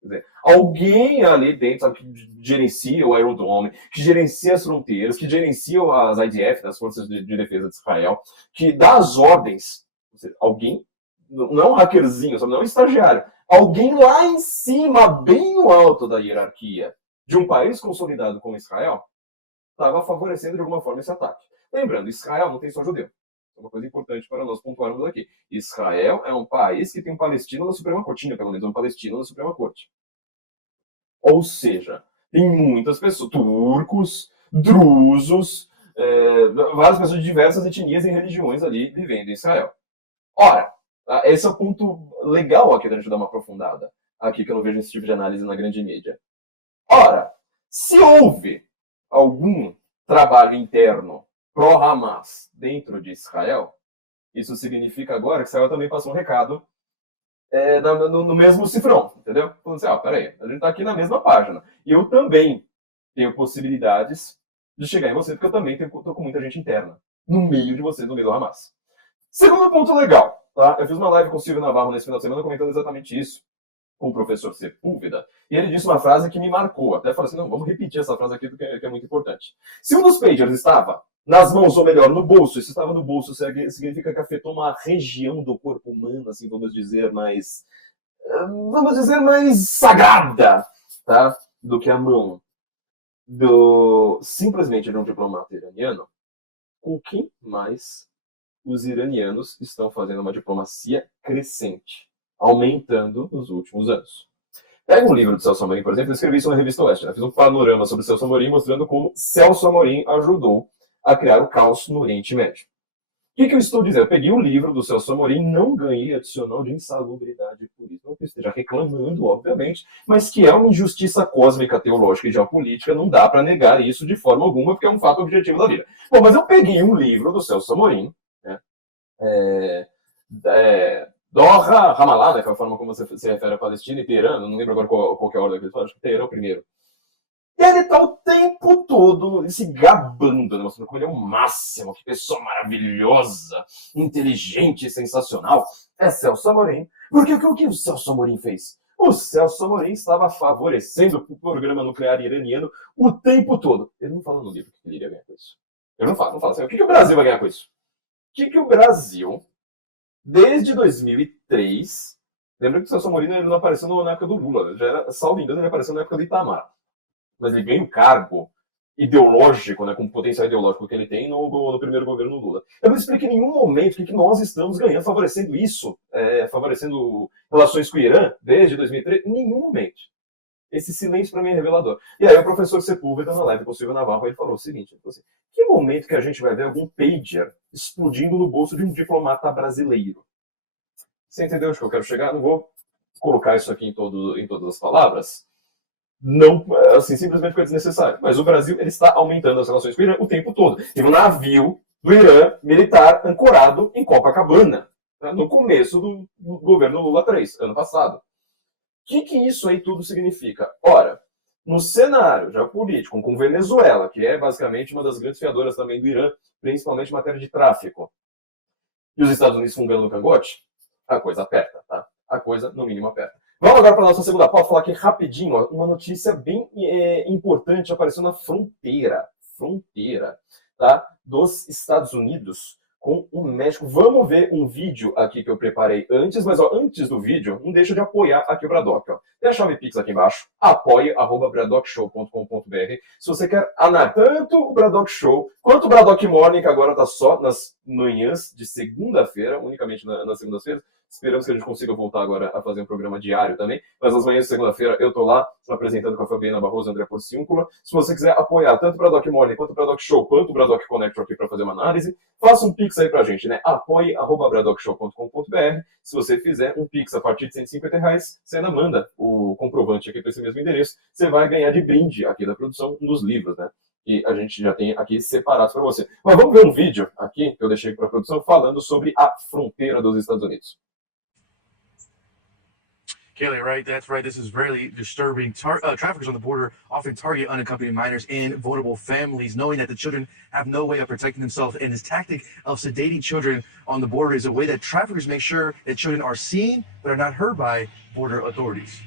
Quer dizer, alguém ali dentro, sabe, que gerencia o Iron Dome, que gerencia as fronteiras, que gerencia as IDF, as Forças de Defesa de Israel, que dá as ordens, ou seja, alguém, não é um hackerzinho, sabe, não é um estagiário, alguém lá em cima, bem no alto da hierarquia de um país consolidado como Israel, estava favorecendo de alguma forma esse ataque. Lembrando, Israel não tem só judeu. É uma coisa importante para nós pontuarmos aqui. Israel é um país que tem um palestino na Suprema Corte, tinha pelo menos um palestino na Suprema Corte. Ou seja, tem muitas pessoas, turcos, drusos, várias pessoas de diversas etnias e religiões ali vivendo em Israel. Ora, esse é o ponto legal aqui da gente dar uma aprofundada, aqui que eu não vejo esse tipo de análise na grande mídia. Ora, se houve algum trabalho interno pró-Hamas dentro de Israel, isso significa agora que Israel também passou um recado no mesmo cifrão, entendeu? Falando assim, peraí, a gente tá aqui na mesma página. E eu também tenho possibilidades de chegar em você, porque eu também tô com muita gente interna no meio de você, no meio do Hamas. Segundo ponto legal, tá? Eu fiz uma live com o Silvio Navarro nesse final de semana comentando exatamente isso, com o professor Sepúlveda, e ele disse uma frase que me marcou. Até falei assim, não, vamos repetir essa frase aqui, porque é muito importante. Se um dos pagers estava nas mãos, ou melhor, no bolso, e se estava no bolso, significa que afetou uma região do corpo humano, assim, vamos dizer mais sagrada, tá? Do que a mão simplesmente de um diplomata iraniano. Com quem mais os iranianos estão fazendo uma diplomacia crescente, aumentando nos últimos anos? Pega um livro do Celso Amorim, por exemplo, eu escrevi isso na Revista Oeste, né? Fiz um panorama sobre Celso Amorim, mostrando como Celso Amorim ajudou a criar o caos no Oriente Médio. O que eu estou dizendo? Eu peguei um livro do Celso Amorim, não ganhei adicional de insalubridade por isso, não que eu esteja reclamando, obviamente, mas que é uma injustiça cósmica, teológica e geopolítica, não dá para negar isso de forma alguma, porque é um fato objetivo da vida. Bom, mas eu peguei um livro do Celso Amorim, né? Doha Ramallah, né, que é a forma como você se refere à Palestina, e Teherã, não lembro agora qual é a ordem que eles falam, acho que Teherã é o primeiro. E ele está o tempo todo se gabando, né, mostrando como ele é o máximo, que pessoa maravilhosa, inteligente, sensacional. É Celso Amorim. Porque o que o Celso Amorim fez? O Celso Amorim estava favorecendo o programa nuclear iraniano o tempo todo. Ele não fala no livro que ele iria ganhar com isso. Ele não fala assim, o que o Brasil vai ganhar com isso? O que o Brasil, desde 2003, lembra que o Celso Amorim não apareceu na época do Lula, já era, salvo engano, ele apareceu na época do Itamar. Mas ele ganha um cargo ideológico, né, com o potencial ideológico que ele tem no primeiro governo Lula. Eu não explico em nenhum momento o que nós estamos ganhando, favorecendo isso, favorecendo relações com o Irã, desde 2003, em nenhum momento. Esse silêncio para mim é revelador. E aí o professor Sepúlveda, na live com o Silvio Navarro, ele falou o seguinte, ele falou assim, que momento que a gente vai ver algum pager explodindo no bolso de um diplomata brasileiro? Você entendeu onde que eu quero chegar? Não vou colocar isso aqui em todas as palavras. Não, assim, simplesmente porque é desnecessário. Mas o Brasil, ele está aumentando as relações com o Irã o tempo todo. Tem um navio do Irã militar ancorado em Copacabana, né, no começo do governo Lula 3, ano passado. que isso aí tudo significa? Ora, no cenário geopolítico, com Venezuela, que é basicamente uma das grandes fiadoras também do Irã, principalmente em matéria de tráfico, e os Estados Unidos fungando no cangote, a coisa aperta, tá? A coisa, no mínimo, aperta. Vamos agora para a nossa segunda pauta, falar aqui rapidinho, ó, uma notícia bem importante apareceu na fronteira, tá? Dos Estados Unidos com o México. Vamos ver um vídeo aqui que eu preparei antes, mas ó, antes do vídeo, não deixa de apoiar aqui o Bradock. Ó. Tem a chave Pix aqui embaixo, apoie@bradockshow.com.br. Se você quer tanto o Bradock Show quanto o Bradock Morning, que agora está só nas manhãs de segunda-feira, unicamente nas segundas-feiras. Esperamos que a gente consiga voltar agora a fazer um programa diário também. Mas nas manhãs de segunda-feira eu tô lá apresentando com a Fabiana Barroso e André Porciúncula. Se você quiser apoiar tanto o Bradock Morning, quanto o Bradock Show, quanto o Bradock Connector aqui para fazer uma análise, faça um Pix aí pra gente, né? apoie@bradockshow.com.br. Se você fizer um Pix a partir de R$150, você ainda manda o comprovante aqui para esse mesmo endereço. Você vai ganhar de brinde aqui da produção um dos livros, né? E a gente já tem aqui separados para você. Mas vamos ver um vídeo aqui que eu deixei para a produção falando sobre a fronteira dos Estados Unidos. Kaylee, right? That's right. This is really disturbing. Traffickers on the border often target unaccompanied minors and vulnerable families, knowing that the children have no way of protecting themselves. And this tactic of sedating children on the border is a way that traffickers make sure that children are seen but are not heard by border authorities.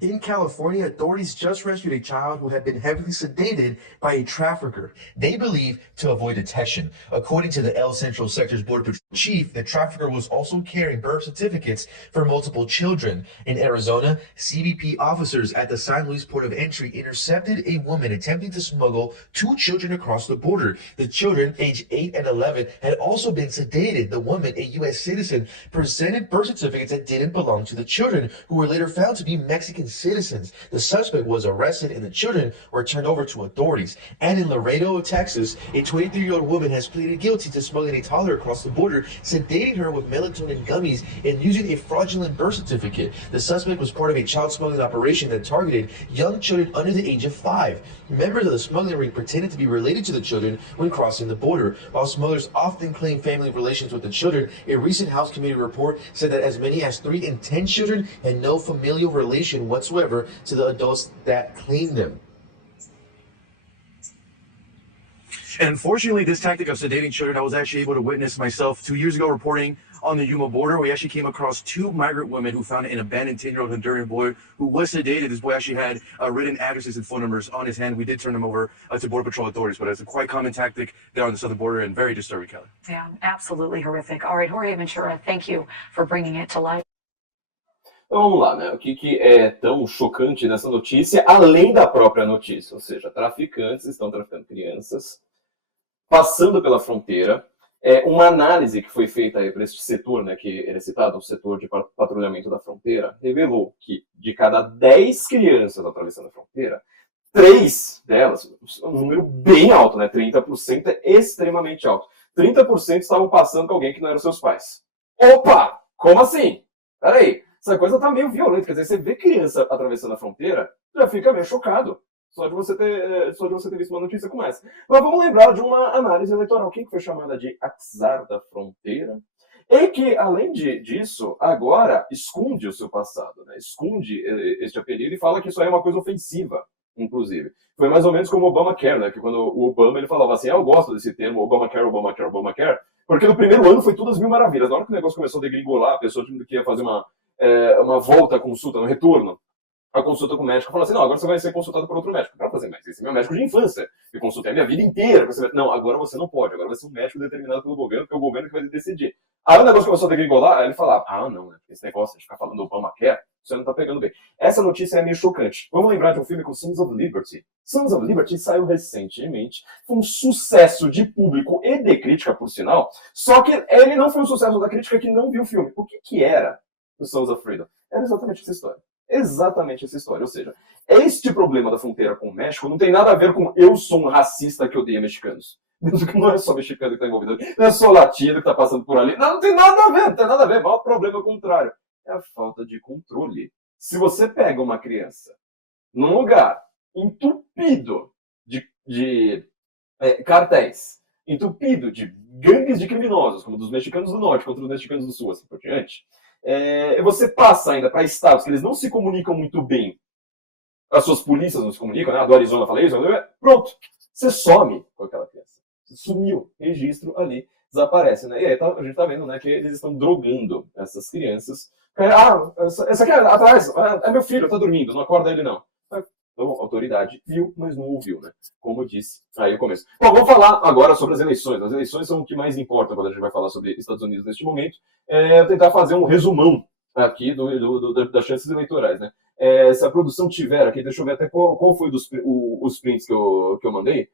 In California, authorities just rescued a child who had been heavily sedated by a trafficker. They believe to avoid detection. According to the El Centro Sector's Border Patrol chief, the trafficker was also carrying birth certificates for multiple children. In Arizona, CBP officers at the San Luis Port of Entry intercepted a woman attempting to smuggle 2 children across the border. The children, aged 8 and 11, had also been sedated. The woman, a U.S. citizen, presented birth certificates that didn't belong to the children, who were later found to be Mexican citizens. The suspect was arrested and the children were turned over to authorities. And in Laredo, Texas, a 23-year-old woman has pleaded guilty to smuggling a toddler across the border, sedating her with melatonin gummies and using a fraudulent birth certificate. The suspect was part of a child smuggling operation that targeted young children under the age of 5. Members of the smuggling ring pretended to be related to the children when crossing the border. While smugglers often claim family relations with the children, a recent House committee report said that as many as 3 in 10 children had no familial relation whatsoever to the adults that claimed them. And unfortunately, this tactic of sedating children, I was actually able to witness myself 2 years ago reporting on the Yuma border. We actually came across 2 migrant women who found an abandoned 10-year-old Honduran boy who was sedated. This boy actually had written addresses and phone numbers on his hand. We did turn him over to Border Patrol authorities, but it's a quite common tactic there on the southern border and very disturbing, Kelly. Yeah, absolutely horrific. All right, Jorge Ventura, thank you for bringing it to light. Então vamos lá, né? O que é tão chocante nessa notícia, além da própria notícia? Ou seja, traficantes estão traficando crianças, passando pela fronteira. Uma análise que foi feita aí para este setor, né, que era citado, o setor de patrulhamento da fronteira, revelou que de cada 10 crianças atravessando a fronteira, 3 delas, um número bem alto, né? 30% é extremamente alto. 30% estavam passando com alguém que não eram seus pais. Opa! Como assim? Peraí. Essa coisa tá meio violenta, quer dizer, você vê criança atravessando a fronteira, já fica meio chocado. Só de você ter visto uma notícia como essa. Mas vamos lembrar de uma análise eleitoral, que foi chamada de Czar da Fronteira, e que, além disso, agora esconde o seu passado, né? Esconde este apelido e fala que isso aí é uma coisa ofensiva, inclusive. Foi mais ou menos como o Obamacare, né? Que quando o Obama ele falava assim, eu gosto desse termo Obamacare, Obamacare, Obamacare, porque no primeiro ano foi tudo as mil maravilhas. Na hora que o negócio começou a degringolar, a pessoa que ia fazer uma volta à consulta, no retorno, a consulta com o médico, falou assim, não, agora você vai ser consultado por outro médico. Para fazer mais, esse é meu médico de infância. Eu consultei a minha vida inteira. Não, agora você não pode, agora vai ser um médico determinado pelo governo, porque é o governo que vai decidir. Aí o negócio começou a degringolar, aí ele falava, não, né, esse negócio de ficar falando do Obamacare, você não tá pegando bem. Essa notícia é meio chocante. Vamos lembrar de um filme com Sons of Liberty. Sons of Liberty saiu recentemente, foi um sucesso de público e de crítica, por sinal, só que ele não foi um sucesso da crítica que não viu o filme. O que era o Sons of Freedom? Era exatamente essa história. Exatamente essa história. Ou seja, este problema da fronteira com o México não tem nada a ver com eu sou um racista que odeia mexicanos. Não é só mexicano que está envolvido, não é só latino que está passando por ali. Não tem nada a ver, não tem nada a ver. O maior problema é o contrário. É a falta de controle. Se você pega uma criança num lugar entupido de cartéis, entupido de gangues de criminosos, como dos mexicanos do norte contra os mexicanos do sul, assim por diante, Você passa ainda para estados que eles não se comunicam muito bem, as suas polícias não se comunicam, né? A do Arizona eu falei isso, pronto, você some com aquela criança. Você sumiu, registro ali, desaparece, né? E aí a gente tá vendo, né, que eles estão drogando essas crianças. Essa aqui atrás, é meu filho, tá dormindo, não acorda ele não. Então, a autoridade viu, mas não ouviu, né? Como eu disse aí no começo. Bom, vamos falar agora sobre as eleições. As eleições são o que mais importa quando a gente vai falar sobre Estados Unidos neste momento. Tentar fazer um resumão aqui das chances eleitorais, né? Se a produção tiver aqui, deixa eu ver até qual foi os prints que eu mandei.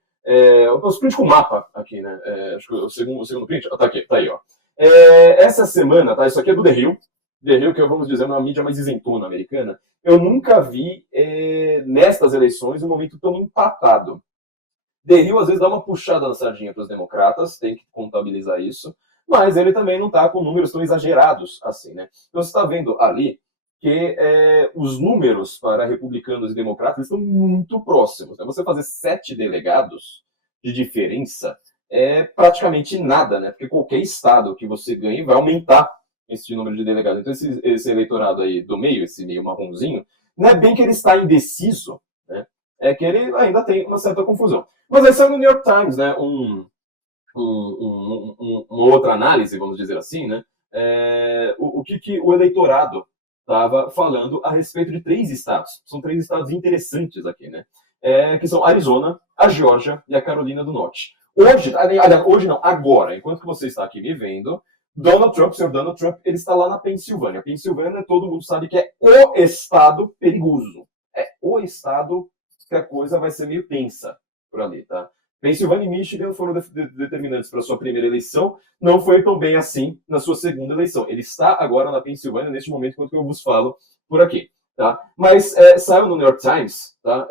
Os prints com mapa aqui, né? Acho que o segundo print. Tá aqui, tá aí, ó. Essa semana, tá? Isso aqui é do The Hill. The Hill, que vamos dizer, é uma mídia mais isentona americana. Eu nunca vi, nestas eleições, um momento tão empatado. The Hill, às vezes, dá uma puxada na sardinha para os democratas, tem que contabilizar isso, mas ele também não está com números tão exagerados assim, né? Então, você está vendo ali que os números para republicanos e democratas estão muito próximos, né? Você fazer 7 delegados de diferença é praticamente nada, né? Porque qualquer estado que você ganhe vai aumentar esse número de delegados. Então, esse eleitorado aí do meio, esse meio marronzinho, não é bem que ele está indeciso, né? É que ele ainda tem uma certa confusão. Mas aí saiu no New York Times, né? Uma outra análise, vamos dizer assim, né? O que o eleitorado estava falando a respeito de 3 estados. São 3 estados interessantes aqui, né? Que são Arizona, a Geórgia e a Carolina do Norte. Hoje não, agora, enquanto que você está aqui me vendo, senhor Donald Trump, ele está lá na Pensilvânia. Pensilvânia, todo mundo sabe que é o estado perigoso. É o estado que a coisa vai ser meio tensa por ali, tá? Pensilvânia e Michigan foram determinantes para a sua primeira eleição, não foi tão bem assim na sua segunda eleição. Ele está agora na Pensilvânia, neste momento, enquanto eu vos falo por aqui, tá? Mas saiu no New York Times, tá?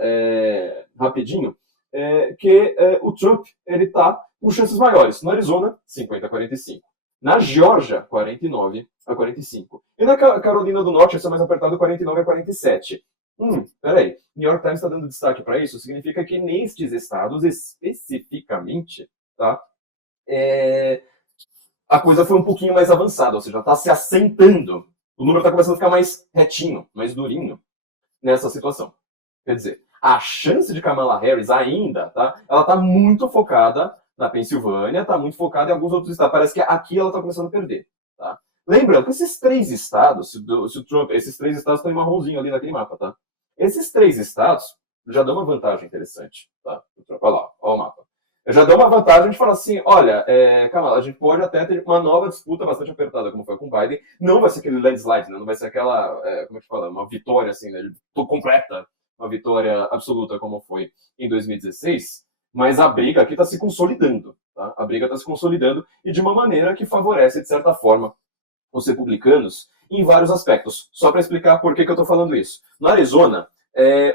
Rapidinho, que o Trump, ele está com chances maiores. No Arizona, 50-45. Na Geórgia, 49-45. E na Carolina do Norte, isso é mais apertado, 49-47. Peraí, New York Times está dando destaque para isso? Significa que nestes estados, especificamente, tá? A coisa foi um pouquinho mais avançada, ou seja, está se assentando. O número está começando a ficar mais retinho, mais durinho nessa situação. Quer dizer, a chance de Kamala Harris ainda, tá? Ela está muito focada na Pensilvânia, está muito focada em alguns outros estados. Parece que aqui ela está começando a perder, tá? Lembrando que esses 3 estados, se o Trump, esses 3 estados estão em marronzinho ali naquele mapa, tá? Esses 3 estados já dão uma vantagem interessante, tá? Olha lá, olha o mapa. Já dão uma vantagem de falar assim, olha, Kamala, a gente pode até ter uma nova disputa bastante apertada, como foi com o Biden. Não vai ser aquele landslide, né? Não vai ser aquela, como é que fala, uma vitória assim, né? Completa, uma vitória absoluta como foi em 2016. Mas a briga aqui está se consolidando, tá? A briga está se consolidando e de uma maneira que favorece, de certa forma, os republicanos em vários aspectos. Só para explicar por que eu estou falando isso. Na Arizona,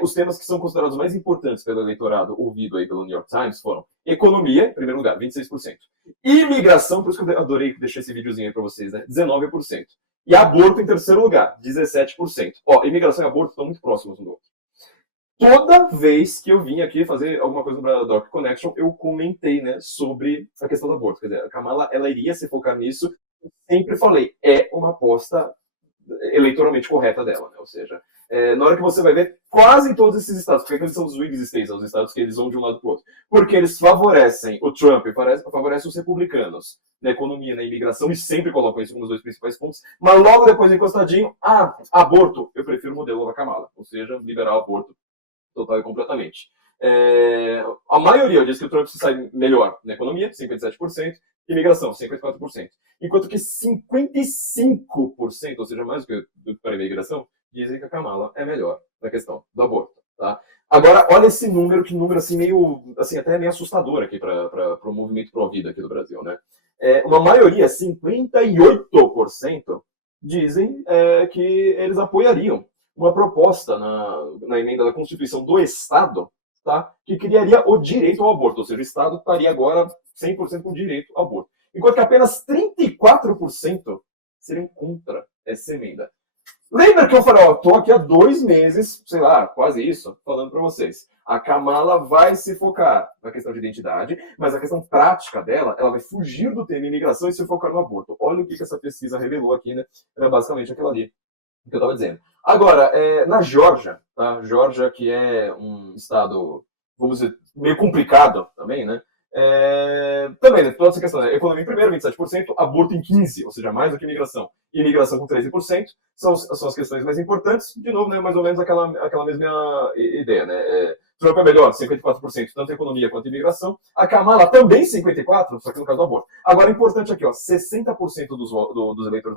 os temas que são considerados mais importantes pelo eleitorado ouvido aí pelo New York Times foram economia, em primeiro lugar, 26%. Imigração, por isso que eu adorei deixar esse videozinho aí para vocês, né? 19%. E aborto em terceiro lugar, 17%. Imigração e aborto estão muito próximos um do outro. Toda vez que eu vim aqui fazer alguma coisa no Bradock Connection, eu comentei, né, sobre a questão do aborto. Quer dizer, a Kamala, ela iria se focar nisso. Eu sempre falei, é uma aposta eleitoralmente correta dela, né? Ou seja, na hora que você vai ver, quase em todos esses estados, porque eles são os swing states, os estados que eles vão de um lado para o outro, porque eles favorecem o Trump, favorecem os republicanos na economia, na imigração, e sempre colocam isso como os 2 principais pontos, mas logo depois, encostadinho, aborto, eu prefiro o modelo da Kamala, ou seja, liberar o aborto total e completamente. A maioria diz que o Trump se sai melhor na economia, 57%, imigração, 54%. Enquanto que 55%, ou seja, mais do que para a imigração, dizem que a Kamala é melhor na questão do aborto. Tá? Agora, olha esse número, que número assim, meio, assim, até meio assustador aqui para o movimento pró-vida aqui do Brasil. Né? Uma maioria, 58%, dizem que eles apoiariam uma proposta na emenda da Constituição do Estado, tá, que criaria o direito ao aborto, ou seja, o Estado estaria agora 100% com direito ao aborto. Enquanto que apenas 34% seriam contra essa emenda. Lembra que eu falei, estou aqui há 2 meses, sei lá, quase isso, falando para vocês. A Kamala vai se focar na questão de identidade, mas a questão prática dela, ela vai fugir do tema imigração e se focar no aborto. Olha o que essa pesquisa revelou aqui, né? Era basicamente aquilo ali que eu estava dizendo. Agora, na Geórgia, tá? Geórgia, que é um estado, vamos dizer, meio complicado também, né? Também, né, toda essa questão, né? Economia em primeiro, 27%, aborto em 15%, ou seja, mais do que imigração. Imigração com 13%, são as questões mais importantes. De novo, né, mais ou menos aquela mesma ideia, né? Trump é melhor, 54%, tanto economia quanto imigração. A Kamala também 54%, só que no caso do aborto. Agora, importante aqui, ó, 60% dos eleitores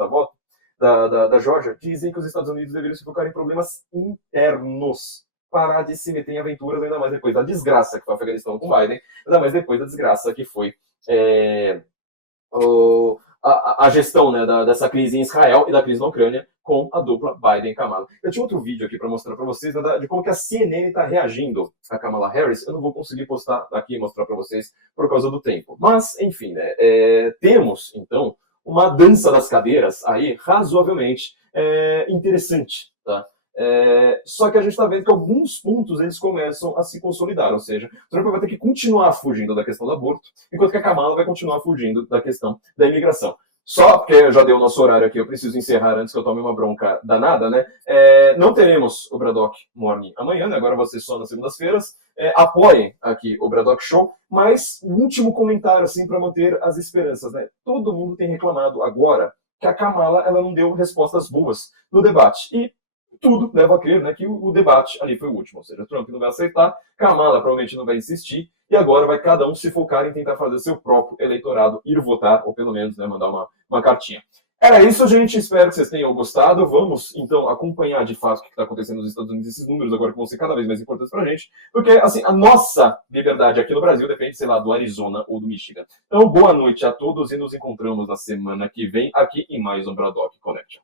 da Geórgia dizem que os Estados Unidos deveriam se focar em problemas internos. Parar de se meter em aventuras, ainda mais depois da desgraça que foi o Afeganistão com Biden, ainda mais depois da desgraça que foi a gestão, né, dessa crise em Israel e da crise na Ucrânia com a dupla Biden-Kamala. Eu tinha outro vídeo aqui para mostrar para vocês, né, de como que a CNN está reagindo a Kamala Harris. Eu não vou conseguir postar aqui e mostrar para vocês por causa do tempo. Mas, enfim, né, temos, então, uma dança das cadeiras aí razoavelmente interessante, tá? Só que a gente está vendo que alguns pontos eles começam a se consolidar, ou seja, o Trump vai ter que continuar fugindo da questão do aborto, enquanto que a Kamala vai continuar fugindo da questão da imigração. Só porque já deu o nosso horário aqui, eu preciso encerrar antes que eu tome uma bronca danada, né? Não teremos o Braddock Morning amanhã, né? Agora vai ser só nas segundas-feiras. Apoiem aqui o Braddock Show, mas um último comentário assim para manter as esperanças, né? Todo mundo tem reclamado agora que a Kamala ela não deu respostas boas no debate. E tudo leva a crer, né, que o debate ali foi o último. Ou seja, Trump não vai aceitar, Kamala provavelmente não vai insistir, e agora vai cada um se focar em tentar fazer seu próprio eleitorado ir votar, ou pelo menos, né, mandar uma cartinha. Era isso, gente. Espero que vocês tenham gostado. Vamos, então, acompanhar de fato o que está acontecendo nos Estados Unidos, esses números agora que vão ser cada vez mais importantes para a gente, porque, assim, a nossa liberdade aqui no Brasil depende, sei lá, do Arizona ou do Michigan. Então, boa noite a todos e nos encontramos na semana que vem aqui em mais um Braddock Connection.